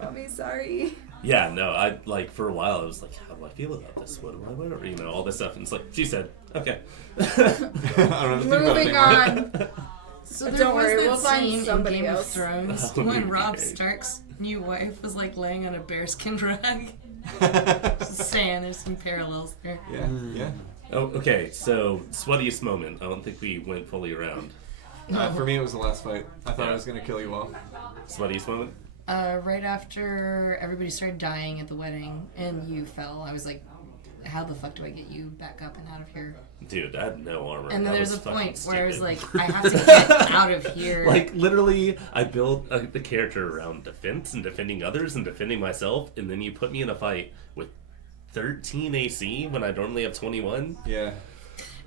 Mommy, sorry. Yeah, no, I like for a while I was like, how do I feel about this? What do I wear? You know, all this stuff. And it's like she said, okay. I don't have to think about it Moving anymore. on. So there Don't was worry, that we'll find scene somebody in Game else. of Thrones Oh, when Robb okay. Stark's new wife was like laying on a bearskin rug. Just saying, there's some parallels there. Yeah. Oh, okay. So sweatiest moment. I don't think we went fully around. For me, it was the last fight. I thought I was gonna kill you all. Sweatiest moment. Right after everybody started dying at the wedding and you fell, I was like, how the fuck do I get you back up and out of here? Dude, I had no armor. And then That there's a was fucking point where I was stupid. like, I have to get out of here. Like, literally, I built the character around defense and defending others and defending myself, and then you put me in a fight with 13 AC when I normally have 21. Yeah.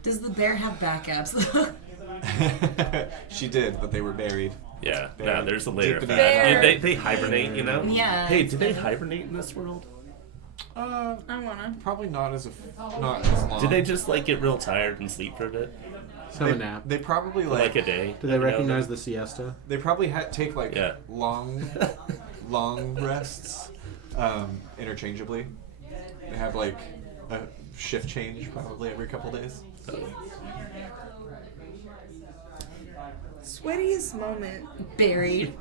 Does the bear have backups though? She did, but they were buried. Yeah, Bear. nah, there's a layer of Deep that. bear. They hibernate, you know? Yeah. Hey, do they hibernate in this world? I wanna. Probably not as not as long. Do they just, like, get real tired and sleep for a bit? Have a nap. They probably For, like like a day? Do they recognize the siesta? They probably take like Yeah. long rests interchangeably. They have like a shift change probably every couple days. Sweatiest moment. Buried.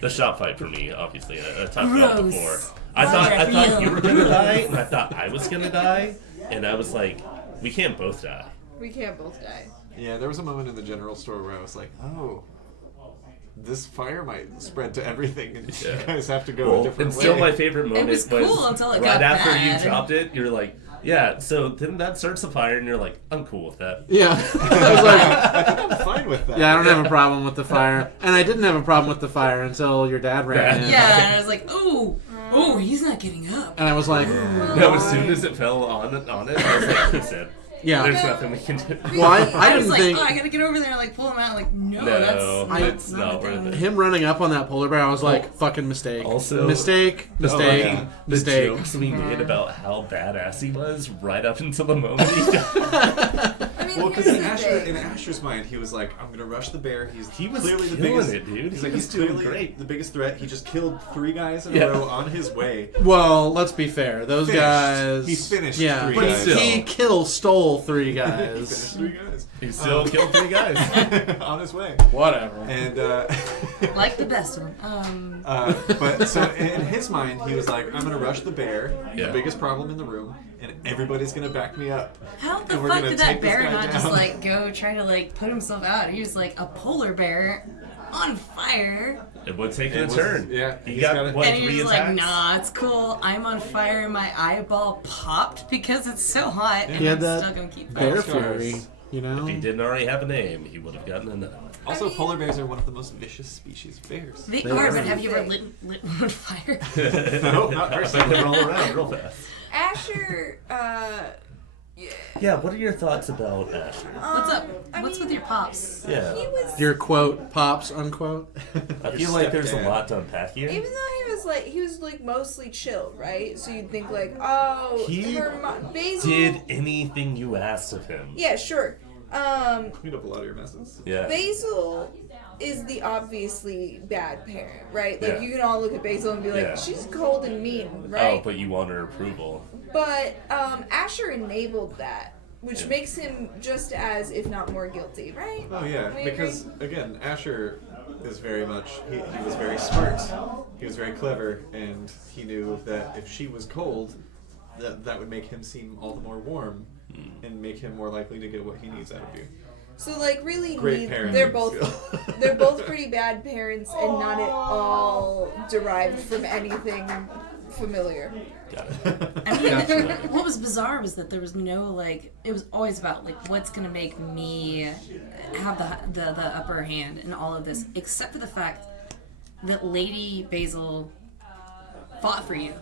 The shop fight for me, obviously. I talked about it Gross. before. I thought Real. you were gonna die, and I thought I was gonna die, and I was like, we can't both die. We can't both die. Yeah, there was a moment in the general store where I was like, oh, this fire might spread to everything, and you Yeah. guys have to go a Well, different and way. still my favorite moment was cool until it right got after bad. you dropped it, you're like, yeah, so then that starts the fire, and you're like, I'm cool with that. Yeah. I was like, I think I'm fine with that. yeah, I don't have a problem with the fire. And I didn't have a problem with the fire until your dad ran in. Yeah, and I was like, oh, he's not getting up. And I was like, No, as soon as it fell on it, I was like, he said, yeah. there's nothing we can do. Well, I I was didn't like, think oh, I gotta get over there and like pull him out. Like, no, No, that's it's not a worth thing. it. him running up on that polar bear, I was like, fucking mistake. Also- mistake. The Mistake. jokes we made about how badass he was right up until the moment he died. I mean, Well, because here's in, the thing. Asher's mind, he was like, I'm going to rush the bear. He was clearly the killing biggest, it, dude. He's He like, was he's doing clearly great. the biggest threat. He just killed 3 guys in Yeah. a row on his way. Well, let's be fair. Those Finished. guys. He finished Yeah, 3 but guys. he stole 3 He guys. finished 3 guys. He still killed 3 guys. on his way. Whatever. And, Like the best of them. but so in his mind, he was like, I'm going to rush the bear, Yeah. the biggest problem in the room, and everybody's going to back me up. How the And we're fuck gonna did that take this bear guy not just down. like go try to like put himself out? He was like a polar bear on fire, It would take It a was- turn. yeah, He he's got, gotta- what, and he 3 was attacks? like, "Nah, it's cool. I'm on fire. And my eyeball popped because it's so hot, and He had I'm that still gonna keep Bear going." Scars. fury, you know? If he didn't already have a name, he would have gotten another one. Also, polar bears are one of the most vicious species of bears. They They are, are. but have you ever lit one on fire? No, not I personally. can roll around real fast. Asher, Yeah, what are your thoughts about Asher? What's up? I What's mean, with your pops? Yeah. he was. Your quote, pops, unquote. I feel like there's a stepdad. lot to unpack here. Even though he was like mostly chill, right? So you'd think like, oh, He Basil. did anything you asked of him. Yeah, sure. Clean up a lot of your messes. Yeah. Basil is the obviously bad parent, right? Like Yeah. you can all look at Basil and be like, Yeah. she's cold and mean, Oh, right? but you want her approval. But Asher enabled that, which Yeah. makes him just as, if not more guilty, right? Oh yeah, We because again, Asher is very much he was very smart, he was very clever, and he knew that if she was cold, that would make him seem all the more warm, and make him more likely to get what he needs out of you. So like really, Great parents. they're both they're both pretty bad parents, and not at all derived from anything familiar. Got it. I mean, what was bizarre was that there was no like. It was always about like what's gonna make me have the upper hand in all of this, except for the fact that Lady Basil fought for you.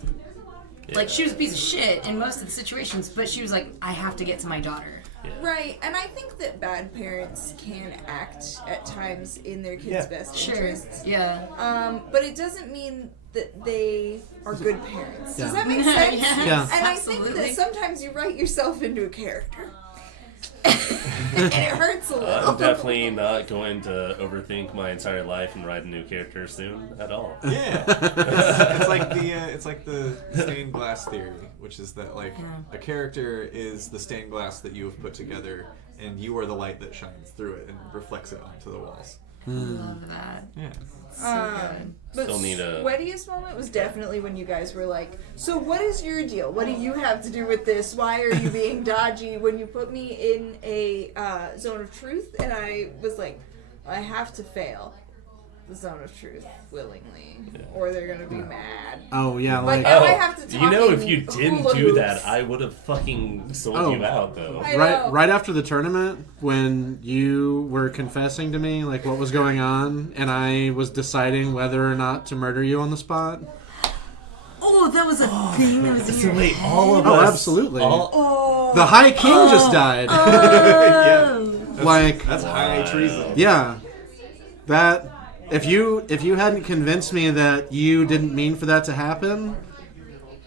Like she was a piece of shit in most of the situations, but she was like, I have to get to my daughter. Right, and I think that bad parents can act at times in their kids' Yeah. best Sure. interests. Yeah. But it doesn't mean that they are good parents. Does Yeah. that make sense? Yeah. Yeah. And I Absolutely. think that sometimes you write yourself into a character. and it hurts a little. I'm definitely not going to overthink my entire life and write a new character soon at all. Yeah, it's like the stained glass theory, which is that like a character is the stained glass that you have put together, and you are the light that shines through it and reflects it onto the walls. Love that. Yeah. But Still need a- sweatiest moment was definitely when you guys were like, so what is your deal? What do you have to do with this? Why are you being dodgy? When you put me in a zone of truth, and I was like, I have to fail the zone of truth willingly, or they're gonna be mad. Oh yeah, But like now I have to talk You know, in if you didn't hula do hoops. that, I would have fucking sold you out, though. I know. right after the tournament when you were confessing to me like what was going on, and I was deciding whether or not to murder you on the spot. Oh, that was a thing that was in So your wait, head? all of Oh, us... absolutely. all- The High King just died. Yeah. Like That's high treason. yeah, that if you hadn't convinced me that you didn't mean for that to happen,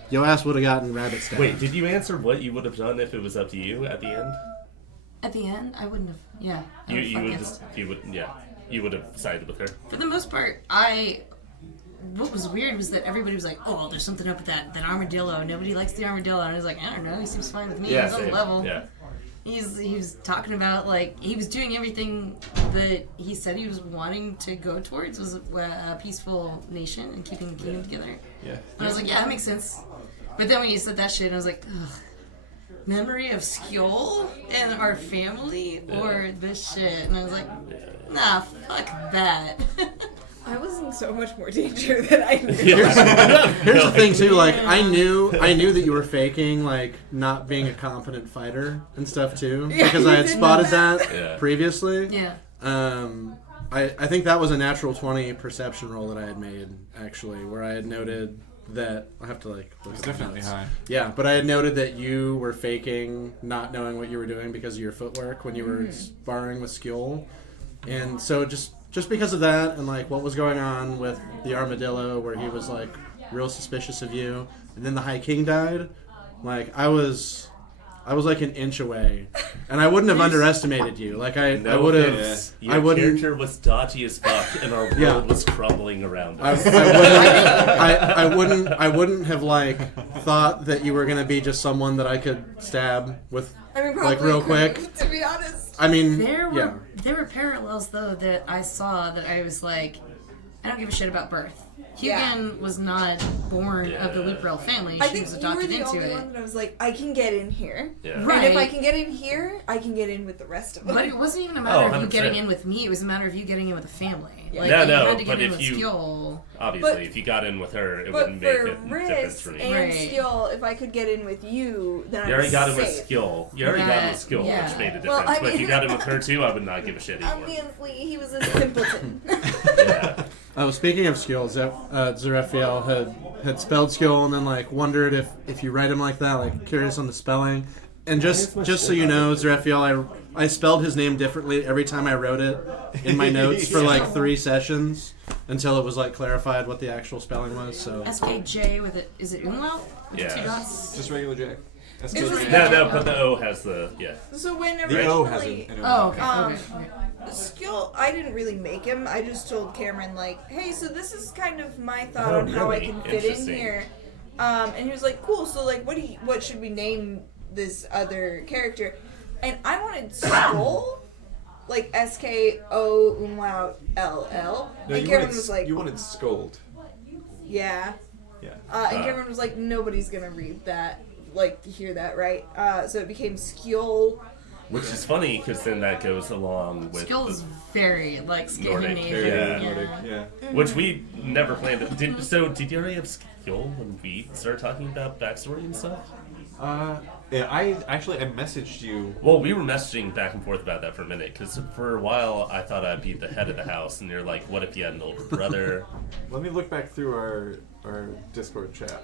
your ass would have gotten rabbit stabbed. Wait, did you answer what you would have done if it was up to you at the end? At the end, I wouldn't have. Yeah. I You fuck would it. just you would have sided with her. For the most part, what was weird was that everybody was like, "Oh, there's something up with that armadillo. Nobody likes the armadillo." And I was like, "I don't know. He seems fine with me. He's on the same. level." Yeah. He was talking about like he was doing everything that he said he was wanting to go towards was a peaceful nation and keeping the kingdom together. Yeah. And I was like, yeah, that makes sense. But then when you said that shit, I was like, ugh. Memory of Skjold and our family or this shit. And I was like, nah, fuck that. I was in so much more danger than I knew. Here's the thing too, like I knew that you were faking like not being a competent fighter and stuff too, Yeah, because you I had did spotted know that. that previously. Yeah. I think that was a natural 20 perception roll that I had made actually, where I had noted that I have to like look It's at my definitely notes. high. Yeah, but I had noted that you were faking not knowing what you were doing because of your footwork when you were sparring with Skjold, and so just because of that and like what was going on with the armadillo where he was like real suspicious of you, and then the High King died, like I was like an inch away, and I wouldn't have underestimated you. Like I would have. Your I wouldn't. character was dodgy as fuck, and our world was crumbling around us. I wouldn't have like thought that you were gonna be just someone that I could stab with I mean, like probably real quick. could've, to be honest. I mean, There yeah. were parallels though that I saw that I was like, I don't give a shit about birth. Yeah. Hugin was not born of the Luperel family. I She think was you were adopted the into only it. one that I was like, I can get in here. Yeah. And Right. if I can get in here, I can get in with the rest of them. But it wasn't even a matter of you 100%. getting in with me. It was a matter of you getting in with a family. Like, No, you no, had to but get in if with you- Skjold. Obviously, But- if you got in with her, it But wouldn't make for a difference Riz for me. and Right. Skjold, if I could get in with you, then You I'm already got in with safe. skill. You already got in with skill, Yeah. which made a difference. Well, I but if you mean- got in with her too, I would not give a shit anymore. Obviously, he was a simpleton. Yeah. Oh, speaking of skills, Zerafiel had spelled skill and then like wondered if you write him like that, like curious on the spelling. And just so you know, Zerafiel, I spelled his name differently every time I wrote it in my notes for like 3 sessions until it was like clarified what the actual spelling was. So SKJ with it. Is it umlaut? Yeah. 2 dots? Just regular Jack. Is SKJ. it- No, but the O has the So when The O has originally, an Oh, okay. Um, okay. Skill, I didn't really make him. I just told Cameron like, "Hey, so this is kind of my thought Oh, on how I really? can fit in Interesting. here." And he was like, "Cool. So like, what should we name this other character?" And I wanted Skull, like SKO umlaut LL. No, And you Cameron wanted, was like, you wanted scold. "Yeah." Yeah. And Cameron was like, "Nobody's gonna read that, like hear that, right?" So it became Skjold. which is funny because then that goes along with Skill is very like Scandinavian. yeah. Nordic, yeah. which we never planned. Did you already have skill when we started talking about backstory and stuff? Yeah, I messaged you. Well, we were messaging back and forth about that for a minute because for a while I thought I'd be the head of the house, and you're like, "What if you had an older brother?" Let me look back through our Discord chat.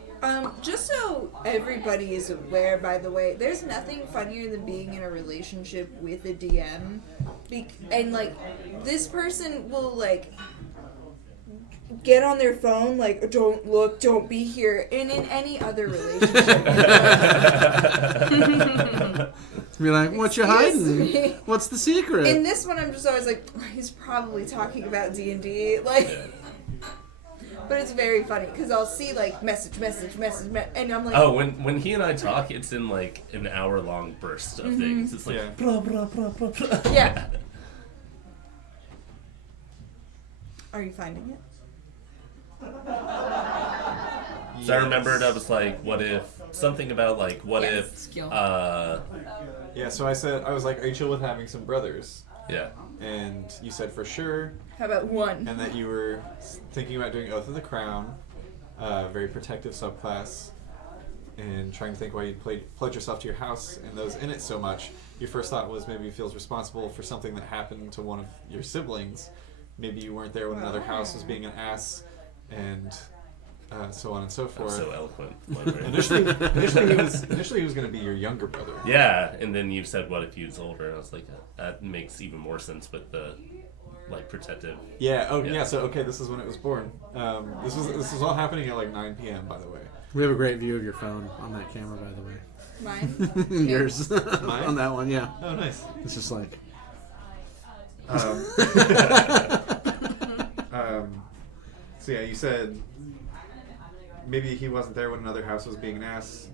Just so everybody is aware, by the way, there's nothing funnier than being in a relationship with a DM. And, like, this person will, like, get on their phone, like, don't look, don't be here. And in any other relationship, Be like, what you Excuse hiding? me. What's the secret? In this one, I'm just always like, he's probably talking about D&D, like. But it's very funny because I'll see like message, and I'm like, Oh, when he and I talk, it's in like an hour-long burst of things. It's like blah blah blah blah blah. yeah. Are you finding it? So I remembered, I was like, what if something about like what if skill. Yeah, so I was like, are you chill with having some brothers? Yeah. And you said for sure, How about one? and that you were thinking about doing Oath of the Crown, very protective subclass, and trying to think why you'd pledge yourself to your house and those in it so much. Your first thought was maybe he feels responsible for something that happened to one of your siblings. Maybe you weren't there when another house was being an ass, and so on and so I'm forth. so eloquent. Initially he was going to be your younger brother. Yeah, and then you said, what if he was older? And I was like, that makes even more sense with the like protective. Yeah. Oh, Yeah. yeah. So okay, this is when it was born. This was all happening at like 9 p.m. By the way. We have a great view of your phone on that camera, by the way. Mine? Yours. Mine? On that one, yeah. Oh, nice. It's just like... So yeah, you said maybe he wasn't there when another house was being an ass.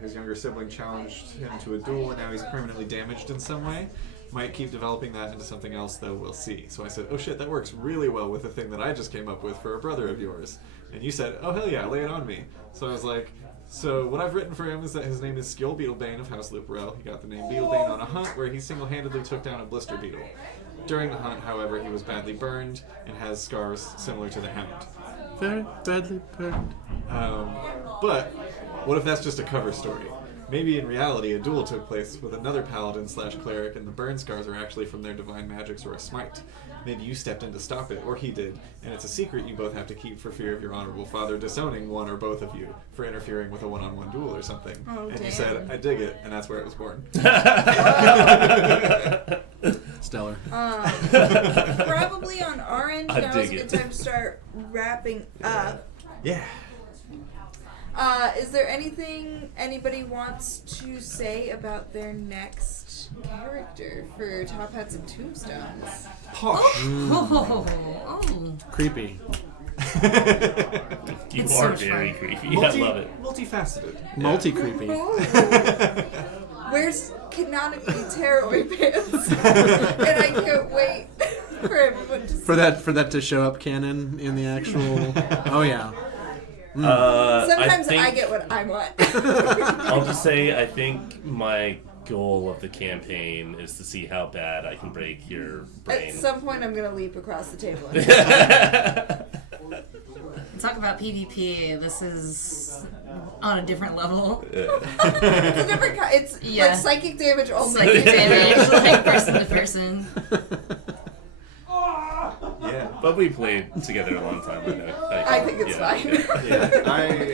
His younger sibling challenged him to a duel, and now he's permanently damaged in some way. Might keep developing that into something else, though we'll see. So I said, oh shit, that works really well with the thing that I just came up with for a brother of yours. And you said, oh hell yeah, lay it on me. So I was like, so what I've written for him is that his name is Skill Beetlebane of House Luperel. He got the name Beetlebane on a hunt where he single-handedly took down a blister beetle. During the hunt, however, he was badly burned and has scars similar to the Hound. Very badly burned. But what if that's just a cover story? Maybe in reality a duel took place with another paladin / cleric and the burn scars are actually from their divine magics or a smite. Maybe you stepped in to stop it, or he did, and it's a secret you both have to keep for fear of your honorable father disowning one or both of you for interfering with a one-on-one duel or something. Oh, and damn. you said, I dig it, and that's where it was born. Stellar. Probably on our end, I now's dig a good it. time to start wrapping up. Yeah. Is there anything anybody wants to say about their next character for Top Hats and Tombstones? Posh. Oh. Creepy. You It's are so much very fun. creepy. I love it. Multifaceted. Multi-creepy. Where's canonically Terror Pants? And I can't wait for everyone to see. For that to show up canon in the actual... Oh, yeah. Sometimes think, I get what I want. I'll just say, I think my goal of the campaign is to see how bad I can break your brain. At some point, I'm gonna leap across the table. Talk about PvP. This is on a different level. It's a different kind. It's like psychic damage only. Psychic damage, like person to person. Yeah. But we played together a long time. I think it's fine.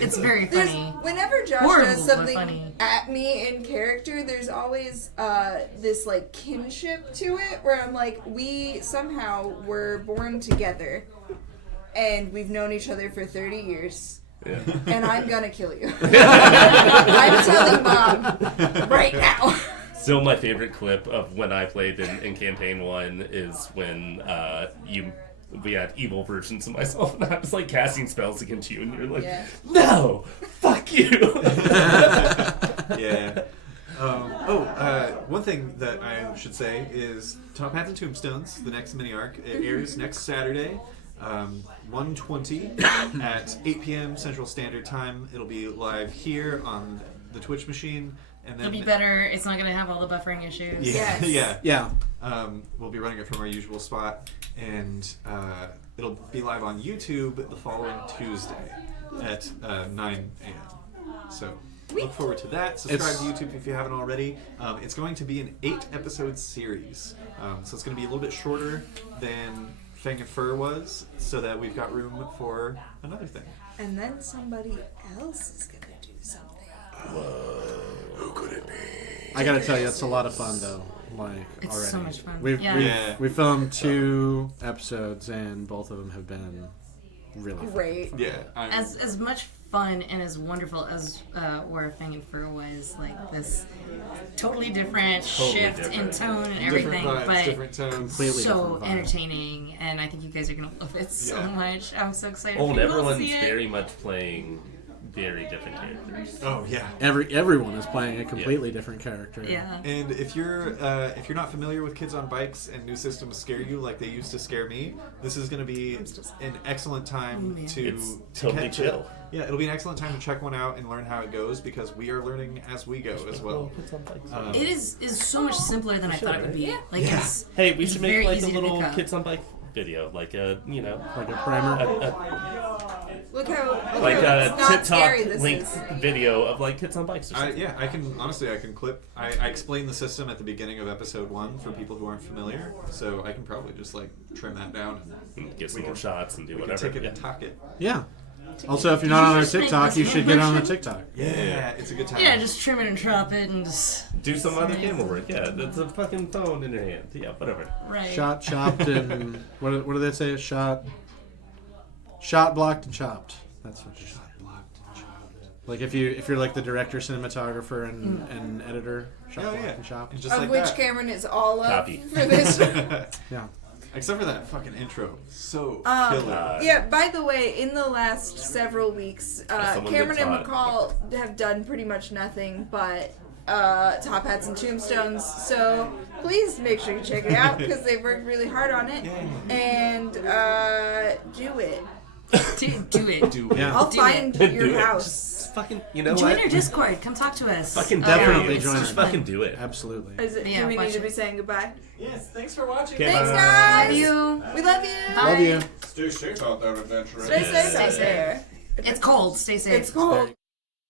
It's very funny. Whenever Josh Horrible, does but something funny. at me in character, there's always this like kinship to it where I'm like, we somehow were born together and we've known each other for 30 years. Yeah. And I'm gonna kill you. I'm telling Mom right now. Still, my favorite clip of when I played in campaign 1 is when we had evil versions of myself, and I was like casting spells against you, and you're like, no, fuck you. Yeah. One thing that I should say is Top Hats and Tombstones, the next mini arc, it airs next Saturday, 1:20 at 8 p.m. Central Standard Time. It'll be live here on the Twitch machine. And then It'll be better. It's not going to have all the buffering issues. Yeah, Yes. yeah. We'll be running it from our usual spot, and it'll be live on YouTube the following Tuesday at 9 a.m. So look forward to that. Subscribe to YouTube if you haven't already. It's going to be an 8-episode series, so it's going to be a little bit shorter than Fang and Fur was, so that we've got room for another thing. And then somebody else is gonna do something. Who could it be? I gotta tell you, it's a lot of fun though. Like It's already, so much fun. We filmed 2 episodes, and both of them have been really fun. Great. Yeah. As much fun and as wonderful as where Fang and Fur was, like this totally different shift in tone and everything, Different vibes, but different tones. Completely so different vibe. entertaining, and I think you guys are gonna love it so Yeah. much. I'm so excited. Oh, for and you all to everyone's see it. very much playing very different characters. Oh yeah. Everyone is playing a completely different character. Yeah. And if you're not familiar with Kids on Bikes and new systems scare you like they used to scare me, this is going to be an excellent time to It's totally catch chill. Yeah, it'll be an excellent time to check one out and learn how it goes because we are learning as we go as well. It is so much simpler than I thought it would be. Like it's Hey, we it's should very make like easy a to little pick up. Kids on Bike video, like a Like a primer. Look how like it's a not TikTok scary this length is. video of like Kids on Bikes or something. Yeah, I can clip. I explain the system at the beginning of episode 1 for people who aren't familiar, so I can probably just like trim that down and Get some more shots and do we can whatever. take it Yeah. and talk it. Yeah. Also, if you're not on our just make TikTok, this you should get on the motion? TikTok. Yeah, it's a good time. Yeah, just trim it and drop it and just Do some other camera work. Yeah, it's a fucking phone in your hand. Yeah, whatever. right. Shot, chopped, and what do they say? Shot, blocked, and chopped. That's what you shot, blocked, and chopped. Like if you're like the director, cinematographer, and editor, shot, Oh, blocked, yeah. and chopped. And just Of like which that. Cameron is all of Copy. for this. Yeah. Except for that fucking intro. So Um, killer. Yeah, by the way, in the last several weeks, someone Cameron get and taught. McCall have done pretty much nothing but top hats and tombstones. So please make sure you check it out because they've worked really hard on it. And do it. Do it. Do it. Yeah. I'll Do find Do your it. house. Just fucking, you know Join what? our Discord. Come talk to us. Fucking Definitely do it. join Just us. fucking do it. Absolutely. Is it, Yeah, do we watch need to be it. saying goodbye? Yes, thanks for watching. Okay, Thanks, bye. guys. Love you. We love you. Love you. Stay safe out there, adventurers. Stay safe Stay out safe. there. It's cold. Stay safe. It's cold.